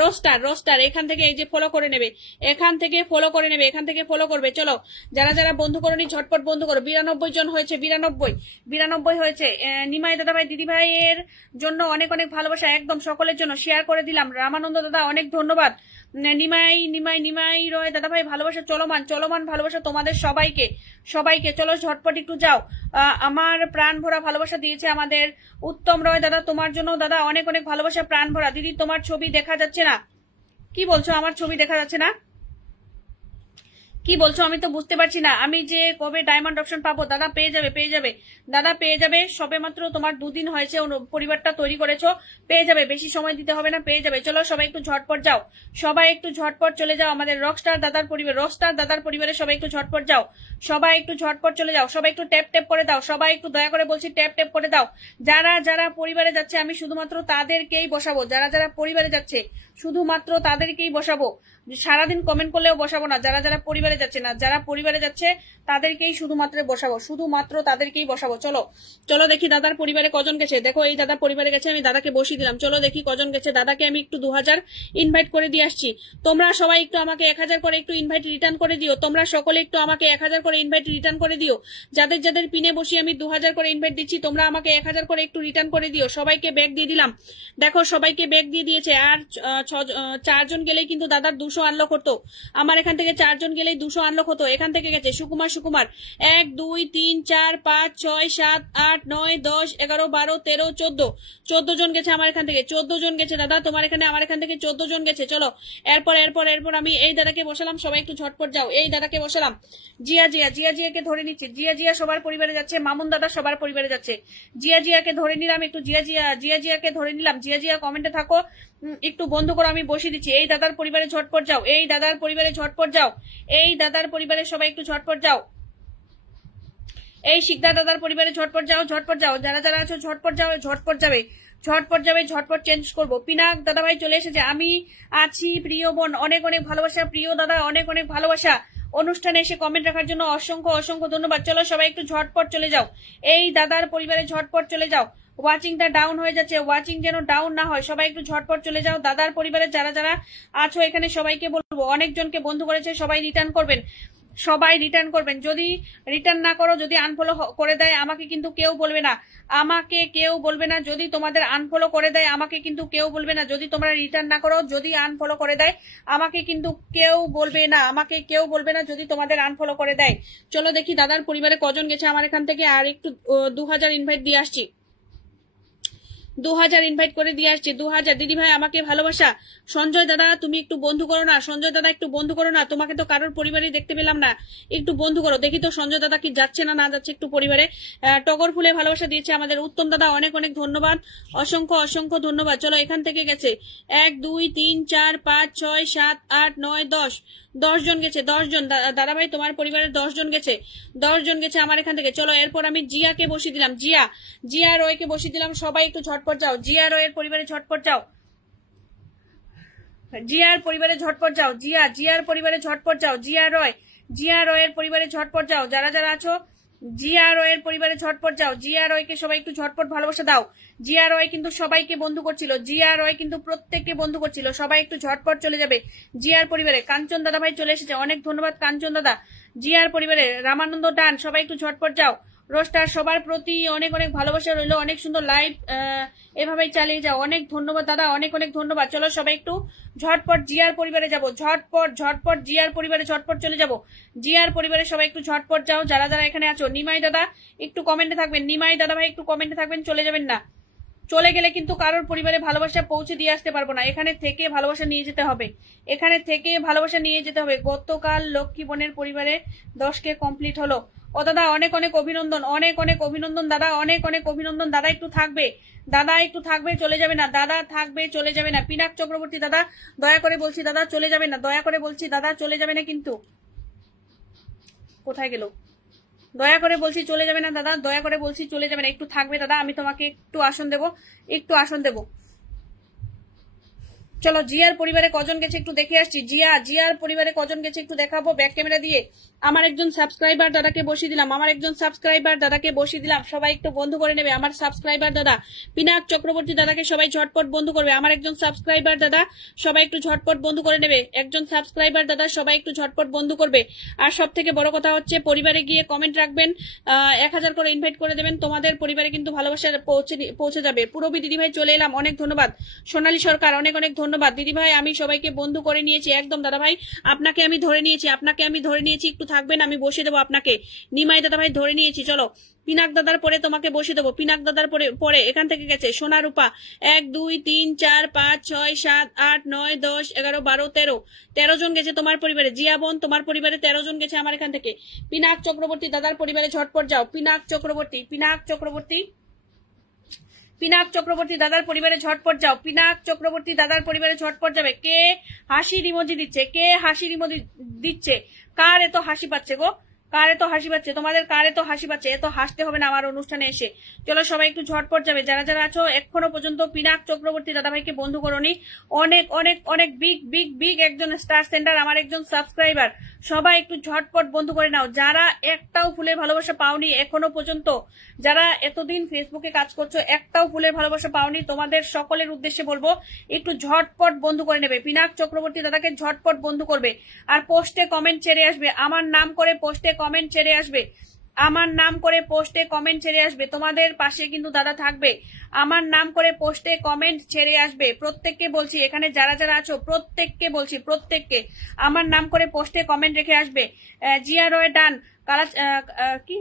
রোস্টার এখান থেকে এই যে ফলো করে নেবে, এখান থেকে ফলো করে নেবে, এখান থেকে ফলো করবে। চলো যারা যারা বন্ধু করোনি ঝটপট বন্ধু করো। 92 জন হয়েছে, 92 হয়েছে। নিমাই দাদা ভাই দিদি ভাইয়ের জন্য অনেক অনেক ভালোবাসা, একদম সকলের জন্য শেয়ার করে দিলাম। রামানন্দ দাদা অনেক ধন্যবাদ। নিমাই রয় দাদা ভাই ভালোবাসা চলমান ভালোবাসা তোমাদের সবাইকে। চলো ঝটপট একটু যাও। আমার প্রাণ ভরা ভালোবাসা দিয়েছে আমাদের উত্তম রয় দাদা, তোমার জন্য দাদা অনেক অনেক ভালোবাসা প্রাণ ভরা। দিদি তোমার ছবি দেখা যাচ্ছে না, কি বলছো? আমার ছবি দেখা যাচ্ছে না, কি বলছো? আমি তো বুঝতে পারছি না। আমি যে কবে ডায়মন্ড অপশন পাবো? দাদা পেয়ে যাবে দাদা পেয়ে যাবে। সবে মাত্র তোমার 2 দিন হয়েছে পরিবারটা তৈরি করেছো, পেয়ে যাবে, বেশি সময় দিতে হবে না, পেয়ে যাবে। চলো সবাই একটু ঝটপট যাও, সবাই একটু ঝটপট চলে যাও আমাদের রকস্টার দাদার পরিবারে সবাই একটু ঝটপট যাও, সবাই একটু ঝটপট চলে যাও, সবাই একটু ট্যাপ করে দাও, সবাই একটু দয়া করে বলছি ট্যাপ করে দাও। যারা যারা পরিবারে যাচ্ছে আমি শুধুমাত্র তাদেরকেই বসাবো, যারা যারা পরিবারে যাচ্ছে শুধুমাত্র তাদেরকেই বসাবো, সারাদিন কমেন্ট করলেও বসাবো না। যারা যারা পরিবারে যাচ্ছে না, যারা পরিবারে যাচ্ছে তাদেরকেই শুধুমাত্র তাদেরকেই বসাবো। চলো দেখি দাদার পরিবারে কজন গেছে। দেখো এই দাদা পরিবারে গেছে, আমি দাদাকে বসিয়ে দিলাম। চলো দেখি কজন গেছে। দাদাকে আমি একটু 2000 ইনভাইট করে দিয়ে আসছি। তোমরা সবাই একটু আমাকে 1000 করে একটু ইনভাইট রিটার্ন করে দিও। তোমরা সকলে একটু আমাকে 1000 করে ইনভাইট রিটার্ন করে দিও। যাদের যাদের পিনে বসিয়ে আমি 2000 করে ইনভাইট দিচ্ছি, তোমরা আমাকে 1000 করে একটু রিটার্ন করে দিও। সবাইকে ব্যাগ দিয়ে দিলাম। দেখো সবাইকে ব্যাগ দিয়ে দিয়েছে। আর 4 জন গেলেই কিন্তু দাদার 200 আনলক হতো। আমার এখান থেকে 4 জন গেলেই 200 আনলক হতো। এখান থেকে গেছে সুকুমার 1 2 3 4 5 6 7 8 9 10 11 12 13 14 জন গেছে আমার এখান থেকে, 14 জন গেছে দাদা তোমার এখানে, আমার এখান থেকে 14 জন গেছে। চলো এরপর আমি এই দাদাকে বসালাম, সবাই একটু ঝটপট যাও। এই দাদাকে বসালাম। জিয়াকে ধরে নিচ্ছি। জিয়া সবার পরিবারে যাচ্ছে, মামুন দাদা সবার পরিবারে যাচ্ছে। জিয়াকে ধরে নিলাম, একটু জিয়াকে ধরে নিলাম। জিয়া কমেন্টে থাকো, একটু বন্ধ করো, আমি বসিয়ে দিচ্ছি। এই দাদার পরিবারে ঝটপট যাও, এই দাদার পরিবারে ঝটপট যাও, এই দাদার পরিবারে সবাই একটু ঝটপট যাও। এই শিকদার দাদার পরিবারে ঝটপট যাও। যারা যারা আছো ঝটপট যাবে, ঝটপট চেঞ্জ করবো। পিনাক দাদা ভাই চলে এসেছে। আমি আছি প্রিয় বোন, অনেক অনেক ভালোবাসা। প্রিয় দাদা অনেক অনেক ভালোবাসা। অনুষ্ঠানে এসে কমেন্ট রাখার জন্য অসংখ্য ধন্যবাদ। চলো সবাই একটু ঝটপট চলে যাও, এই দাদার পরিবারে ঝটপট চলে যাও। ওয়াচিংটা ডাউন হয়ে যাচ্ছে, ওয়াচিং যেন ডাউন না হয়। সবাই একটু ঝটপট চলে যাও। দাদার পরিবারে যারা যারা আছো এখানে সবাইকে বলবো, অনেকজনকে বন্ধু করেছে, সবাই রিটার্ন করবেন। যদি রিটার্ন না করো, যদি আনফলো করে দেয় আমাকে কিন্তু কেউ বলবে না। যদি তোমাদের আনফলো করে দেয় আমাকে কিন্তু কেউ বলবে না। যদি তোমরা রিটার্ন না করো, যদি আনফলো করে দেয় আমাকে কিন্তু কেউ বলবে না, যদি তোমাদের আনফলো করে দেয়। চলো দেখি দাদার পরিবারে কজন গেছে আমার এখান থেকে। আর একটু 2000 ইনভাইট দিয়ে আসছি, 2000 ইনভাইট করে দিয়ে আসছে। 2000 দিদি ভাই আমাকে ভালোবাসা। সঞ্জয় দাদা তুমি একটু বন্ধু করো না, তোমাকে তো কারোর পরিবারে দেখতে পেলাম না, একটু বন্ধু করো। দেখি তো সঞ্জয় দাদা কি যাচ্ছে না যাচ্ছে একটু পরিবারে। টগর ফুলে ভালোবাসা দিয়েছে আমাদের উত্তম দাদা, অনেক অনেক ধন্যবাদ, অসংখ্য ধন্যবাদ। চলো এখান থেকে গেছে 1 2 3 4 5 6 7 8 9 10 জন গেছে। 10 জন দাদা ভাই তোমার পরিবারের 10 জন গেছে, 10 জন গেছে আমার এখান থেকে। চলো এরপর আমি জিয়াকে বসিয়ে দিলাম, জিয়া রয়কে বসিয়ে দিলাম। সবাই একটু ঝটপট যাও, জিয়া রয়ের পরিবারে ঝটপট যাও, জিয়ার পরিবারে ঝটপট যাও। জিয়ার পরিবারে ঝটপট যাও। জিয়া রয়ের পরিবারে ঝটপট যাও। যারা যারা আছো জিয়া রয়ের পরিবারে ঝটপট যাও। জিয়া রয়কে সবাই একটু ঝটপট ভালোবাসা দাও। জিয়া রয় কিন্তু সবাইকে বন্ধু করছিল, জিয়া রয় কিন্তু প্রত্যেককে বন্ধু করছিল। সবাই একটু ঝটপট চলে যাবে জিয়ার পরিবারে। কাঞ্চন দাদা ভাই চলে এসেছে, অনেক ধন্যবাদ কাঞ্চন দাদা। জিয়ার পরিবারে রামানন্দ ডান, সবাই একটু ঝটপট যাও। রোস্টার সবার প্রতি অনেক অনেক ভালোবাসা রইলো, অনেক সুন্দর লাইভ এভাবেই চালিয়ে যাও। অনেক ধন্যবাদ দাদা, অনেক অনেক ধন্যবাদ। চলো সবাই একটু ঝটপট জিয়ার পরিবারে যাবো, ঝটপট জিয়ার পরিবারে ঝটপট চলে যাবো। জিয়ার পরিবারে সবাই একটু ঝটপট যাও। যারা যারা এখানে আছো, নিমাই দাদা একটু কমেন্টে থাকবেন, নিমাই দাদা ভাই একটু কমেন্টে থাকবেন, চলে যাবেন না। চলে গেলে কিন্তু কারোর পরিবারে ভালোবাসা পৌঁছে দিয়ে আসতে পারবো না, এখানে থেকে ভালোবাসা নিয়ে যেতে হবে। গতকাল লক্ষ্মী বোনের পরিবারে 10K কমপ্লিট হলো। ও দাদা অনেক অনেক অভিনন্দন, দাদা, অনেক অনেক অভিনন্দন। দাদা একটু থাকবে, চলে যাবে না। পিনাক চক্রবর্তী দাদা দয়া করে বলছি দাদা চলে যাবে না, কিন্তু কোথায় গেল? দয়া করে বলছি চলে যাবে না দাদা, দয়া করে বলছি চলে যাবে না, একটু থাকবে দাদা, আমি তোমাকে একটু আসন দেবো, একটু আসন দেবো। চলো জিয়ার পরিবারে কজন গেছে একটু দেখে আসছি। জিয়ার পরিবারে কজন গেছে একটু দেখাবো ব্যাক ক্যামেরা দিয়ে। আমার একজন সাবস্ক্রাইবার দাদাকে বসিয়ে দিলাম, সবাই একটু বন্ধু করে নেবে। আমার সাবস্ক্রাইবার দাদা পিনাক চক্রবর্তী দাদাকে সবাই ঝটপট বন্ধু করবে। আমার একজন সাবস্ক্রাইবার দাদা সবাই একটু ঝটপট বন্ধু করে নেবে। একজন সাবস্ক্রাইবার দাদা সবাই একটু ঝটপট বন্ধু করবে। আর সব থেকে বড় কথা হচ্ছে পরিবারে গিয়ে কমেন্ট রাখবেন, 1000 করে ইনভাইট করে দেবেন, তোমাদের পরিবারে কিন্তু ভালোবাসা পৌঁছে যাবে। পুরবী দিদিভাই চলে এলাম, অনেক ধন্যবাদ। সোনালী সরকার অনেক অনেক ধন্যবাদ। দিদিভাই আমি সবাইকে বন্ধু করে নিয়েছি, একদম দাদাভাই আপনাকে আমি ধরে নিয়েছি, একটু থাকবেন, আমি বসে দেবো আপনাকে। নিমাই দাদাভাই ধরে নিয়েছি। চলো পিনাক দাদার পরে তোমাকে বসে দেবো। পিনাক দাদার পরে এখান থেকে গেছে সোনা রূপা 1 2 3 4 5 6 7 8 9 10 11 12 13 জন গেছে তোমার পরিবারে। জিয়া বোন তোমার পরিবারে 13 জন গেছে আমার এখান থেকে। পিনাক চক্রবর্তী দাদার পরিবারে ঝটপট যাও। পিনাক চক্রবর্তী দাদার পরিবারে ঝটপট যাও। পিনাক চক্রবর্তী দাদার পরিবারে ঝটপট যাবে। কে হাসির ইমোজি দিচ্ছে? কার এত হাসি পাচ্ছে গো? তোমাদের কার এত হাসি পাচ্ছে? এত হাসতে হবে না আমার অনুষ্ঠানে এসে। চলো সবাই একটু ঝটপট যাবে। যারা যারা আছো এখনো পর্যন্ত পিনাক চক্রবর্তী দাদাভাইকে বন্ধু করোনি, অনেক অনেক অনেক বিগ একজন স্টার সেন্টার, আমার একজন সাবস্ক্রাইবার, সবাই একটু ঝটপট বন্ধু করে নাও। যারা একটাও ফুলের ভালোবাসা পাওনি এখনো পর্যন্ত, যারা এতদিন ফেসবুকে কাজ করছো একটাও ফুলের ভালোবাসা পাওনি, তোমাদের সকলের উদ্দেশ্যে বলবো একটু ঝটপট বন্ধু করে নেবে। পিনাক চক্রবর্তী দাদাকে ঝটপট বন্ধু করবে। আর পোস্টে কমেন্ট ছেড়ে আসবে, আমার নাম করে পোস্টে কমেন্ট ছেড়ে আসবে, তোমাদের পাশে কিন্তু দাদা থাকবে। আমার নাম করে পোস্টে কমেন্ট ছেড়ে আসবে। প্রত্যেককে বলছি, এখানে যারা যারা আছো প্রত্যেককে বলছি, প্রত্যেককে আমার নাম করে পোস্টে কমেন্ট রেখে আসবে। জিয়া রয় ডান। কি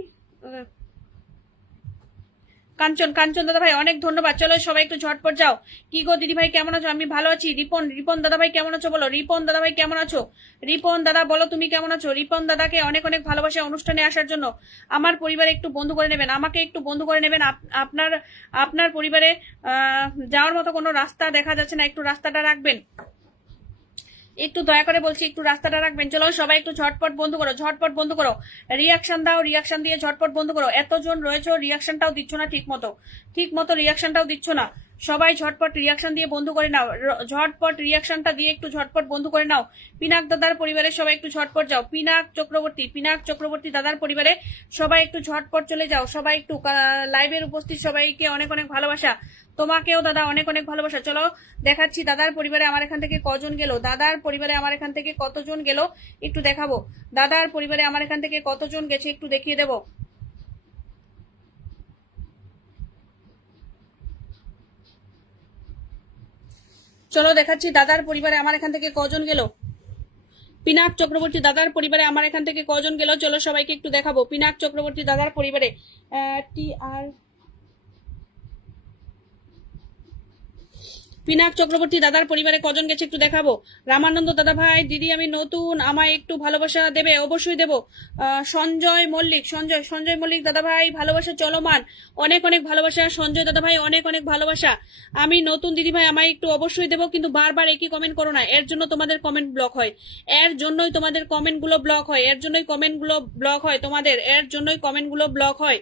কাঞ্চন দাদা ভাই অনেক ধন্যবাদ। চলো সবাই একটু ঝটপট যাও। কি গো দিদি ভাই কেমন আছো? আমি ভালো আছি। রিপন দাদা ভাই কেমন আছো বলো। রিপন দাদা ভাই কেমন আছো? রিপন দাদা বলো তুমি কেমন আছো? রিপন দাদাকে অনেক অনেক ভালোবাসা অনুষ্ঠানে আসার জন্য। আমার পরিবারে একটু বন্ধু করে নেবেন, আমাকে একটু বন্ধু করে নেবেন। আপনার পরিবারে যাওয়ার মতো কোনো রাস্তা দেখা যাচ্ছে না, একটু রাস্তাটা রাখবেন, একটু দয়া করে বলছি একটু রাস্তাটা রাখবেন। চলো সবাই একটু ঝটপট বন্ধু করো। রিয়াকশন দাও, রিয়াকশন দিয়ে ঝটপট বন্ধু করো। এতজন রয়েছে রিয়াকশনটাও দিচ্ছ না ঠিক মতো রিয়াকশনটাও দিচ্ছ না। সবাই ঝটপট রিয়াকশন দিয়ে বন্ধু করে নাও, ঝটপট রিয়াকশনটা দিয়ে একটু ঝটপট বন্ধু করে নাও। পিনাক দাদার পরিবারে সবাই একটু ঝটপট যাও। পিনাক চক্রবর্তী দাদার পরিবারে সবাই একটু ঝটপট চলে যাও। সবাই একটু লাইভের উপস্থিত সবাইকে অনেক অনেক ভালোবাসা। তোমাকেও দাদা অনেক অনেক ভালোবাসা। চলো দেখাচ্ছি দাদার পরিবারে আমার এখান থেকে কজন গেল, দাদার পরিবারে আমার এখান থেকে কতজন গেল একটু দেখাবো। দাদার পরিবারে আমার এখান থেকে কতজন গেছে একটু দেখিয়ে দেবো। চলো দেখাচ্ছি দাদার পরিবারে আমার এখান থেকে কজন গেল। পিনাক চক্রবর্তী দাদার পরিবারে আমার এখান থেকে কজন গেল চলো সবাইকে একটু দেখাবো। পিনাক চক্রবর্তী দাদার পরিবারে পিনাক চক্রবর্তী দাদার পরিবারে কজন গেছে একটু দেখাবো। রামানন্দ দাদা ভাই দিদি আমি নতুন, আমায় একটু ভালোবাসা দেবে? অবশ্যই দেবো। সঞ্জয় মল্লিক দাদা ভাই ভালোবাসা চলমান, অনেক অনেক ভালোবাসা। সঞ্জয় দাদা ভাই অনেক অনেক ভালোবাসা। আমি নতুন দিদি ভাই, আমায় একটু অবশ্যই দেবো, কিন্তু বারবার একই কমেন্ট করো না, এর জন্য তোমাদের কমেন্ট ব্লক হয়, এর জন্যই তোমাদের কমেন্টগুলো ব্লক হয়, এর জন্যই কমেন্টগুলো ব্লক হয় তোমাদের, এর জন্যই কমেন্টগুলো ব্লক হয়,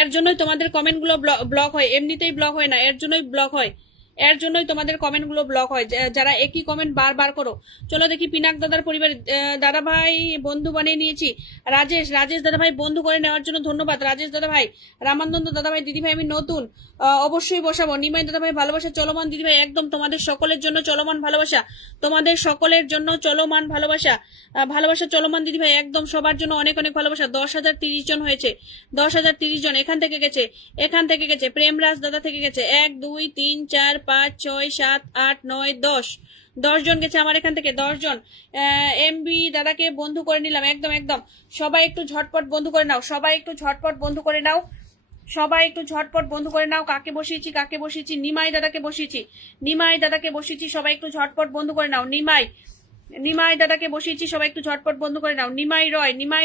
এর জন্যই তোমাদের কমেন্টগুলো ব্লক হয়, এমনিতেই ব্লক হয় না, এর জন্যই ব্লক হয়, এর জন্যই তোমাদের কমেন্টগুলো ব্লক হয়, যারা একই কমেন্ট বারবার করো। চলো দেখি পিনাক দাদার পরিবারে দাদা ভাই বন্ধু বানিয়ে নিয়েছি। রাজেশ দাদা ভাই বন্ধু করে নেওয়ার জন্য ধন্যবাদ রাজেশ দাদা ভাই। রামানন্দ দাদা ভাই দিদি ভাই আমি নতুন, অবশ্যই বসাবো। নিমাই দাদা ভাই ভালোবাসা চলমান দিদি ভাই, একদম তোমাদের সকলের জন্য চলমান ভালোবাসা, তোমাদের সকলের জন্য চলমান ভালোবাসা, ভালোবাসা চলমান দিদি ভাই, একদম সবার জন্য অনেক অনেক ভালোবাসা। 10,030 জন হয়েছে, 10,030 জন এখান থেকে গেছে। প্রেমরাজ দাদা থেকে গেছে 1 2 3 4 5 6 7 8 9 10 জন গেছে আমার এখান থেকে, 10 জন। এমবি দাদাকে বন্ধু করে নিলাম, একদম সবাই একটু ঝটপট বন্ধু করে নাও, সবাই একটু ঝটপট বন্ধু করে নাও। কাকে বসিয়েছি? নিমাই দাদাকে বসিয়েছি, সবাই একটু ঝটপট বন্ধু করে নাও। নিমাই দাদাকে বসিয়েছি, সবাই একটু ঝটপট বন্ধ করে নাও। নিমাই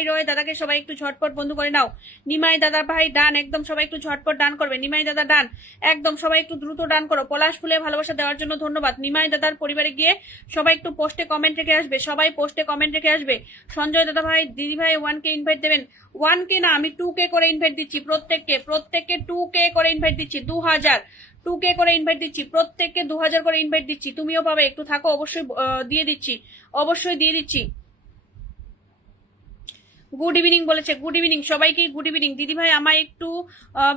রয় দাদাকে সবাই একটু ঝটপট বন্ধ করে নাও। নিমাই দাদা ভাই ডান, একদম সবাই একটু ঝটপট ডান করবে। নিমাই দাদা ডান, একদম সবাই একটু দ্রুত ডান করো। পলাশ ফুলে ভালোবাসা দেওয়ার জন্য ধন্যবাদ। নিমাই দাদার পরিবারে গিয়ে সবাই একটু পোস্টে কমেন্ট রেখে আসবে, সবাই পোস্টে কমেন্ট রেখে আসবে। সঞ্জয় দাদা ভাই, দিদি ভাই 1K ইনভাইট দেবেন। 1K না, আমি 2K করে ইনভাইট দিচ্ছি প্রত্যেককে 2K করে ইনভাইট দিচ্ছি। 2K করে ইনভাইট দিচ্ছি, প্রত্যেককে 2000 করে ইনভাইট দিচ্ছি। তুমিও পাবে, একটু থাকো, অবশ্যই দিয়ে দিচ্ছি, অবশ্যই দিয়ে দিচ্ছি। গুড ইভিনিং বলেছে, গুড ইভিনিং সবাইকে, গুড ইভিনিং। দিদি ভাই আমায় একটু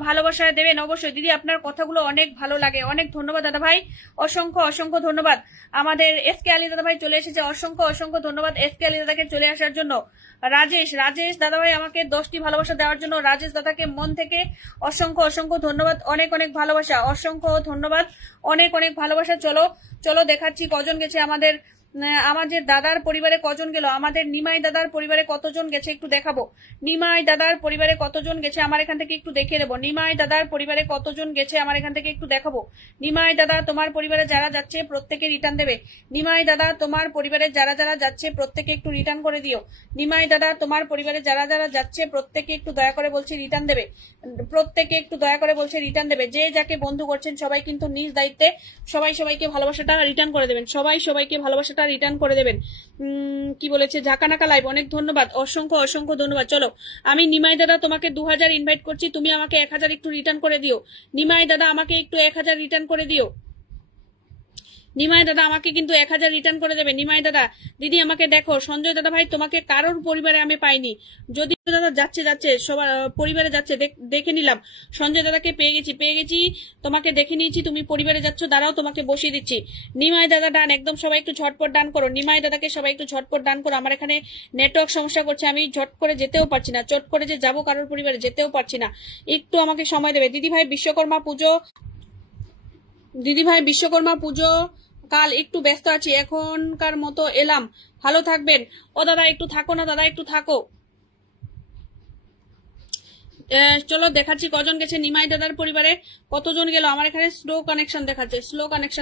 ভালোবাসা দেবেন অবশ্যই। দিদি আপনার কথাগুলো অনেক ভালো লাগে, অনেক ধন্যবাদ দাদা ভাই, অসংখ্য অসংখ্য ধন্যবাদ। আমাদের এসকে আলী দাদা ভাই চলে এসেছে, অসংখ্য অসংখ্য ধন্যবাদ এসকে আলী দাদাকে চলে আসার জন্য। রাজেশ দাদা ভাই আমাকে 10টি ভালোবাসা দেওয়ার জন্য রাজেশ দাদাকে মন থেকে অসংখ্য অসংখ্য ধন্যবাদ, অনেক অনেক ভালোবাসা, অসংখ্য ধন্যবাদ, অনেক অনেক ভালোবাসা। চলো চলো দেখাচ্ছি কজন গেছে আমাদের দাদার পরিবারে, কজন গেল আমাদের নিমাই দাদার পরিবারে, কতজন গেছে একটু দেখাবো। নিমাই দাদার পরিবারে কতজন গেছে আমার এখান থেকে একটু দেখিয়ে দেবো। নিমাই দাদার পরিবারে কতজন গেছে আমার এখান থেকে একটু দেখাবো। নিমাই দাদা তোমার পরিবারে যারা যাচ্ছে প্রত্যেকে রিটার্ন দেবে। নিমাই দাদা তোমার পরিবারে যারা যারা যাচ্ছে প্রত্যেকে একটু রিটার্ন করে দিও। নিমাই দাদা তোমার পরিবারে যারা যারা যাচ্ছে প্রত্যেকে একটু দয়া করে বলছি রিটার্ন দেবে, প্রত্যেকে একটু দয়া করে বলছে রিটার্ন দেবে। যে যাকে বন্ধু করছেন সবাই কিন্তু নিজ দায়িত্বে সবাই সবাইকে ভালোবাসাটা রিটার্ন করে দেবেন, সবাই সবাইকে ভালোবাসাটা রিটার্ন করে দেবেন। কি বলেছে ঝাঁকানাকা লাইভ, অনেক ধন্যবাদ, অসংখ্য অসংখ্য ধন্যবাদ। চলো আমি নিমাই দাদা তোমাকে 2000 ইনভাইট করছি, তুমি আমাকে 1000 একটু রিটার্ন করে দিও। নিমাই দাদা আমাকে একটু 1000 রিটার্ন করে দিও। নিমাই দাদা আমাকে কিন্তু 1000 রিটার্ন করে দেবে। নিমাই দাদা, দিদি আমাকে দেখো। সঞ্জয় দাদা ভাই তোমাকে কারোর পরিবারে আমি পাইনি, যদি দাদা যাচ্ছে সবার পরিবারে যাচ্ছে, দেখে নিলাম। সঞ্জয় দাদাকে পেয়ে গেছি, তোমাকে দেখে নিয়েছি, তুমি পরিবারে যাচ্ছ, দাঁড়াও তোমাকে বসিয়ে দিচ্ছি। নিমাই দাদা ডান, একদম সবাই একটু ঝটপট ডান করো। নিমাই দাদাকে সবাই একটু ঝটপট ডান করো। আমার এখানে নেটওয়ার্ক সমস্যা করছে, আমি ঝট করে যেতেও পারছি না, চট করে যে যাবো কারোর পরিবারে যেতেও পারছি না, একটু আমাকে সময় দেবে। দিদি ভাই বিশ্বকর্মা পুজো কাল, একটু ব্যস্ত আছি, এখনকার মতো এলাম, ভালো থাকবেন। ও দাদা একটু থাকো না, দাদা একটু থাকো। চলো দেখাচ্ছি কজন গেছে নিমাই দাদার পরিবারে, কতজন গেল। আমার এখানে স্লো কানেকশন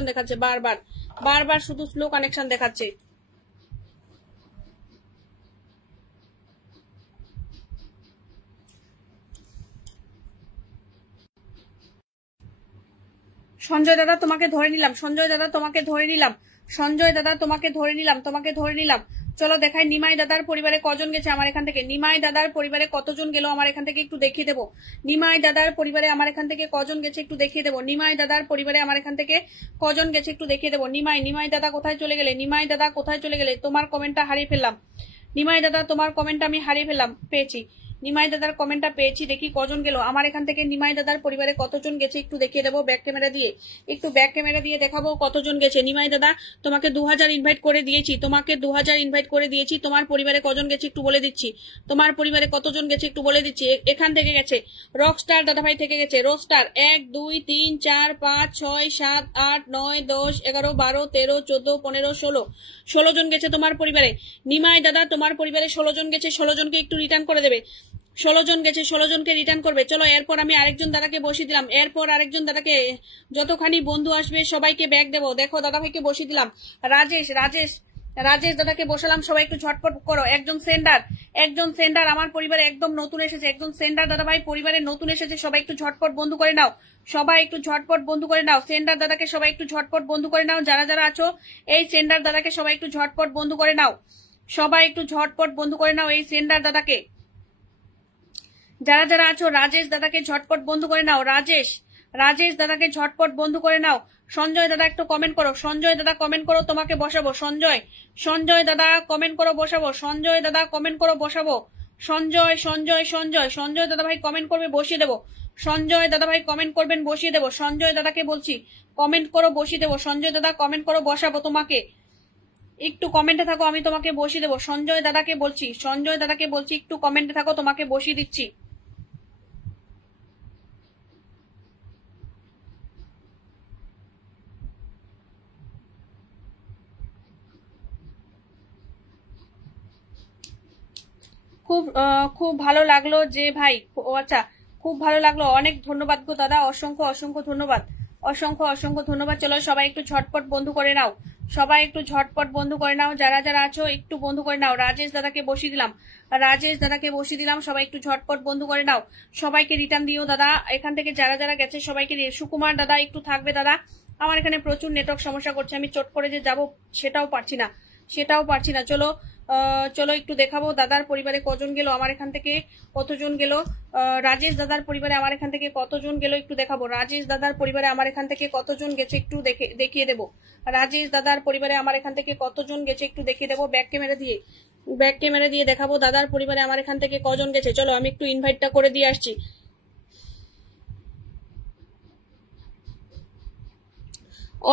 দেখাচ্ছে, বারবার শুধু স্লো কানেকশন দেখাচ্ছে। সঞ্জয় দাদা তোমাকে ধরে নিলাম, চলো দেখাই নিমাই দাদার পরিবারে কজন গেছে আমার এখান থেকে। নিমাই দাদার পরিবারে কতজন গেল আমার এখান থেকে একটু দেখিয়ে দেবো। নিমাই দাদার পরিবারে আমার এখান থেকে কজন গেছে একটু দেখিয়ে দেবো। নিমাই দাদার পরিবারে আমার এখান থেকে কজন গেছে একটু দেখিয়ে দেবো। নিমাই দাদা কোথায় চলে গেলে, নিমাই দাদা কোথায় চলে গেলে, তোমার কমেন্টটা হারিয়ে ফেললাম। নিমাই দাদা তোমার কমেন্টটা আমি হারিয়ে ফেললাম, পেয়েছি নিমাই দাদার কমেন্টটা পেয়েছি, দেখি কজন গেল আমার এখান থেকে। নিমাই দাদার পরিবারে কতজন গেছে একটু দেখিয়ে দেবো, ব্যাক ক্যামেরা দিয়ে দেখাবো কতজন গেছে। নিমাই দাদা তোমাকে 2000 ইনভাইট করে দিয়েছি, তোমার পরিবারে কজন গেছে একটু বলে দিচ্ছি, তোমার পরিবারে কতজন গেছে একটু বলে দিচ্ছি। এখান থেকে গেছে রকস্টার দাদা ভাই থেকে গেছে, রকস্টার 1 2 3 4 5 6 7 8 9 10 11 12 13 14 15 16 জন গেছে তোমার পরিবারে। নিমাই দাদা তোমার পরিবারে 16 জন গেছে, 16 জনকে একটু রিটার্ন করে দেবে। 16 জন গেছে, 16 জনকে রিটার্ন করবে। চলো এরপর আমি আরেকজন দাদাকে বসিয়ে দিলাম, এরপর আরেকজন দাদাকে, যতখানি বন্ধু আসবে সবাইকে ব্যাগ দেবো। দেখো দাদা ভাইকে বসিয়ে দিলাম, রাজেশ দাদাকে বসালাম, সবাই একটু ঝটপট করো। একজন সেন্ডার আমার পরিবারে একদম নতুন এসেছে, একজন সেন্ডার দাদা ভাই পরিবারে নতুন এসেছে, সবাই একটু ঝটপট বন্ধু করে নাও, সেন্ডার দাদাকে সবাই একটু ঝটপট বন্ধু করে নাও। যারা যারা আছো এই সেন্ডার দাদাকে সবাই একটু ঝটপট বন্ধু করে নাও, এই সেন্ডার দাদাকে। যারা যারা আছো রাজেশ দাদাকে ঝটপট বন্ধু করে নাও, রাজেশ দাদাকে ঝটপট বন্ধু করে নাও। সঞ্জয় দাদা একটু কমেন্ট করো, সঞ্জয় দাদা কমেন্ট করো, তোমাকে বসাবো। সঞ্জয় দাদা কমেন্ট করো, বসাবো। সঞ্জয় দাদা কমেন্ট করো, বসাবো। সঞ্জয় দাদা ভাই কমেন্ট করবে, বসিয়ে দেবো। সঞ্জয় দাদা ভাই কমেন্ট করবেন, বসিয়ে দেবো। সঞ্জয় দাদাকে বলছি কমেন্ট করো, বসিয়ে দেবো। সঞ্জয় দাদা কমেন্ট করো, বসাবো তোমাকে। একটু কমেন্টে থাকো, আমি তোমাকে বসিয়ে দেবো। সঞ্জয় দাদাকে বলছি একটু কমেন্টে থাকো, তোমাকে বসিয়ে দিচ্ছি। খুব ভালো লাগলো যে ভাই, ও আচ্ছা, খুব ভালো লাগলো, অনেক ধন্যবাদ গো দাদা, অসংখ্য অসংখ্য ধন্যবাদ, অসংখ্য অসংখ্য ধন্যবাদ। চলো সবাই একটু ঝটপট বন্ধু করে নাও, সবাই একটু ঝটপট বন্ধু করে নাও, যারা যারা আছো একটু বন্ধু করে নাও। রাজেশ দাদাকে বসিয়ে দিলাম, রাজেশ দাদাকে বসিয়ে দিলাম, সবাই একটু ঝটপট বন্ধু করে নাও। সবাইকে রিটার্ন দিও দাদা, এখান থেকে যারা যারা গেছে সবাইকে। সুকুমার দাদা একটু থাকবে দাদা, আমার এখানে প্রচুর নেটওয়ার্ক সমস্যা করছে, আমি চট করে যে যাবো সেটাও পারছি না। চলো চলো একটু দেখাবো দাদার পরিবারে কজন গেল, আমার এখান থেকে কতজন গেল। রাজেশ দাদার পরিবারে আমার এখান থেকে কতজন গেল একটু দেখাবো। রাজেশ দাদার পরিবারে আমার এখান থেকে কতজন গেছে একটু দেখিয়ে দেবো। রাজেশ দাদার পরিবারে আমার এখান থেকে কতজন গেছে একটু দেখিয়ে দেবো। ব্যাক ক্যামেরা দিয়ে দেখাবো দাদার পরিবারে আমার এখান থেকে কজন গেছে। চলো আমি একটু ইনভাইটটা করে দিয়ে আসছি।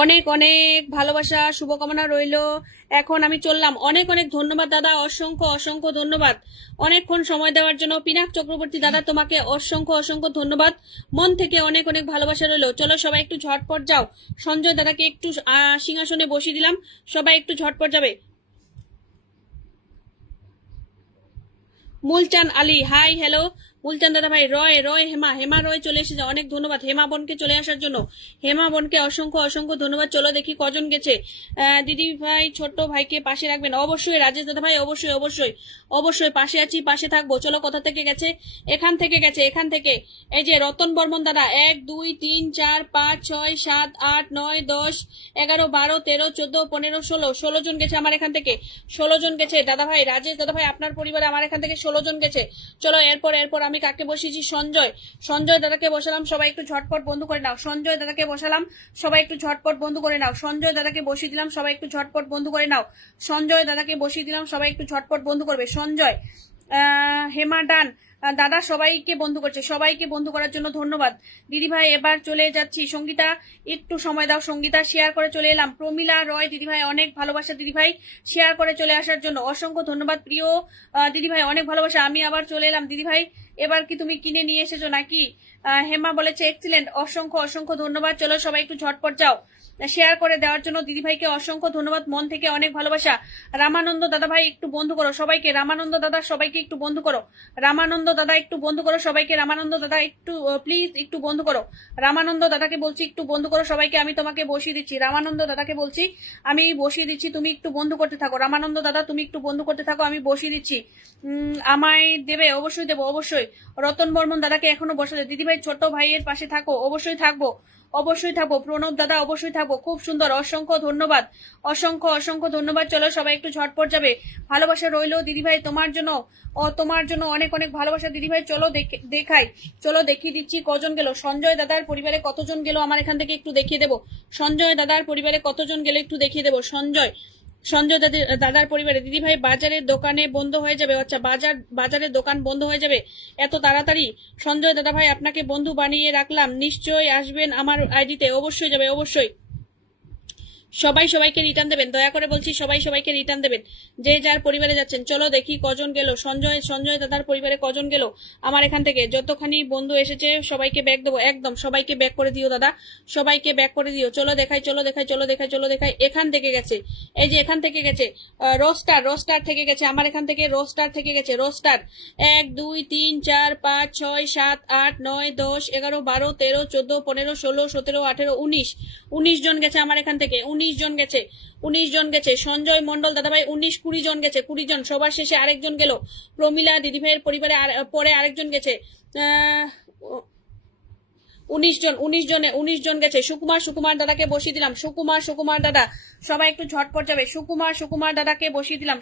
অনেক অনেক ভালোবাসা শুভকামনা রইল। এখন আমি চললাম। অনেক অনেক ধন্যবাদ দাদা, অসংখ্য অসংখ্য ধন্যবাদ অনেকক্ষণ সময় দেওয়ার জন্য। পিনাক চক্রবর্তী দাদা তোমাকে অসংখ্য অসংখ্য ধন্যবাদ, মন থেকে অনেক অনেক ভালোবাসা রইল। চলো সবাই একটু ঝটপট যাও। সঞ্জয় দাদাকে একটু সিংহাসনে বসিয়ে দিলাম, সবাই একটু ঝটপট যাবে। মুলচান আলী, হাই হ্যালো মুলচান দাদা ভাই। রয় হেমা রয় চলে এসেছে, অনেক ধন্যবাদ হেমা বোনকে চলে আসার জন্য। হেমা বোনকে অসংখ্য অসংখ্য ধন্যবাদ। চলো দেখি কজন গেছে। দিদি ভাই ছোট্ট ভাইকে পাশে রাখবেন অবশ্যই। রাজেশ দাদা ভাই অবশ্যই অবশ্যই অবশ্যই পাশে আছি, পাশে থাকবো। চলো কোথা থেকে গেছে, এখান থেকে গেছে, এখান থেকে। এই যে রতন বর্মন দাদা 1 2 3 4 5 6 7 8 9 10 11 12 13 14 15 16 জন গেছে আমার এখান থেকে, 16 জন গেছে দাদা ভাই। রাজেশ দাদা ভাই আপনার পরিবারে আমার এখান থেকে 16 জন গেছে। চলো এরপর আমি কাকে বসিয়েছি, সঞ্জয় দাদাকে বসালাম, সবাই একটু ঝটপট বন্ধু করে নাও। সঞ্জয় দাদাকে বসালাম, সবাই একটু ঝটপট বন্ধু করে নাও। সঞ্জয় দাদাকে বসিয়ে দিলাম, সবাই একটু ঝটপট বন্ধু করে নাও। সঞ্জয় দাদাকে বসিয়ে দিলাম, সবাই একটু ঝটপট বন্ধু করবে। সঞ্জয়, হেমা ডান দাদা সবাইকে বন্ধু করছে, সবাইকে বন্ধু করার জন্য ধন্যবাদ। দিদি ভাই এবার চলে যাচ্ছি। সঙ্গীতা একটু সময় দাও, সঙ্গীতা শেয়ার করে চলে এলাম। প্রমিলা রয় দিদি ভাই অনেক ভালোবাসা, দিদি ভাই শেয়ার করে চলে আসার জন্য অসংখ্য ধন্যবাদ। প্রিয় দিদি ভাই অনেক ভালোবাসা, আমি আবার চলে এলাম। দিদি ভাই এবার কি তুমি কিনে নিয়ে এসেছো নাকি? হেমা বলেছে এক্সিলেন্ট, অসংখ্য অসংখ্য ধন্যবাদ। চলো সবাই একটু ঝটপট যাও, শেয়ার করে দেওয়ার জন্য দিদি ভাইকে অসংখ্য ধন্যবাদ, মন থেকে অনেক ভালোবাসা। রামানন্দ দাদা ভাই একটু বন্ধু করো সবাইকে, রামানন্দ দাদা সবাইকে একটু বন্ধু করো, রামানন্দ দাদা একটু বন্ধু করো সবাইকে, রামানন্দ দাদা একটু প্লিজ একটু বন্ধু করো। রামানন্দ দাদাকে বলছি একটু বন্ধু করো সবাইকে, আমি তোমাকে বসিয়ে দিচ্ছি। রামানন্দ দাদাকে বলছি আমি বসিয়ে দিচ্ছি, তুমি একটু বন্ধু করতে থাকো। রামানন্দ দাদা তুমি একটু বন্ধু করতে থাকো, আমি বসিয়ে দিচ্ছি। আমায় দেবে? অবশ্যই দেবো, অবশ্যই। রতন বর্মন দাদাকে এখনো বসালে। দিদি ভাই ছোট ভাইয়ের পাশে থাকো, অবশ্যই থাকবো, অবশ্যই থাকবো। প্রণব দাদা অবশ্যই থাকবো, খুব সুন্দর, অসংখ্য ধন্যবাদ, অসংখ্য অসংখ্য ধন্যবাদ। চলো সবাই একটু ঝটপট যাবে, ভালোবাসা রইলো দিদি ভাই তোমার জন্য, তোমার জন্য অনেক অনেক ভালোবাসা দিদি ভাই। চলো দেখাই, চলো দেখিয়ে দিচ্ছি কজন গেল। সঞ্জয় দাদার পরিবারে কতজন গেল আমার এখান থেকে একটু দেখিয়ে দেবো। সঞ্জয় দাদার পরিবারে কতজন গেলে একটু দেখিয়ে দেবো। সঞ্জয় দাদার পরিবারে। দিদি ভাই বাজারের দোকানে বন্ধ হয়ে যাবে? আচ্ছা বাজারের দোকান বন্ধ হয়ে যাবে এত তাড়াতাড়ি? সঞ্জয় দাদা ভাই আপনাকে বন্ধু বানিয়ে রাখলাম, নিশ্চয়ই আসবেন আমার আইডিতে। অবশ্যই যাবে, অবশ্যই। সবাই সবাইকে রিটার্ন দেবেন, দয়া করে বলছি সবাই সবাইকে রিটার্ন দেবেন, যে যার পরিবারে যাচ্ছেন। চলো দেখি কজন গেল। সঞ্জয় দাদার পরিবারে কজন গেল আমার এখান থেকে। যতখানি বন্ধু এসেছে সবাইকে ব্যাক দেবো, একদম সবাইকে ব্যাক করে দিও দাদা, সবাইকে ব্যাক করে দিও। চলো দেখাই, চলো দেখাই, চলো দেখাই, চলো দেখাই। এখান থেকে গেছে, এই যে এখান থেকে গেছে। রোস্টার থেকে গেছে আমার এখান থেকে, রোস্টার থেকে গেছে। রোস্টার 1 2 3 4 5 6 7 8 9 10 11 12 13 14 15 16 17 18 19 জন গেছে আমার এখান থেকে, 19 জন গেছে, 19 জন গেছে। সঞ্জয় মন্ডল দাদা ভাই 19-20 জন গেছে, 20 জন। সবার শেষে আরেকজন গেল, প্রমিলা দিদি ভাইয়ের পরিবারে পরে আরেকজন গেছে। 19 জন গেছে। সুকুমার দাদাকে বসিয়ে দিলাম। সুকুমার দাদা সবাই একটু ঝটপট যাবে। সুকুমার দাদাকে বসিয়ে দিলাম।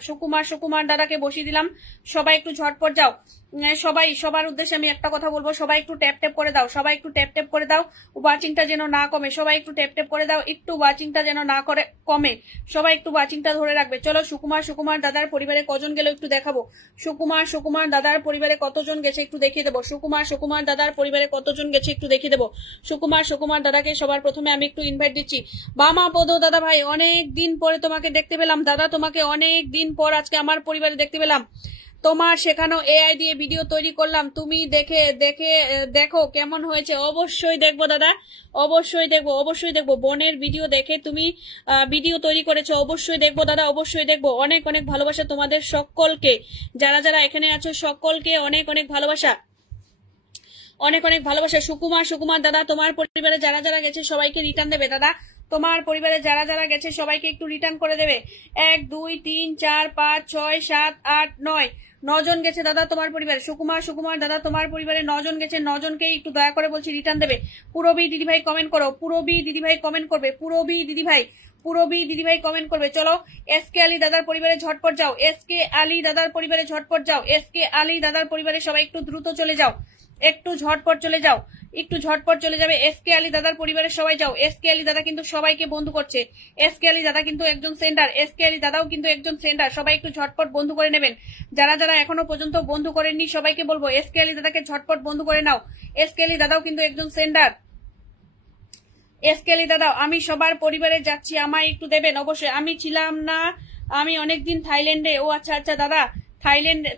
সুকুমার দাদাকে বসিয়ে দিলাম, সবাই একটু ঝটপট যাও। সবার উদ্দেশ্যে আমি একটা কথা বলবো, সবাই একটু ট্যাপ করে দাও, সবাই একটু ট্যাপ করে দাও, ওয়াচিংটা যেন না কমে। সবাই একটু ট্যাপ করে দাও, একটু ওয়াচিংটা যেন না কমে, সবাই একটু ওয়াচিংটা ধরে রাখবে। চলো সুকুমার দাদার পরিবারে কজন গেল একটু দেখাবো। সুকুমার দাদার পরিবারে কতজন গেছে একটু দেখিয়ে দেবো। সুকুমার দাদার পরিবারে কতজন গেছে একটু দেখিয়ে দেবো। সুকুমার দাদাকে সবার প্রথমে আমি একটু ইনভাইট দিচ্ছি। বামা পদ দাদা ভাই অনেক দিন পরে তোমাকে দেখতে পেলাম দাদা, তোমাকে অনেক দিন পর আজকে আমার পরিবারে দেখতে পেলাম। তোমার শেখানো এআই দিয়ে ভিডিও তৈরি করলাম, তুমি দেখো কেমন হয়েছে। অবশ্যই দেখবো দাদা, অবশ্যই দেখবো। বোনের ভিডিও দেখে তুমি ভিডিও তৈরি করেছো, অবশ্যই দেখবো দাদা, অবশ্যই দেখবো। অনেক অনেক ভালোবাসা তোমাদের সকলকে, যারা যারা এখানে আছো সকলকে অনেক অনেক ভালোবাসা। অনেক অনেক ভালোবাসা। সুকুমার দাদা তোমার পরিবারে যারা যারা গেছে সবাইকে রিটার্ন দেবে দাদা, তোমার পরিবারে যারা যারা গেছে সবাইকে একটু রিটার্ন করে দেবে। 1 2 3 4 5 6 7 8 9 9জন গেছে দাদা তোমার পরিবারে। সুকুমার দাদা তোমার পরিবারে 9জন গেছে, 9জনকে একটু দয়া করে বলছি রিটার্ন দেবে। পুরবী দিদিভাই কমেন্ট করো, পুরবী দিদিভাই কমেন্ট করবে, পুরবী দিদিভাই কমেন্ট করবে। চলো এসকে আলী দাদার পরিবারে ঝটপট যাও, এসকে আলী দাদার পরিবারে ঝটপট যাও, এসকে আলী দাদার পরিবারে সবাই একটু দ্রুত চলে যাও, একটু ঝটপট চলে যাও, একটু ঝটপট চলে যাবে। এসকে আলী দাদার পরিবারের সবাই যাও। এসকে আলী দাদা কিন্তু সবাইকে বন্ধু করছে, এসকে আলী দাদা কিন্তু একজন সেন্টার, এসকে আলী দাদাও কিন্তু একজন সেন্টার। সবাই একটু ঝটপট বন্ধু করে নেবেন। যারা যারা এখনো পর্যন্ত বন্ধু করেননি সবাইকে বলবো এসকে আলী দাদাকে ঝটপট বন্ধু করে নাও। এসকে আলী দাদাও কিন্তু একজন সেন্টার। এসকে আলী দাদাও আমি সবার পরিবারে যাচ্ছি, আমায় একটু দেবেন অবশ্যই। আমি ছিলাম না, আমি অনেকদিন থাইল্যান্ডে। ও আচ্ছা আচ্ছা দাদা,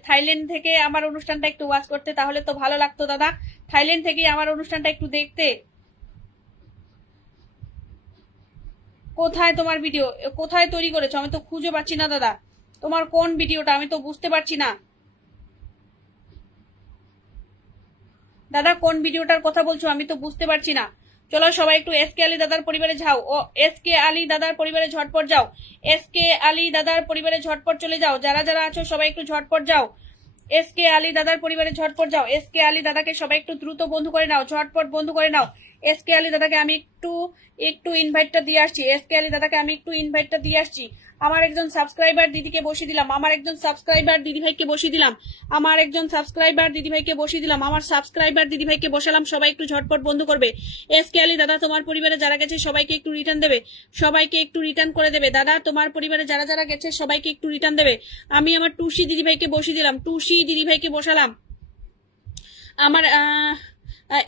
থাইল্যান্ড থেকে আমার অনুষ্ঠানটা একটু ওয়াচ করতে তাহলে তো ভালো লাগতো দাদা, থাইল্যান্ড থেকে আমার অনুষ্ঠানটা একটু দেখতে। কোথায় তোমার ভিডিও, কোথায় তৈরি করেছো আমি তো খুঁজে পাচ্ছি না দাদা, তোমার কোন ভিডিওটা আমি তো বুঝতে পারছি না দাদা, কোন ভিডিওটার কথা বলছো আমি তো বুঝতে পারছি না। চলো সবাই একটু এসকে আলী দাদার পরিবারে যাও, ও এসকে আলী দাদার পরিবারে ঝটপট যাও, এসকে আলী দাদার পরিবারে ঝটপট চলে যাও। যারা যারা আছো সবাই একটু ঝটপট যাও, এসকে আলী দাদার পরিবারে ঝটপট যাও। এসকে আলী দাদাকে সবাই একটু দ্রুত বন্ধু করে নাও, ঝটপট বন্ধু করে নাও। এসকে আলী দাদাকে আমি একটু ইনভাইটটা দিয়ে আসছি, এসকে আলী দাদাকে আমি একটু ইনভাইটটা দিয়ে আসছি। আমার একজন সাবস্ক্রাইবার দিদিকে বসিয়ে দিলাম, আমার একজন সাবস্ক্রাইবার দিদিভাইকে বসিয়ে দিলাম, আমার একজন সাবস্ক্রাইবার দিদিভাইকে বসিয়ে দিলাম, আমার সাবস্ক্রাইবার দিদিভাইকে বসালাম। সবাই একটু ঝটপট বন্ধু করবে। এসকে আলী দাদা তোমার পরিবারে যারা গেছে সবাইকে একটু রিটার্ন দেবে, সবাইকে একটু রিটার্ন করে দেবে দাদা, তোমার পরিবারে যারা যারা গেছে সবাইকে একটু রিটার্ন দেবে। আমি আমার টুসি দিদিভাইকে বসিয়ে দিলাম, টুসি দিদিভাইকে বসালাম। আমার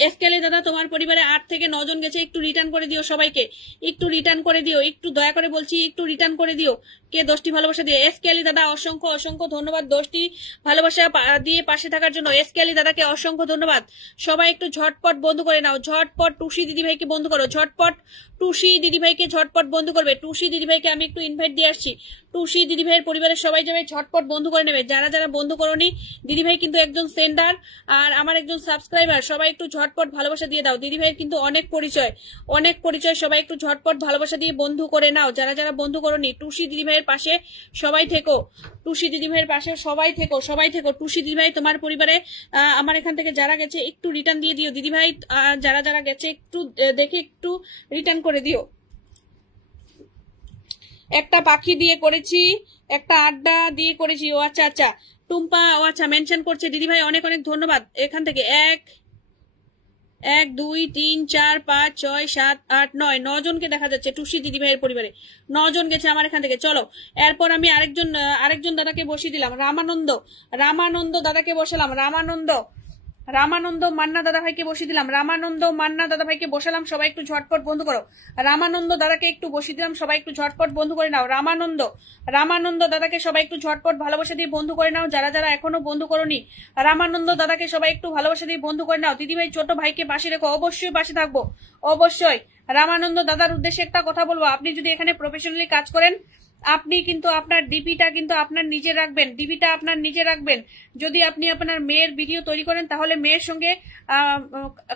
এসকে আলী দাদা তোমার পরিবারে 8 থেকে 9 জন গেছে, একটু রিটার্ন করে দিও সবাইকে, একটু রিটার্ন করে দিও, একটু দয়া করে বলছি একটু রিটার্ন করে দিও। কে 10টি ভালোবাসা দিয়ে। এসকে আলী দাদা অসংখ্য অসংখ্য ধন্যবাদ 10টি ভালোবাসা দিয়ে পাশে থাকার জন্য। এসকে আলী দাদাকে অসংখ্য ধন্যবাদ। সবাই একটু ঝটপট বন্ধু করে নাও, ঝটপট টুসি দিদিভাইকে বন্ধু করো, ঝটপট টুসি দিদিভাইকে ঝটপট বন্ধু করবে। টুসি দিদিভাইকে আমি একটু ইনভাইট দিয়ে আসছি, টুসি দিদিভাইয়ের পরিবারের সবাই যাবে, ঝটপট বন্ধু করে নেবে। যারা যারা বন্ধু করোনি, দিদিভাই কিন্তু একজন সেন্ডার আর আমার একজন সাবস্ক্রাইবার, সবাই একটু ঝটপট ভালোবাসা দিয়ে দাও। দিদিভাইয়ের কিন্তু অনেক পরিচয়, সবাই একটু ঝটপট ভালোবাসা দিয়ে বন্ধু করে নাও। যারা যারা বন্ধু করোনি, টুসি দিদিভাইয়ের পাশে সবাই থেকো, টুসি দিদিভাইয়ের পাশে সবাই থেকো। টুসি দিদিভাই তোমার পরিবারে আমার এখান থেকে যারা গেছে একটু রিটার্ন দিয়ে দিও দিদিভাই, যারা যারা গেছে একটু দেখে একটু রিটার্ন করে দিও। একটা পাখি দিয়ে করেছি, একটা আড্ডা দিয়ে করেছি। ও আচ্ছা আচ্ছা টুম্পা, ও আচ্ছা মেনশন করছে দিদিভাই, অনেক অনেক ধন্যবাদ। এখান থেকে 1 2 3 4 5 6 7 8 9 9 জনকে দেখা যাচ্ছে টুসি দিদিভাইয়ের পরিবারে, 9 জন গেছে আমার এখান থেকে। চলো এরপর আমি আরেকজন দাদাকে বসিয়ে দিলাম, রামানন্দ দাদাকে বসালাম, রামানন্দ মান্না দাদা ভাইকে বসিয়ে দিলাম, রামানন্দ মান্না দাদা ভাইকে বসালাম। সবাই একটু ঝটপট বন্ধু করো। রামানন্দ দাদাকে একটু বসিয়ে দিলাম, সবাই একটু ঝটপট বন্ধু করে নাও। রামানন্দ দাদাকে সবাই একটু ঝটপট ভালোবাসা দিয়ে বন্ধু করে নাও। যারা যারা এখনো বন্ধু করোনি, রামানন্দ দাদাকে সবাই একটু ভালোবাসা দিয়ে বন্ধু করে নাও। দিদিভাই ছোট ভাইকে পাশে রেখো, অবশ্যই পাশে থাকবো, অবশ্যই। রামানন্দ দাদার উদ্দেশ্যে একটা কথা বলবো, আপনি যদি এখানে প্রফেশনালি কাজ করেন, আপনি কিন্তু আপনার ডিপিটা কিন্তু আপনার নিজে রাখবেন, ডিপিটা আপনার নিজে রাখবেন। যদি আপনি আপনার মেয়ের ভিডিও তৈরি করেন তাহলে মেয়ের সঙ্গে,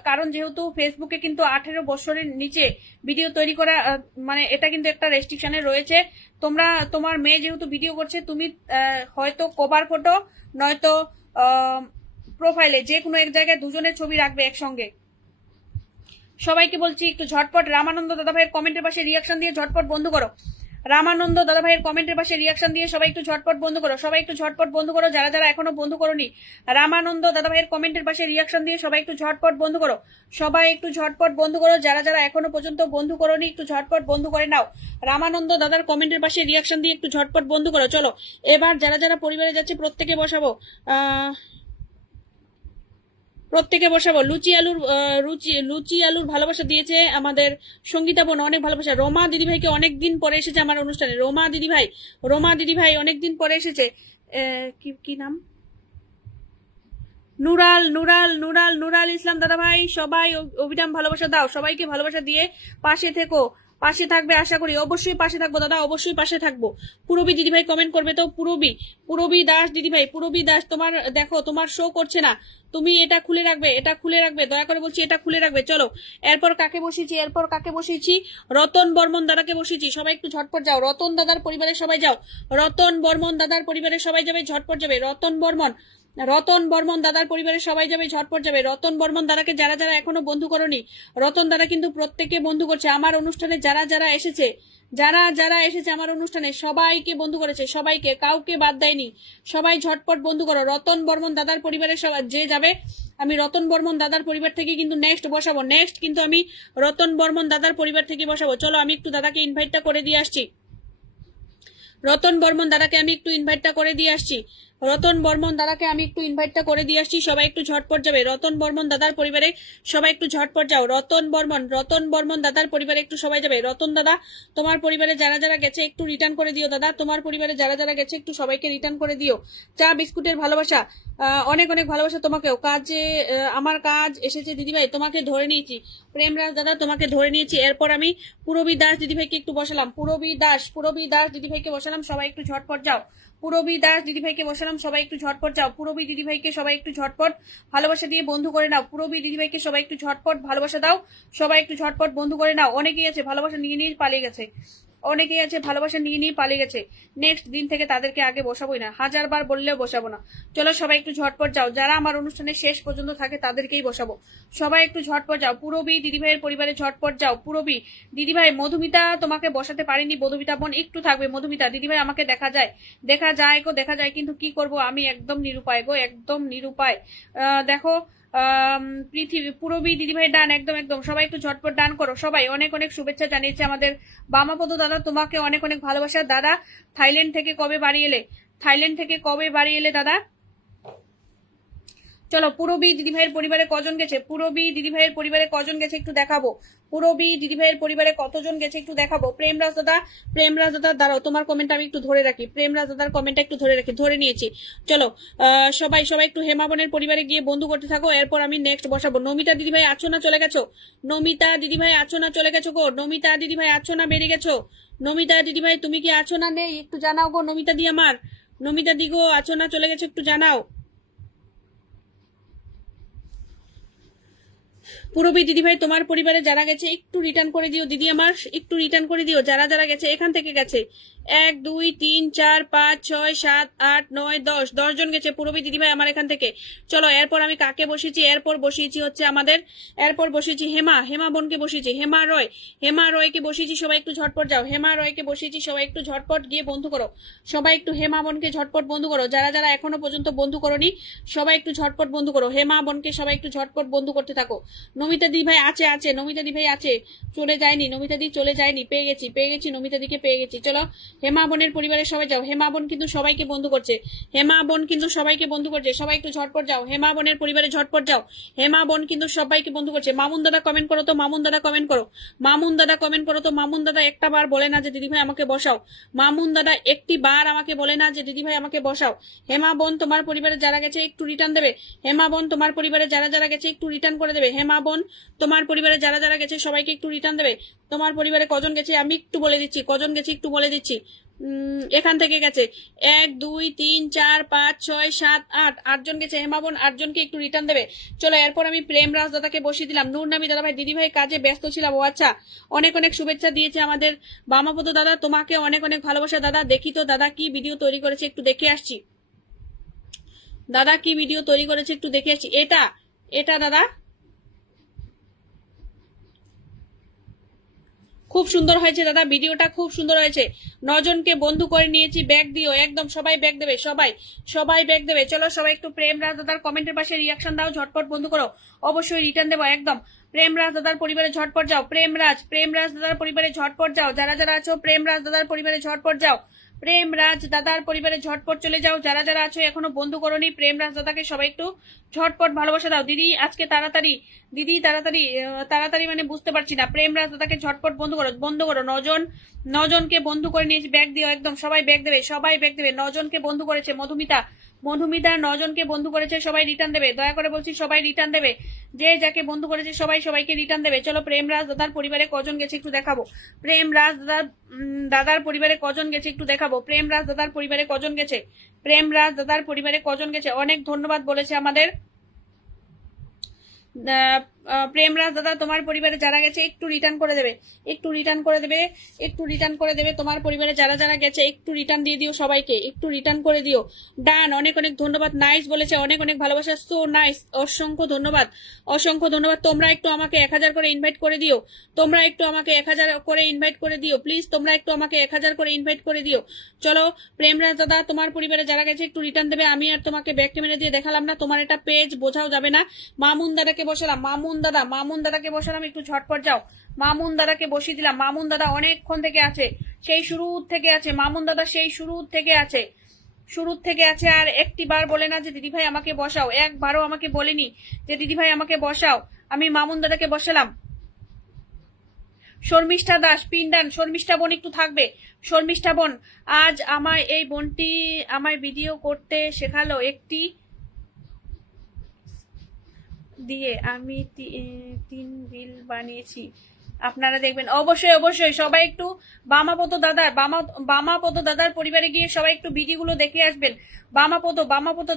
কারণ যেহেতু ফেসবুকে কিন্তু 18 বছরের নিচে ভিডিও তৈরি করা মানে এটা কিন্তু একটা রেস্ট্রিকশনে রয়েছে। তোমার মেয়ে যেহেতু ভিডিও করছে, তুমি হয়তো কভার ফটো নয়তো প্রোফাইলে যে কোনো এক জায়গায় দুজনের ছবি রাখবে একসঙ্গে। সবাইকে বলছি একটু ঝটপট রামানন্দ দাদা ভাইয়ের কমেন্টের পাশে রিয়াকশন দিয়ে ঝটপট বন্ধু করো। রামানন্দ দাদা ভাইয়ের কমেন্টের পাশে রিয়াকশন দিয়ে সবাই একটু ঝটপট বন্ধু করো, সবাই একটু ঝটপট বন্ধু করো। যারা যারা এখনো বন্ধু করোনি, রামানন্দ দাদা ভাইয়ের কমেন্টের পাশে রিয়াকশন দিয়ে সবাই একটু ঝটপট বন্ধু করো, সবাই একটু ঝটপট বন্ধু করো। যারা যারা এখনো পর্যন্ত বন্ধু করোনি, একটু ঝটপট বন্ধু করে নাও। রামানন্দ দাদার কমেন্টের পাশে রিয়াকশন দিয়ে একটু ঝটপট বন্ধু করো। চলো এবার যারা যারা পরিবারে যাচ্ছে প্রত্যেকে বসাবো, লুচি আলুর ভালোবাসা দিয়েছে আমাদের সঙ্গীতা বোন, অনেক ভালোবাসা। রমা দিদিভাইকে অনেকদিন পরে এসেছে আমার অনুষ্ঠানে, রমা দিদিভাই অনেকদিন পরে এসেছে। কি নাম? নুরাল ইসলাম দাদা ভাই, সবাই অবিরাম ভালোবাসা দাও, সবাইকে ভালোবাসা দিয়ে পাশে থেকো। পাশে থাকবে আশা করি, অবশ্যই পাশে থাকবো দাদা, অবশ্যই পাশে থাকবো। পুরবী দিদিভাই কমেন্ট করবে তো, পুরবী দাস দিদিভাই, পুরবী দাস, তোমার দেখো তোমার শো করছে না, তুমি এটা খুলে রাখবে, এটা খুলে রাখবে, দয়া করে বলছি এটা খুলে রাখবে। চলো এরপর কাকে বসিয়েছি, রতন বর্মন দাদাকে বসিয়েছি, সবাই একটু ঝটপট যাও, রতন দাদার পরিবারের সবাই যাও, রতন বর্মন দাদার পরিবারের সবাই যাবে, ঝটপট যাবে, রতন বর্মন দাদার পরিবারের সবাই যাবে, ঝটপট যাবে। রতন বর্মন দাদাকে যারা যারা এখনো বন্ধু করনি, রতন দাদা কিন্তু প্রত্যেককে বন্ধু করছে, আমার অনুষ্ঠানে যারা যারা এসেছে আমার অনুষ্ঠানে সবাইকে বন্ধু করেছে, সবাইকে, কাউকে বাদ দেয়নি, সবাই ঝটপট বন্ধু করো। রতন বর্মন দাদার পরিবারের সবাই যে যাবে, আমি রতন বর্মন দাদার পরিবার থেকে কিন্তু নেক্সট বসাবো, নেক্সট কিন্তু আমি রতন বর্মন দাদার পরিবার থেকে বসাবো। চলো আমি একটু দাদাকে ইনভাইটটা করে দিয়ে আসছি, রতন বর্মন দাদাকে আমি একটু ইনভাইটটা করে দিয়ে আসছি, সবাই একটু ঝটপট যাবে, রতন বর্মন দাদার পরিবারে সবাই একটু ঝটপট যাও, রতন বর্মন দাদার পরিবারে একটু সবাই যাবে। রতন দাদা তোমার পরিবারে যারা যারা গেছে একটু রিটার্ন করে দিও, দাদা তোমার পরিবারে যারা যারা গেছে একটু সবাইকে রিটার্ন করে দিও। চা বিস্কুটের ভালোবাসা, অনেক অনেক ভালোবাসা তোমাকেও। কাজে আমার কাজ এসেছে দিদিভাই, তোমাকে ধরে নিয়েছি, প্রেমরাজ দাদা তোমাকে ধরে নিয়েছি। এরপর আমি পুরবী দাস দিদিভাইকে একটু বসালাম, পুরবী দাস দিদিভাইকে বসালাম, সবাই একটু ঝটপট যাও, পুরবী দাস দিদিভাইকে বসালাম, সবাই একটু ঝটপট যাও, পুরবী দিদিভাইকে সবাই একটু ঝটপট ভালোবাসা দিয়ে বন্ধু করে নাও, পুরবী দিদিভাইকে সবাই একটু ঝটপট ভালোবাসা দাও, সবাই একটু ঝটপট বন্ধু করে নাও। অনেকেই আছে ভালোবাসা নিয়ে নিয়ে পালিয়ে গেছে, নেক্সট দিন থেকে তাদেরকে আগে বসাবোই না, 1000 বার বললেও বসাবো না। চলো সবাই একটু ঝটপট যাও, যারা আমার অনুষ্ঠানে শেষ পর্যন্ত থাকে তাদেরকেই বসাবো, সবাই একটু ঝটপট যাও। পুরবী দিদিভাইয়ের পরিবারে ঝটপট যাও, পুরবী দিদিভাই। মধুমিতা তোমাকে বসাতে পারিনি, মধুমিতা বোন একটু থাকবে, মধুমিতা দিদিভাই আমাকে দেখা যায় কিন্তু কি করব, আমি একদম নিরুপায় গো, একদম নিরুপায়। দেখো পৃথিবী, পুরবী দিদিভাই ডান, একদম একদম, সবাই একটু ঝটপট ডান করো, সবাই অনেক অনেক শুভেচ্ছা জানিয়েছে আমাদের বামাপদ দাদা, তোমাকে অনেক অনেক ভালোবাসা দাদা। থাইল্যান্ড থেকে কবে বাড়ি এলে দাদা? চলো পুরবী দিদিভাইয়ের পরিবারে কজন গেছে, একটু দেখাবো, পুরবী দিদিভাইয়ের পরিবারে কতজন গেছে একটু দেখাবো। প্রেমরাজ দাদা দাঁড়াও, তোমার কমেন্ট আমি একটু ধরে রাখি, প্রেমরাজ দাদার কমেন্টটা একটু ধরে নিয়েছি। চলো সবাই একটু হেমাবনের পরিবারে গিয়ে বন্ধু করতে থাকো, এরপর আমি নেক্সট বসাবো। নমিতা দিদিভাই আছো না চলে গেছো? গো, নমিতা দিদিভাই আছো না বেরিয়ে গেছো? নমিতা দিদিভাই তুমি কি আছো না নেই একটু জানাও গো, নমিতা দি গো, আছো না চলে গেছো একটু জানাও। পুরবী দিদিভাই তোমার পরিবারে যারা গেছে একটু রিটার্ন করে দিও দিদি, আমার একটু রিটার্ন করে দিও, যারা যারা গেছে এখান থেকে গেছে। 1 2 3 4 5 6 7 8 9 10 জন গেছে পুরবী দিদিভাই আমার এখান থেকে। চলো এরপর আমি কাকে বসিয়েছি, এরপর বসিয়েছি হেমা বোনকে বসিয়েছি, হেমা রয়কে বসিয়েছি, সবাই একটু ঝটপট যাও, হেমা রয়কে বসিয়েছি, সবাই একটু ঝটপট গিয়ে বন্ধু করো, সবাই একটু হেমা বোনকে ঝটপট বন্ধু করো, যারা যারা এখনো পর্যন্ত বন্ধু করোনি সবাই একটু ঝটপট বন্ধু করো, হেমা বোনকে সবাই একটু ঝটপট বন্ধু করতে থাকো। নমিতা দিদিভাই আছে, নমিতা দিদিভাই আছে, চলে যায়নি, নমিতা দি চলে যায়নি, পেয়ে গেছি, নমিতা দিকে পেয়ে গেছি। চলো হেমা বোনের পরিবারে সবাই যাও, হেমা বোন কিন্তু সবাইকে বন্ধু করছে, সবাই একটু ঝটপট যাও, হেমা বোনের পরিবারে ঝটপট যাও, হেমা বোন কিন্তু সবাইকে বন্ধু করছে। মামুন দাদা কমেন্ট করো তো, মামুন দাদা একটা বার বলে না যে দিদিভাই আমাকে বসাও, মামুন দাদা একটি বার আমাকে বলে না যে দিদিভাই আমাকে বসাও। হেমা বোন তোমার পরিবারে যারা গেছে একটু রিটার্ন দেবে, হেমা বোন তোমার পরিবারে যারা যারা গেছে একটু রিটার্ন করে দেবে, হেমা বোন তোমার পরিবারে যারা যারা গেছে সবাইকে একটু রিটার্ন দেবে। তোমার পরিবারে কজন গেছে আমি একটু বলে দিচ্ছি, এখান থেকে গেছে 1 2 3 4 5 6 7 8 8জন গেছে, হেমাবন 8 জনকে একটু রিটার্ন দেবে। চলো এরপর আমি প্রেমরাজ দাদাকে বসিয়ে দিলাম, নূরনামি দাদা ভাই দিদিভাই কাজে ব্যস্ত ছিলাম, ও আচ্ছা, অনেক অনেক শুভেচ্ছা দিয়েছে আমাদের বামাপদ দাদা, তোমাকে অনেক অনেক ভালোবাসা দাদা। দেখি তো দাদা কি ভিডিও তৈরি করেছে একটু দেখে আসছি, এটা দাদা খুব সুন্দর হয়েছে দাদা, ভিডিওটা খুব সুন্দর হয়েছে, 9 জনকে বন্ধু করে নিয়েছি, ব্যাগ দিও একদম, সবাই ব্যাগ দেবে, সবাই ব্যাগ দেবে। চলো সবাই একটু প্রেমরাজ দাদার কমেন্টের পাশে রিয়াকশন দাও, ঝটপট বন্ধু করো, অবশ্যই রিটার্ন দেবো একদম। প্রেমরাজ দাদার পরিবারে ঝটপট যাও, প্রেমরাজ দাদার পরিবারে ঝটপট যাও, যারা যারা আছো প্রেমরাজ দাদার পরিবারে ঝটপট যাও, প্রেমরাজ দাদার পরিবারে ঝটপট চলে যাও, যারা যারা আছো এখনো বন্ধু করোনি প্রেমরাজ দাদাকে সবাই একটু ঝটপট ভালোবাসা দাও। দিদি আজকে তাড়াতাড়ি মানে বুঝতে পারছি না, প্রেমরাজ দাদাকে ঝটপট বন্ধু করো, 9 জনকে বন্ধু করে নিয়েছি, ব্যাগ দিও একদম, সবাই ব্যাগ দেবে, 9 জনকে বন্ধু করেছে। মধুমিতা 9 জনকে বন্ধু করেছে, সবাই রিটার্ন দেবে, দয়া করে বলছি সবাই রিটার্ন দেবে, যে যাকে বন্ধু করেছে সবাইকে রিটার্ন দেবে। চলো প্রেমরাজ দাদার পরিবারে কজন গেছে একটু দেখাবো, প্রেমরাজ দাদার পরিবারে কজন গেছে একটু দেখাবো, প্রেমরাজ দাদার পরিবারে কজন গেছে, প্রেমরাজ দাদার পরিবারে কজন গেছে। অনেক ধন্যবাদ বলেছে আমাদের প্রেমরাজ দাদা, তোমার পরিবারে যারা গেছে একটু রিটার্ন করে দেবে, একটু রিটার্ন করে দেবে, একটু রিটার্ন করে দেবে। তোমার পরিবারে যারা যারা গেছে একটু রিটার্ন দিয়ে দিও, সবাইকে একটু রিটার্ন করে দিও। ডান, অনেক অনেক ধন্যবাদ, নাইস বলেছে, অনেক অনেক ভালোবাসা, সো নাইস, অসংখ্য ধন্যবাদ, অসংখ্য ধন্যবাদ। তোমরা একটু আমাকে 1000 করে ইনভাইট করে দিও, তোমরা একটু আমাকে 1000 করে ইনভাইট করে দিও প্লিজ, তোমরা একটু আমাকে 1000 করে ইনভাইট করে দিও। চলো প্রেমরাজ দাদা, তোমার পরিবারে যারা গেছে একটু রিটার্ন দেবে। আমি আর তোমাকে ব্যাক ক্যামেরা দিয়ে দেখালাম না, তোমার এটা পেজ বোঝাও যাবে না। মামুন দাদাকে বসালাম, মামুন দাদাকে বসালাম, একটু ঝটপট যাও। মামুন দাদাকে বসিয়ে দিলাম, মামুন দাদা অনেকক্ষণ থেকে আছে, সেই শুরু থেকে আছে, মামুন দাদা সেই শুরু থেকে আছে, শুরু থেকে আছে। আর একটি বার বলে না যে দিদি ভাই আমাকে বসাও, একবারও আমাকে বলেনি যে দিদি ভাই আমাকে বসাও। আমি মামুন দাদাকে বসালাম। শর্মিষ্ঠা দাস পিন্ডান, শর্মিষ্ঠা বোন একটু থাকবে, শর্মিষ্ঠা বোন। আজ আমার এই বোনটি আমায় ভিডিও করতে শেখালো, একটি দিয়ে আমি 3 রিল বানিয়েছি, আপনারা দেখবেন। অবশ্যই অবশ্যই সবাই একটু বামাপদ দাদার পরিবারে গিয়ে সবাই একটু ভিডিওগুলো দেখে আসবেন। বামাপদ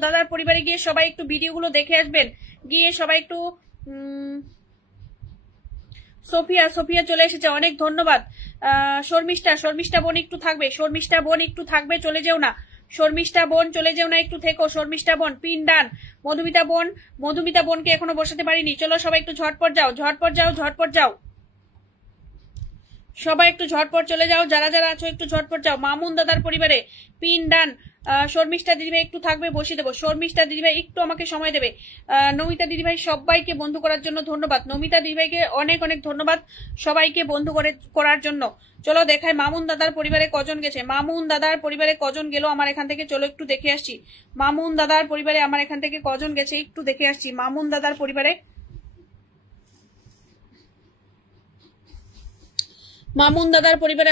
দাদার পরিবারে গিয়ে সবাই একটু ভিডিওগুলো দেখে আসবেন, গিয়ে সবাই একটু সোফিয়া চলে এসেছে, অনেক ধন্যবাদ। শর্মিষ্ঠা বোন একটু থাকবে, শর্মিষ্ঠা বোন একটু থাকবে, চলে যেও না, শর্মিষ্ঠা বোন চলে যেও না, একটু থেকো। শর্মিষ্ঠা বোন পিন্ডান। মধুমিতা বোনকে এখনো বসাতে পারিনি, চলো সবাই একটু ঝটপট যাও, সবাই একটু ঝটপট চলে যাও, যারা যারা আছো একটু ঝটপট যাও। মামুন দাদার পরিবারে পিন্ডান। শর্মিষ্ঠা দিদিভাই একটু থাকবে, বসিয়ে দেবো। শর্মিষ্ঠা দিদিভাই একটু আমাকে সময় দেবে। নমিতা দিদিভাই সবাইকে বন্ধু করার জন্য ধন্যবাদ, নমিতা দিদিভাইকে অনেক অনেক ধন্যবাদ সবাইকে বন্ধু করার জন্য। চলো দেখাই মামুন দাদার পরিবারে কজন গেছে, মামুন দাদার পরিবারে কজন গেল আমার এখান থেকে, চলো একটু দেখে আসছি। মামুন দাদার পরিবারে আমার এখান থেকে কজন গেছে একটু দেখে আসছি। মামুন দাদার পরিবারে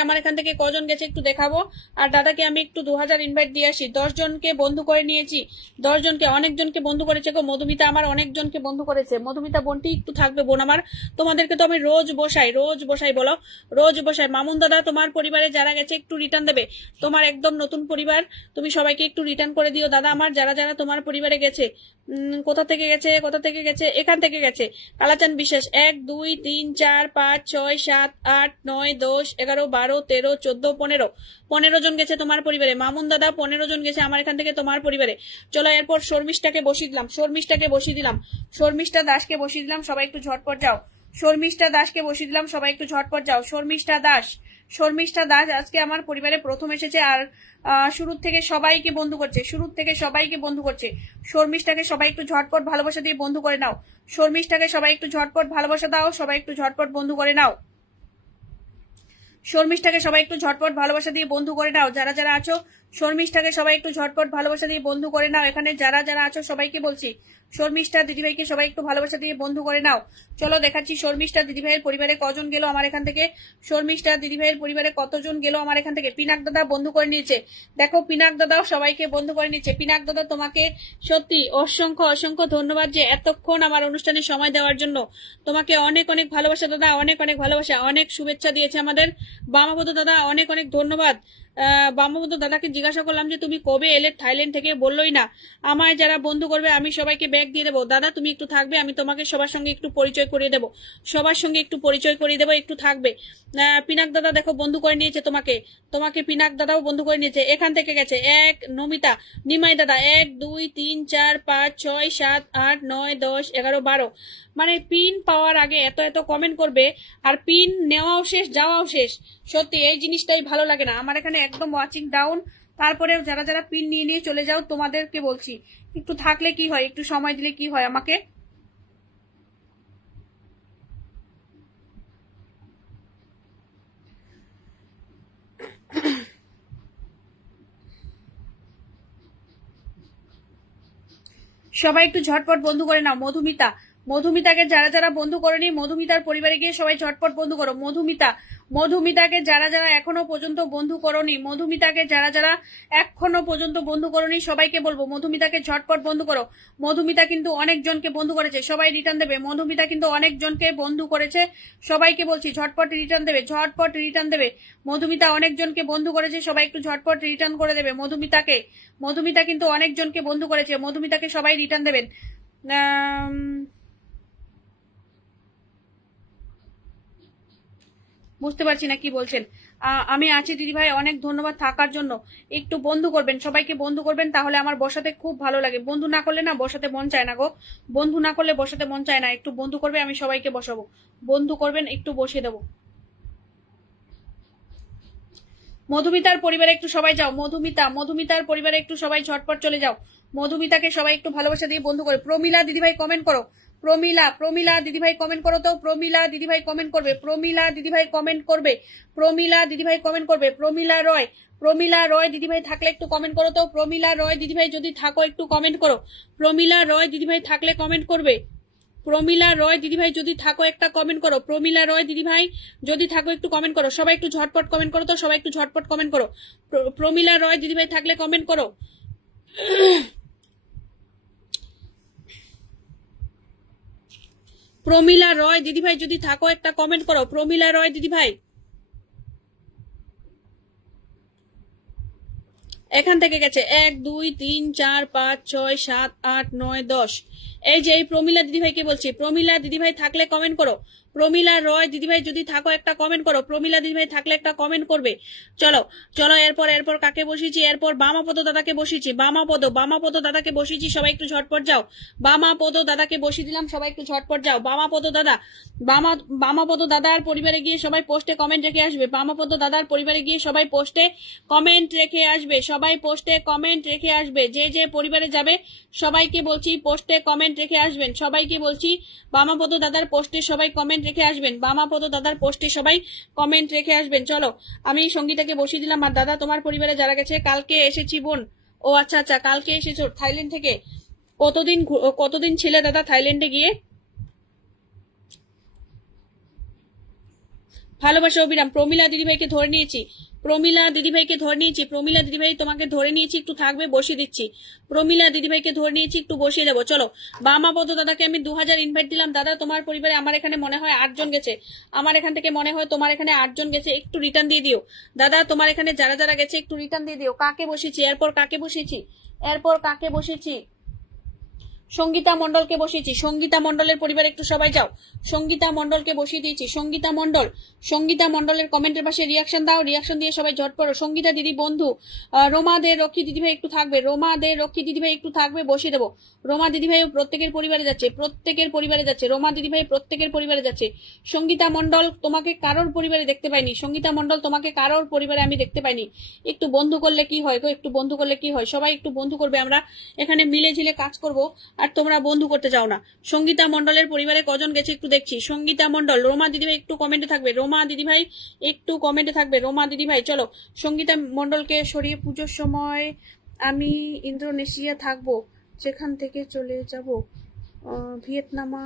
আমার এখান থেকে কজন গেছে একটু দেখাবো। আর দাদাকে আমি একটু 2000 ইনভাইট দিয়ে আসি। 10 জনকে বন্ধু করে নিয়েছি, 10 জনকে, অনেকজনকে বন্ধু করেছে গো। মধুমিতা আমার অনেকজনকে বন্ধু করেছে, মধুমিতা বোনটি একটু থাকবে বোন আমার, তোমাদেরকে তো আমি রোজ বসাই বলো, রোজ বসাই। মামুন দাদা তোমার পরিবারে যারা গেছে একটু রিটার্ন দেবে, তোমার একদম নতুন পরিবার, তুমি সবাইকে একটু রিটার্ন করে দিও দাদা আমার, যারা যারা তোমার পরিবারে গেছে। কোথা থেকে গেছে, এখান থেকে গেছে। কালাচান বিশ্বাস 1 2 3 4 5 6 7 8 9 10 11 12 13 14 15 জন গেছে তোমার পরিবারে। মামুন দাদা 15 জন গেছে আমার এখান থেকে তোমার পরিবারে। চলো এরপর শর্মিষ্ঠাকে বসিয়ে দিলাম, শর্মিষ্ঠা দাসকে বসিয়ে দিলাম, সবাই একটু ঝটপট যাও। শর্মিষ্ঠা দাসকে বসিয়ে দিলাম, সবাই একটু ঝটপট যাও। শর্মিষ্ঠা দাস আজকে আমার পরিবারে প্রথম এসেছে, আর শুরু থেকে সবাইকে বন্ধু করছে, শর্মিষ্ঠাকে সবাই একটু ঝটপট ভালোবাসা দিয়ে বন্ধু করে নাও, শর্মিষ্ঠাকে সবাই একটু ঝটপট ভালোবাসা দাও, সবাই একটু ঝটপট বন্ধু করে নাও। শর্মিষ্ঠাকে সবাই একটু ঝটপট ভালোবাসা দিয়ে বন্ধু করে নাও, যারা যারা আছো শর্মিষ্ঠাকে সবাই একটু ঝটপট ভালোবাসা দিয়ে বন্ধু করে নাও। এখানে যারা যারা আছো সবাইকে বলছি, শর্মিষ্ঠা দিদিভাইকে সবাই একটু ভালোবাসা দিয়ে বন্ধু করে নাও। চলো দেখাচ্ছি শর্মিষ্ঠা দিদিভাইয়ের পরিবারে কজন গেল আমার এখান থেকে, শর্মিষ্ঠা দিদিভাইয়ের পরিবারে কতজন গেল আমার এখান থেকে। পিনাক দাদা বন্ধু করে নিয়েছে, দেখো পিনাক দাদাও সবাইকে বন্ধু করে নিচ্ছে। পিনাক দাদা তোমাকে সত্যি অসংখ্য অসংখ্য ধন্যবাদ যে এতক্ষণ আমার অনুষ্ঠানে সময় দেওয়ার জন্য, তোমাকে অনেক অনেক ভালোবাসা দাদা, অনেক অনেক ভালোবাসা, অনেক শুভেচ্ছা দিয়েছে আমাদের বামাপদ দাদা, অনেক অনেক ধন্যবাদ। বামাপদ দাদাকে জিজ্ঞাসা করলাম যে তুমি কবে এলে থাইল্যান্ড থেকে, বললোই না। আমায় যারা বন্ধু করবে আমি সবাইকে ব্যাগ দিয়ে দেবো। দাদা তুমি একটু থাকবে, আমি তোমাকে সবার সঙ্গে একটু পরিচয় করিয়ে দেবো, একটু থাকবে। পিনাক দাদা দেখো বন্ধু করে নিয়েছে তোমাকে পিনাক দাদাও বন্ধু করে নিয়েছে। এখান থেকে গেছে 1 নমিতা, নিমাই দাদা 1 2 3 4 5 6 7 8 9 10 11 12, মানে পিন পাওয়ার আগে এত এত কমেন্ট করবে আর পিন নেওয়াও শেষ যাওয়াও শেষ। সত্যি এই জিনিসটাই ভালো লাগে না আমার এখানে, একদম ওয়াচিং ডাউন। তারপরে যারা যারা পিন নিয়ে নিয়ে চলে যাও তোমাদেরকে বলছি একটু থাকলে কি হয়, একটু সময় দিলে কি হয় আমাকে। সবাই একটু ঝটপট বন্ধু করে নাও। মধুমিতাকে যারা যারা বন্ধু করেনি, মধুমিতার পরিবারে গিয়ে সবাই ঝটপট বন্ধু করো। মধুমিতাকে যারা যারা এখনো পর্যন্ত বন্ধু করনি, মধুমিতাকে যারা যারা এখনো পর্যন্ত বন্ধু করনি, সবাইকে বলবো মধুমিতাকে ঝটপট বন্ধু করো। মধুমিতা কিন্তু অনেকজনকে বন্ধু করেছে, সবাই রিটার্ন দেবে। মধুমিতা কিন্তু অনেকজনকে বন্ধু করেছে, সবাইকে বলছি ঝটপট রিটার্ন দেবে, ঝটপট রিটার্ন দেবে। মধুমিতা অনেকজনকে বন্ধু করেছে, সবাই একটু ঝটপট রিটার্ন করে দেবে মধুমিতাকে। মধুমিতা কিন্তু অনেকজনকে বন্ধু করেছে, মধুমিতাকে সবাই রিটার্ন দেবেন। বুঝতে পারছি না কি বলছেন। আমি আছি দিদিভাই, অনেক ধন্যবাদ থাকার জন্য। একটু বন্ধু করবেন, সবাইকে বন্ধু করবেন, তাহলে আমার বসাতে খুব ভালো লাগে। বন্ধু না করলে না বসাতে মন চায় না গো, বন্ধু না করলে বসাতে মন চায় না। একটু বন্ধু করবে, আমি সবাইকে বসাবো। বন্ধু করবেন, একটু বসিয়ে দেবো। মধুমিতার পরিবারে একটু সবাই যাও। মধুমিতার পরিবারে একটু সবাই ঝটপট চলে যাও। মধুমিতাকে সবাই একটু ভালোবাসা দিয়ে বন্ধু করে। প্রমিলা দিদিভাই কমেন্ট করো। প্রমিলা দিদিভাই কমেন্ট করো তো। প্রমিলা দিদিভাই কমেন্ট করবে। প্রমিলা দিদিভাই কমেন্ট করবে। প্রমিলা দিদিভাই কমেন্ট করবে। প্রমিলা রয় দিদিভাই থাকলে একটু কমেন্ট করো তো। প্রমিলা রয় দিদিভাই যদি থাকো একটু কমেন্ট করো। প্রমিলা রয় দিদিভাই থাকলে কমেন্ট করবে। প্রমিলা রয় দিদিভাই যদি থাকো একটা কমেন্ট করো। প্রমিলা রয় দিদিভাই যদি থাকো একটু কমেন্ট করো। সবাই একটু ঝটপট কমেন্ট করো তো, সবাই একটু ঝটপট কমেন্ট করো। প্রমিলা রয় দিদিভাই থাকলে কমেন্ট করো। প্রমিলা রয় দিদিভাই যদি থাকো একটা কমেন্ট করো। প্রমিলা রয় দিদিভাই এখান থেকে গেছে 1 2 3 4 5 6 7 8 9 10। এই যে এই প্রমিলা দিদিভাইকে বলছি, প্রমিলা দিদিভাই থাকলে কমেন্ট করো। প্রমিলা রয় দিদিভাই যদি থাকো একটা কমেন্ট করো। প্রমিলা দিদিভাই থাকলে একটা কমেন্ট করবে। চলো চলো, এরপর কাকে বসিয়েছি? এরপর বামাপদ দাদাকে বসিয়েছি। বামাপদ দাদাকে বসিয়েছি, সবাই একটু ঝটপট যাও। বামাপদ দাদাকে বসিয়ে দিলাম, সবাই একটু ঝটপট যাও। বামাপদ দাদার পরিবারে গিয়ে সবাই পোস্টে কমেন্ট রেখে আসবে। বামাপদ দাদার পরিবারে গিয়ে সবাই পোস্টে কমেন্ট রেখে আসবে। সবাই পোস্টে কমেন্ট রেখে আসবে। যে যে পরিবারে যাবে সবাইকে বলছি পোস্টে কমেন্ট রেখে আসবেন। সবাইকে বলছি বামাপদ দাদার পোস্টে সবাই কমেন্ট রেখে আসবেন। বামাপদ দাদার পোস্টে সবাই কমেন্ট রেখে আসবেন। চলো, আমি সঙ্গীতাকে বসিয়ে দিলাম। আর দাদা তোমার পরিবারে যারা গেছে, কালকে এসেছি বোন। ও আচ্ছা আচ্ছা, কালকে এসেছো থাইল্যান্ড থেকে। কতদিন ছিলে দাদা থাইল্যান্ডে গিয়ে? ভালোবাসা অবিরাম। প্রমিলা দিদিভাইকে ধরে নিয়েছি। প্রমিলা দিদিভাই তোমাকে ধরে নিয়েছি, একটু থাকবে, বসিয়ে দিচ্ছি। প্রমিলা দিদিভাইকে ধরে নিয়েছি, একটু বসিয়ে দেবো। চলো, বামাপদ দাদাকে আমি 2000 ইনভাইট দিলাম। দাদা তোমার পরিবারে আমার এখানে মনে হয় 8 জন গেছে। আমার এখান থেকে মনে হয় তোমার এখানে 8 জন গেছে, একটু রিটার্ন দিয়ে দিও। দাদা তোমার এখানে যারা যারা গেছে একটু রিটার্ন দিয়ে দিও। কাকে বসেছি? এরপর কাকে বসিয়েছি? সঙ্গীতা মন্ডলকে বসিয়েছি। সঙ্গীতা মন্ডলের পরিবারে একটু সবাই যাও। সঙ্গীতা মন্ডলকে বসিয়ে দিয়েছি। সঙ্গীতা মন্ডলের কমেন্টের পাশে রিয়াকশন দাও। রিয়াকশন দিয়ে সবাই ঝট পড়ো। সঙ্গীতা দিদি বন্ধু। রোমা দে রক্ষী দিদিভাই একটু থাকবে, বসিয়ে দেবো। রোমা দিদিভাই প্রত্যেকের পরিবারে যাচ্ছে। রোমা দিদিভাই প্রত্যেকের পরিবারে যাচ্ছে। সঙ্গীতা মন্ডল তোমাকে কারোর পরিবারে দেখতে পাইনি। আমি দেখতে পাইনি। একটু বন্ধু করলে কি হয় গো, সবাই একটু বন্ধু করবে। আমরা এখানে মিলে ঝিলে কাজ করবো, আর তোমরা বন্ধু করতে চাও না। সঙ্গীতা মন্ডলের পরিবারে কজন গেছে একটু দেখছি। সঙ্গীতা মন্ডল, রোমা দিদিভাই একটু কমেন্টে থাকবে। রোমা দিদিভাই চলো, সঙ্গীতা মন্ডলকে সরিয়ে পুজোর সময় আমি ইন্দোনেশিয়া থাকবো, যেখান থেকে চলে যাব ভিয়েতনামা,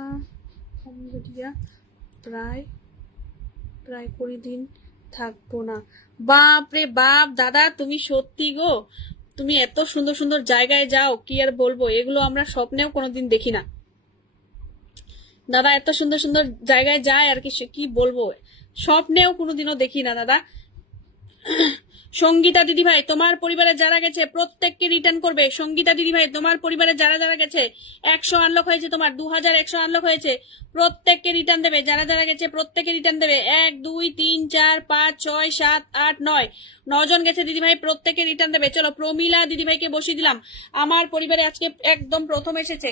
কম্বোডিয়া, প্রায় 20 দিন থাকবো না। বাপ রে বাপ দাদা, তুমি সত্যি গো, তুমি এত সুন্দর সুন্দর জায়গায় যাও, কি আর বলবো, এগুলো আমরা স্বপ্নেও কোনোদিন দেখি না। দাদা এত সুন্দর সুন্দর জায়গায় যায় আর কি বলবো, স্বপ্নেও কোনোদিনও দেখি না দাদা। সঙ্গীতা দিদিভাই তোমার পরিবারে যারা গেছে প্রত্যেককে রিটার্ন করবে। সঙ্গীতা দিদিভাই তোমার পরিবারে যারা যারা গেছে 100 আনলক হয়েছে, তোমার 2100 আনলক হয়েছে, প্রত্যেককে রিটার্ন দেবে। যারা যারা গেছে প্রত্যেককে রিটার্ন দেবে। 1 2 3 4 5 6 7 8 9 জন গেছে দিদিভাই, প্রত্যেককে রিটার্ন দেবে। চলো, প্রমিলা দিদিভাইকে বসিয়ে দিলাম। আমার পরিবারে আজকে একদম প্রথম এসেছে।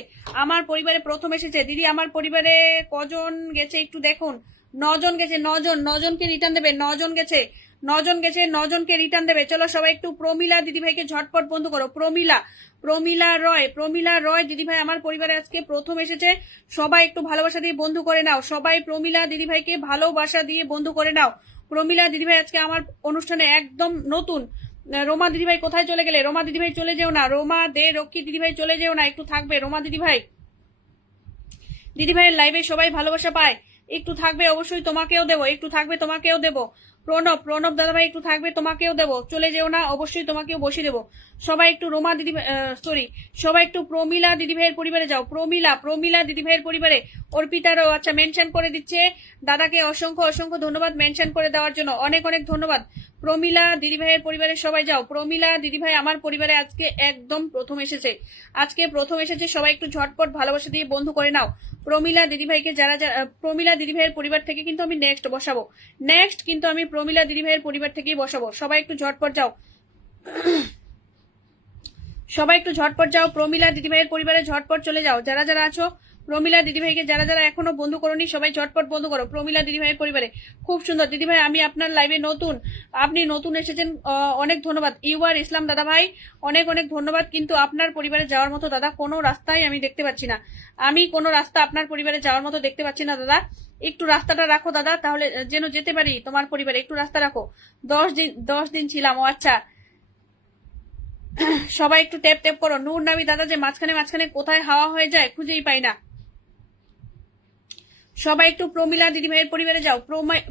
দিদি আমার পরিবারে কজন গেছে একটু দেখুন। 9 জন গেছে। 9 জনকে রিটার্ন দেবে। 9 জনকে রিটার্ন দেবে। চলো সবাই একটু প্রমিলা দিদিভাইকে ঝটপট বন্ধু করো। প্রমিলা রয় দিদিভাই আমার পরিবারে আজকে প্রথম এসেছে। সবাই একটু ভালোবাসা দিয়ে বন্ধু করে নাও। সবাই প্রমিলা দিদিভাইকে ভালোবাসা দিয়ে বন্ধু করে নাও। প্রমিলা দিদিভাই আজকে আমার অনুষ্ঠানে একদম নতুন। রোমা দিদিভাই কোথায় চলে গেলে? রোমা দিদিভাই চলে যেও না। রোমা দে রক্ষী দিদিভাই চলে যেও না, একটু থাকবে। রোমা দিদিভাই দিদি ভাইয়ের লাইভে সবাই ভালোবাসা পায়, একটু থাকবে অবশ্যই তোমাকেও দেবো, একটু থাকবে তোমাকেও দেবো। প্রণব, প্রণব দাদা ভাই একটু থাকবে তোমাকেও দেবো, চলে যেও না, অবশ্যই তোমাকেও বসিয়ে দেবো। সবাই একটু রোমা দিদি, সরি, সবাই একটু প্রমিলা দিদি ভাইয়ের পরিবারে যাও। প্রমিলা, প্রমিলা দিদি ভাইয়ের পরিবারে অর্পিতারও আচ্ছা মেনশন করে দিচ্ছে। দাদাকে অসংখ্য অসংখ্য ধন্যবাদ মেনশন করে দেওয়ার জন্য, অনেক অনেক ধন্যবাদ। প্রমিলা দিদি ভাইয়ের পরিবারে সবাই যাও। প্রমিলা দিদি ভাই আমার পরিবারে আজকে একদম প্রথম এসেছে, আজকে প্রথম এসেছে। সবাই একটু ঝটপট ভালোবাসা দিয়ে বন্ধু করে নাও। প্রমিলা দিদি ভাইকে যারা, প্রমিলা দিদি ভাইয়ের পরিবার থেকে কিন্তু আমি নেক্সট বসাবো, নেক্সট কিন্তু আমি প্রমিলা দিদি ভাইয়ের পরিবার থেকেই বসাবো। সবাই একটু ঝটপট যাও, সবাই একটু ঝটপট যাও। প্রমিলা দিদি ভাইয়ের পরিবারে ঝটপট চলে যাও। যারা যারা আছো প্রমিলা দিদি ভাইকে যারা যারা এখনো বন্ধু করোনি সবাই ঝটপট বন্ধু করো প্রমিলা দিদি ভাইয়ের পরিবারে। খুব সুন্দর দিদি ভাই, আমি আপনার লাইভে নতুন, আপনি নতুন এসেছেন, অনেক ধন্যবাদ। ইউআর ইসলাম দাদা ভাই অনেক অনেক ধন্যবাদ। কিন্তু আপনার পরিবারে যাওয়ার মতো দাদা কোনো রাস্তাই আমি দেখতে পাচ্ছি না, আমি কোনো রাস্তা আপনার পরিবারে যাওয়ার মতো দেখতে পাচ্ছি না দাদা। একটু রাস্তাটা রাখো দাদা, তাহলে যেন যেতে পারি তোমার পরিবারে, একটু রাস্তা রাখো। 10 দিন ছিলাম, ও আচ্ছা। সবাই একটু ট্যাপ ট্যাপ করো। নূর নাবি দাদা যে মাঝখানে মাঝখানে কোথায় হাওয়া হয়ে যায় খুঁজেই পাই না। সবাই একটু প্রমিলা দিদি ভাইয়ের পরিবারে যাও।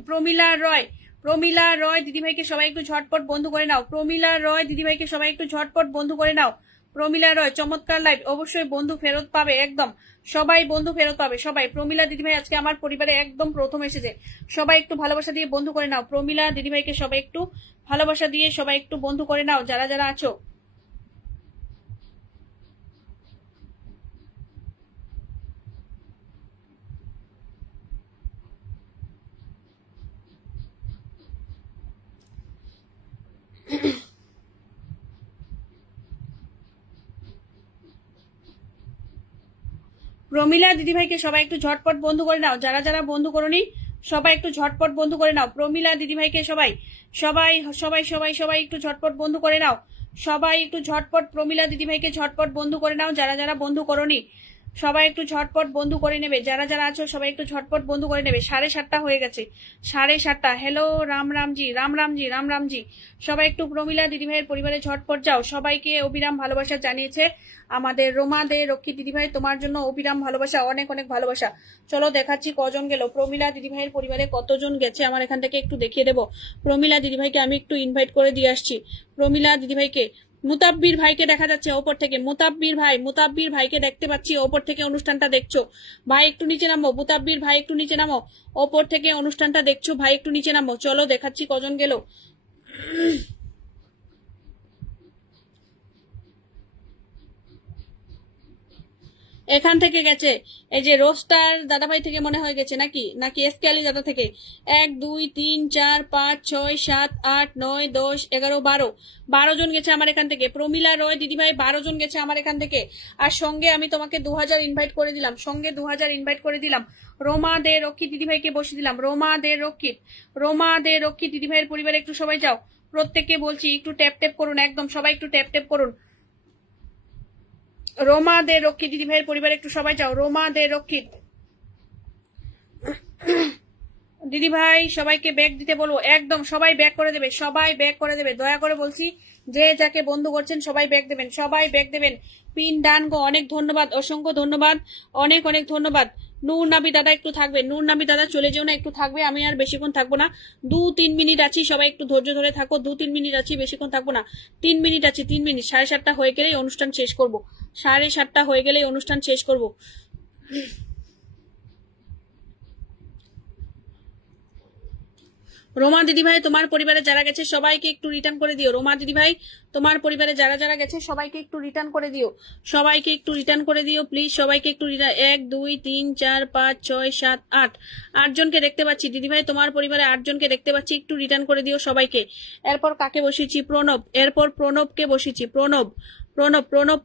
প্রমিলা রয়, প্রমিলা রয় দিদি ভাইকে সবাই একটু ঝটপট বন্ধু করে নাও। প্রমিলা রয় দিদি ভাইকে সবাই একটু ঝটপট বন্ধু করে নাও। প্রমিলা রয় চমৎকার লাইভ, অবশ্যই বন্ধু ফেরত পাবে, একদম সবাই বন্ধু ফেরত পাবে সবাই। প্রমিলা দিদি ভাই আজকে আমার পরিবারে একদম প্রথম এসেছে, সবাই একটু ভালোবাসা দিয়ে বন্ধু করে নাও। প্রমিলা দিদি ভাইকে সবাই একটু ভালোবাসা দিয়ে সবাই একটু বন্ধু করে নাও যারা যারা আছো। প্রমিলা দিদি ভাইকে সবাই একটু ঝটপট বন্ধু করে নাও, যারা যারা বন্ধু করোনি সবাই একটু ঝটপট বন্ধু করে নাও। প্রমিলা দিদি ভাইকে সবাই সবাই সবাই সবাই সবাই একটু ঝটপট বন্ধু করে নাও। সবাই একটু ঝটপট প্রমিলা দিদি ভাইকে ঝটপট বন্ধু করে নাও, যারা যারা বন্ধু করোনি সবাই একটু ঝটপট বন্ধু করে নেবে। যারা যারা আছো সবাই একটু ঝটপট বন্ধু করে নেবে। 7:30 হয়ে গেছে, 7:30। হ্যালো রাম রামজি, রাম রামজি, রাম রামজি। সবাই একটু প্রমিলা দিদি ভাইয়ের পরিবারে ঝটপট যাও। সবাইকে অবিরাম ভালোবাসা জানিয়েছে আমাদের রোমা দে রক্ষী দিদি ভাই, তোমার জন্য অবিরাম ভালোবাসা, অনেক অনেক ভালোবাসা। চলো দেখাচ্ছি কজন গেল। প্রমিলা দিদি ভাইয়ের পরিবারে কতজন গেছে আমার এখান থেকে একটু দেখিয়ে দেবো। প্রমিলা দিদি ভাইকে আমি একটু ইনভাইট করে দিয়ে আসছি। প্রমিলা দিদি ভাইকে, মুতাব্বির ভাইকে দেখা যাচ্ছে ওপর থেকে, মুতাব্বির ভাই, মুতাব্বির ভাইকে দেখতে পাচ্ছি ওপর থেকে অনুষ্ঠানটা দেখছো। ভাই একটু নিচে নামো, মুতাব্বির ভাই একটু নিচে নামো, ওপর থেকে অনুষ্ঠানটা দেখছো ভাই একটু নিচে নামো। চলো দেখাচ্ছি কজন গেল। এখান থেকে গেছে এই যে রোস্টার দাদাভাই থেকে মনে হয় গেছে, নাকি নাকি এসকে আলী দাদা থেকে। 1 2 3 4 5 6 7 8 9 10 11 12 জন গেছে আমার এখান থেকে। প্রমিলা রয় দিদিভাই 12 জন গেছে আমার এখান থেকে। আর সঙ্গে আমি তোমাকে 2000 ইনভাইট করে দিলাম, সঙ্গে 2000 ইনভাইট করে দিলাম। রোমা দে রক্ষী দিদিভাইকে বসে দিলাম। রোমা দে রক্ষী দিদিভাইয়ের পরিবারে একটু সবাই যাও। প্রত্যেককে বলছি একটু ট্যাপ ট্যাপ করুন, একদম সবাই একটু ট্যাপ ট্যাপ করুন। রোমা দে রক্ষী দিদি ভাইয়ের পরিবারে একটু সবাই যাও। রোমা দে রক্ষিত দিদি ভাই সবাইকে ব্যাগ দিতে বলবো, একদম সবাই ব্যাগ করে দেবে, সবাই ব্যাগ করে দেবে, দয়া করে বলছি। যে যাকে বন্ধু করছেন সবাই ব্যাগ দেবেন, সবাই ব্যাগ দেবেন। পিন ডান গো, অনেক ধন্যবাদ, অসংখ্য ধন্যবাদ, অনেক অনেক ধন্যবাদ। নূর নাবি দাদা একটু থাকবে, নূর নাবি দাদা চলে যেও না, একটু থাকবে, আমি আর বেশিক্ষণ থাকবো না, 2-3 মিনিট আছি, সবাই একটু ধৈর্য ধরে থাকো। 2-3 মিনিট আছি, বেশিক্ষণ থাকবো না, 3 মিনিট আছি, 3 মিনিট। 7:30 হয়ে গেলেই অনুষ্ঠান শেষ করবো, 7:30 হয়ে গেলেই অনুষ্ঠান শেষ করবো। রোমা দিদি ভাই তোমার পরিবারে যারা গেছে সবাইকে একটু রিটার্ন করে দিও। রোমা দিদি ভাই তোমার পরিবারে যারা যারা গেছে সবাইকে একটু রিটার্ন করে দিও, সবাইকে একটু রিটার্ন করে দিও প্লিজ, সবাইকে একটু 1 2 3 4 5 6 7 8 8 জনকে দেখতে পাচ্ছি দিদি ভাই, তোমার পরিবারে 8 জনকে দেখতে পাচ্ছি, একটু রিটার্ন করে দিও সবাইকে। এরপর কাকে বসিয়েছি? প্রণব, এরপর প্রণবকে বসিয়েছি, প্রণব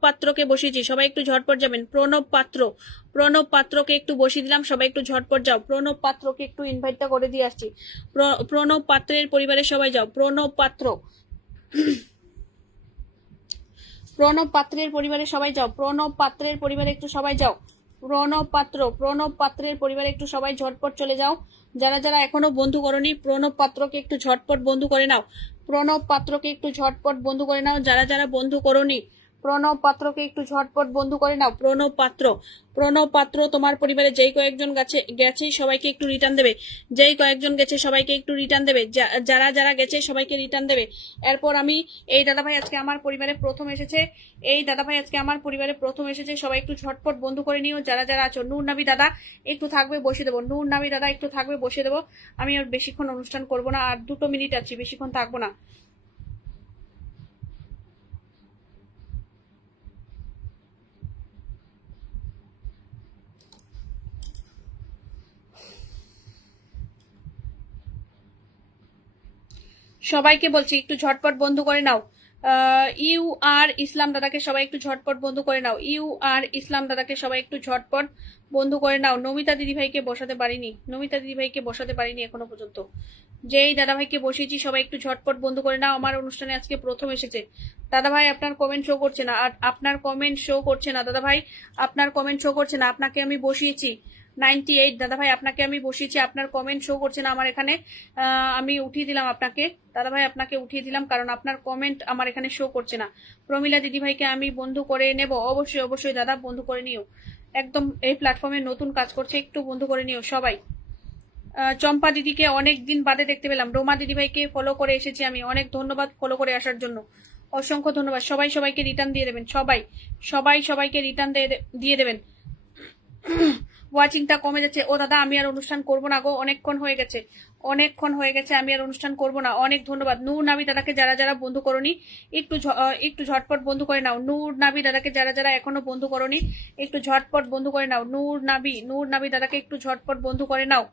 পাত্রকে বসিয়েছি, সবাই একটু ঝটপট যাবেন। প্রণব পাত্রকে একটু বসিয়ে দিলাম, সবাই একটু ঝটপট যাও। প্রণব পাত্রকে একটু ইনভাইটটা করে দিয়ে আসছি। প্রণব পাত্রের পরিবারে সবাই যাও। প্রণব পাত্রের পরিবারে সবাই যাও। প্রণব পাত্রের পরিবারে একটু সবাই যাও। প্রণব পাত্রের পরিবারে একটু সবাই ঝটপট চলে যাও। যারা যারা এখনো বন্ধু করনি প্রণব পাত্রকে একটু ঝটপট বন্ধু করে নাও। প্রণব পাত্রকে একটু ঝটপট বন্ধু করে নাও, যারা যারা বন্ধু করনি প্রণব পাত্রকে একটু ঝটপট বন্ধু করে নাও। প্রণব পাত্র তোমার পরিবারে যেই কয়েকজন গেছে সবাইকে একটু রিটার্ন দেবে। যেই কয়েকজন গেছে সবাইকে একটু রিটার্ন দেবে। যারা যারা গেছে সবাইকে রিটার্ন দেবে। এরপর আমি এই দাদাভাই আজকে আমার পরিবারে প্রথম এসেছে, সবাই একটু ঝটপট বন্ধু করে নিও যারা যারা আছো। নূর নাবি দাদা একটু থাকবে, বসে দেবো। আমি আর বেশিক্ষণ অনুষ্ঠান করব না, আর 2 মিনিট আছি, বেশিক্ষণ থাকবো না। সবাইকে বলছি একটু ঝটপট বন্ধু করে নাও। ইউ আর ইসলাম দাদাকে সবাই একটু ঝটপট বন্ধু করে নাও। নমিতা দিদিভাইকে বসাতে পারিনি এখনো পর্যন্ত। যেই দাদাভাইকে বসিয়েছি সবাই একটু ঝটপট বন্ধু করে নাও। আমার অনুষ্ঠানে আজকে প্রথম এসেছে। দাদাভাই আপনার কমেন্ট শো করছে না, আপনাকে আমি বসিয়েছি 98 দাদাভাই, আপনাকে আমি বসিয়েছি, আপনার কমেন্ট শো করছে না আমার এখানে। আমি উঠিয়ে দিলাম আপনাকে দাদাভাই, আপনাকে উঠিয়ে দিলাম কারণ আপনার কমেন্ট আমার এখানে শো করছে না। প্রমিলা দিদিভাইকে আমি বন্ধু করে নেব। অবশ্যই দাদা বন্ধু করে নিও। একদম এই প্ল্যাটফর্মে নতুন কাজ করছে, একটু বন্ধু করে নিও সবাই। চম্পা দিদিকে অনেক দিন বাদে দেখতে পেলাম। রোমা দিদিভাইকে ফলো করে এসেছি আমি, অনেক ধন্যবাদ ফলো করে আসার জন্য, অসংখ্য ধন্যবাদ। সবাইকে রিটার্ন দিয়ে দেবেন, সবাইকে রিটার্ন দিয়ে দেবেন। ওয়াচিংটা কমে যাচ্ছে। ও দাদা আমি আর অনুষ্ঠান করব না গো, অনেকক্ষণ হয়ে গেছে, আমি আর অনুষ্ঠান করব না। অনেক ধন্যবাদ। নূর নাবি দাদাকে যারা যারা বন্ধু করনি একটু ঝটপট বন্ধু করে নাও। নূর নাবি দাদাকে যারা যারা এখনো বন্ধু করনি একটু ঝটপট বন্ধু করে নাও। নূর নাবি দাদাকে একটু ঝটপট বন্ধু করে নাও।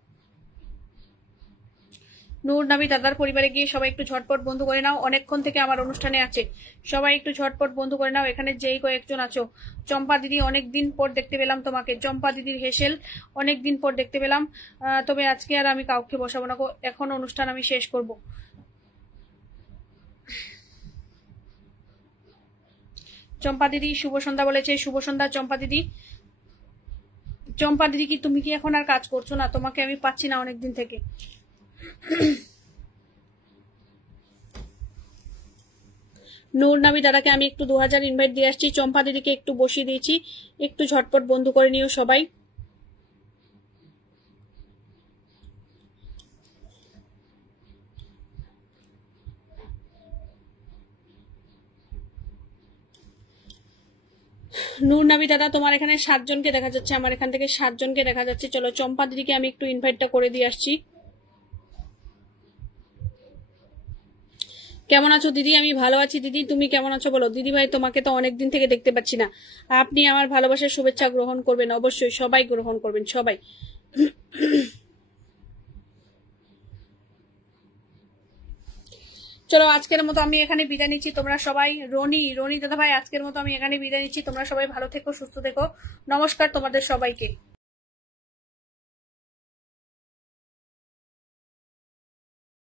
নূর নাবি দাদার পরিবারে গিয়ে সবাই একটু ঝটপট বন্ধু করে নাও। অনেকক্ষণ থেকে আমার অনুষ্ঠানে আছে, সবাই একটু ঝটপট বন্ধু করে নাও। এখানে যেই কয়েকজন আছো। চম্পা দিদি অনেকদিন পর দেখতে পেলাম তোমাকে, চম্পা দিদির হেসেল অনেকদিন পর দেখতে পেলাম। তবে আজকে আর আমি কাউকে বসাবো না, এখন অনুষ্ঠান আমি শেষ করব। চম্পা দিদি শুভ সন্ধ্যা বলেছে, শুভ সন্ধ্যা চম্পা দিদি। কি তুমি কি এখন আর কাজ করছো না? তোমাকে আমি পাচ্ছি না অনেকদিন থেকে। নূর নাবি দাদাকে আমি একটু 2000 ইনভাইট দিয়ে আসছি। চম্পা দিদিকে একটু বসিয়ে দিয়েছি, একটু ঝটপট বন্ধু করে নিও সবাই। নূর নাবি দাদা তোমার এখানে 7 জনকে দেখা যাচ্ছে, আমার এখান থেকে 7 জনকে দেখা যাচ্ছে। চলো চম্পা দিদিকে আমি একটু ইনভাইটটা করে দিয়ে আসছি। কেমন আছো দিদি? আমি ভালো আছি দিদি, তুমি কেমন আছো বলো? দিদি ভাই তোমাকে তো অনেকদিন থেকে দেখতে পাচ্ছি না, আপনি আমার ভালোবাসার শুভেচ্ছা গ্রহণ করবেন, অবশ্যই সবাই গ্রহণ করবেন সবাই। চলো আজকের মতো আমি এখানে বিদায় নিচ্ছি, তোমরা সবাই। রনি দাদা ভাই আজকের মতো আমি এখানে বিদায় নিচ্ছি, তোমরা সবাই ভালো থেকো, সুস্থ থেকো। নমস্কার তোমাদের সবাইকে।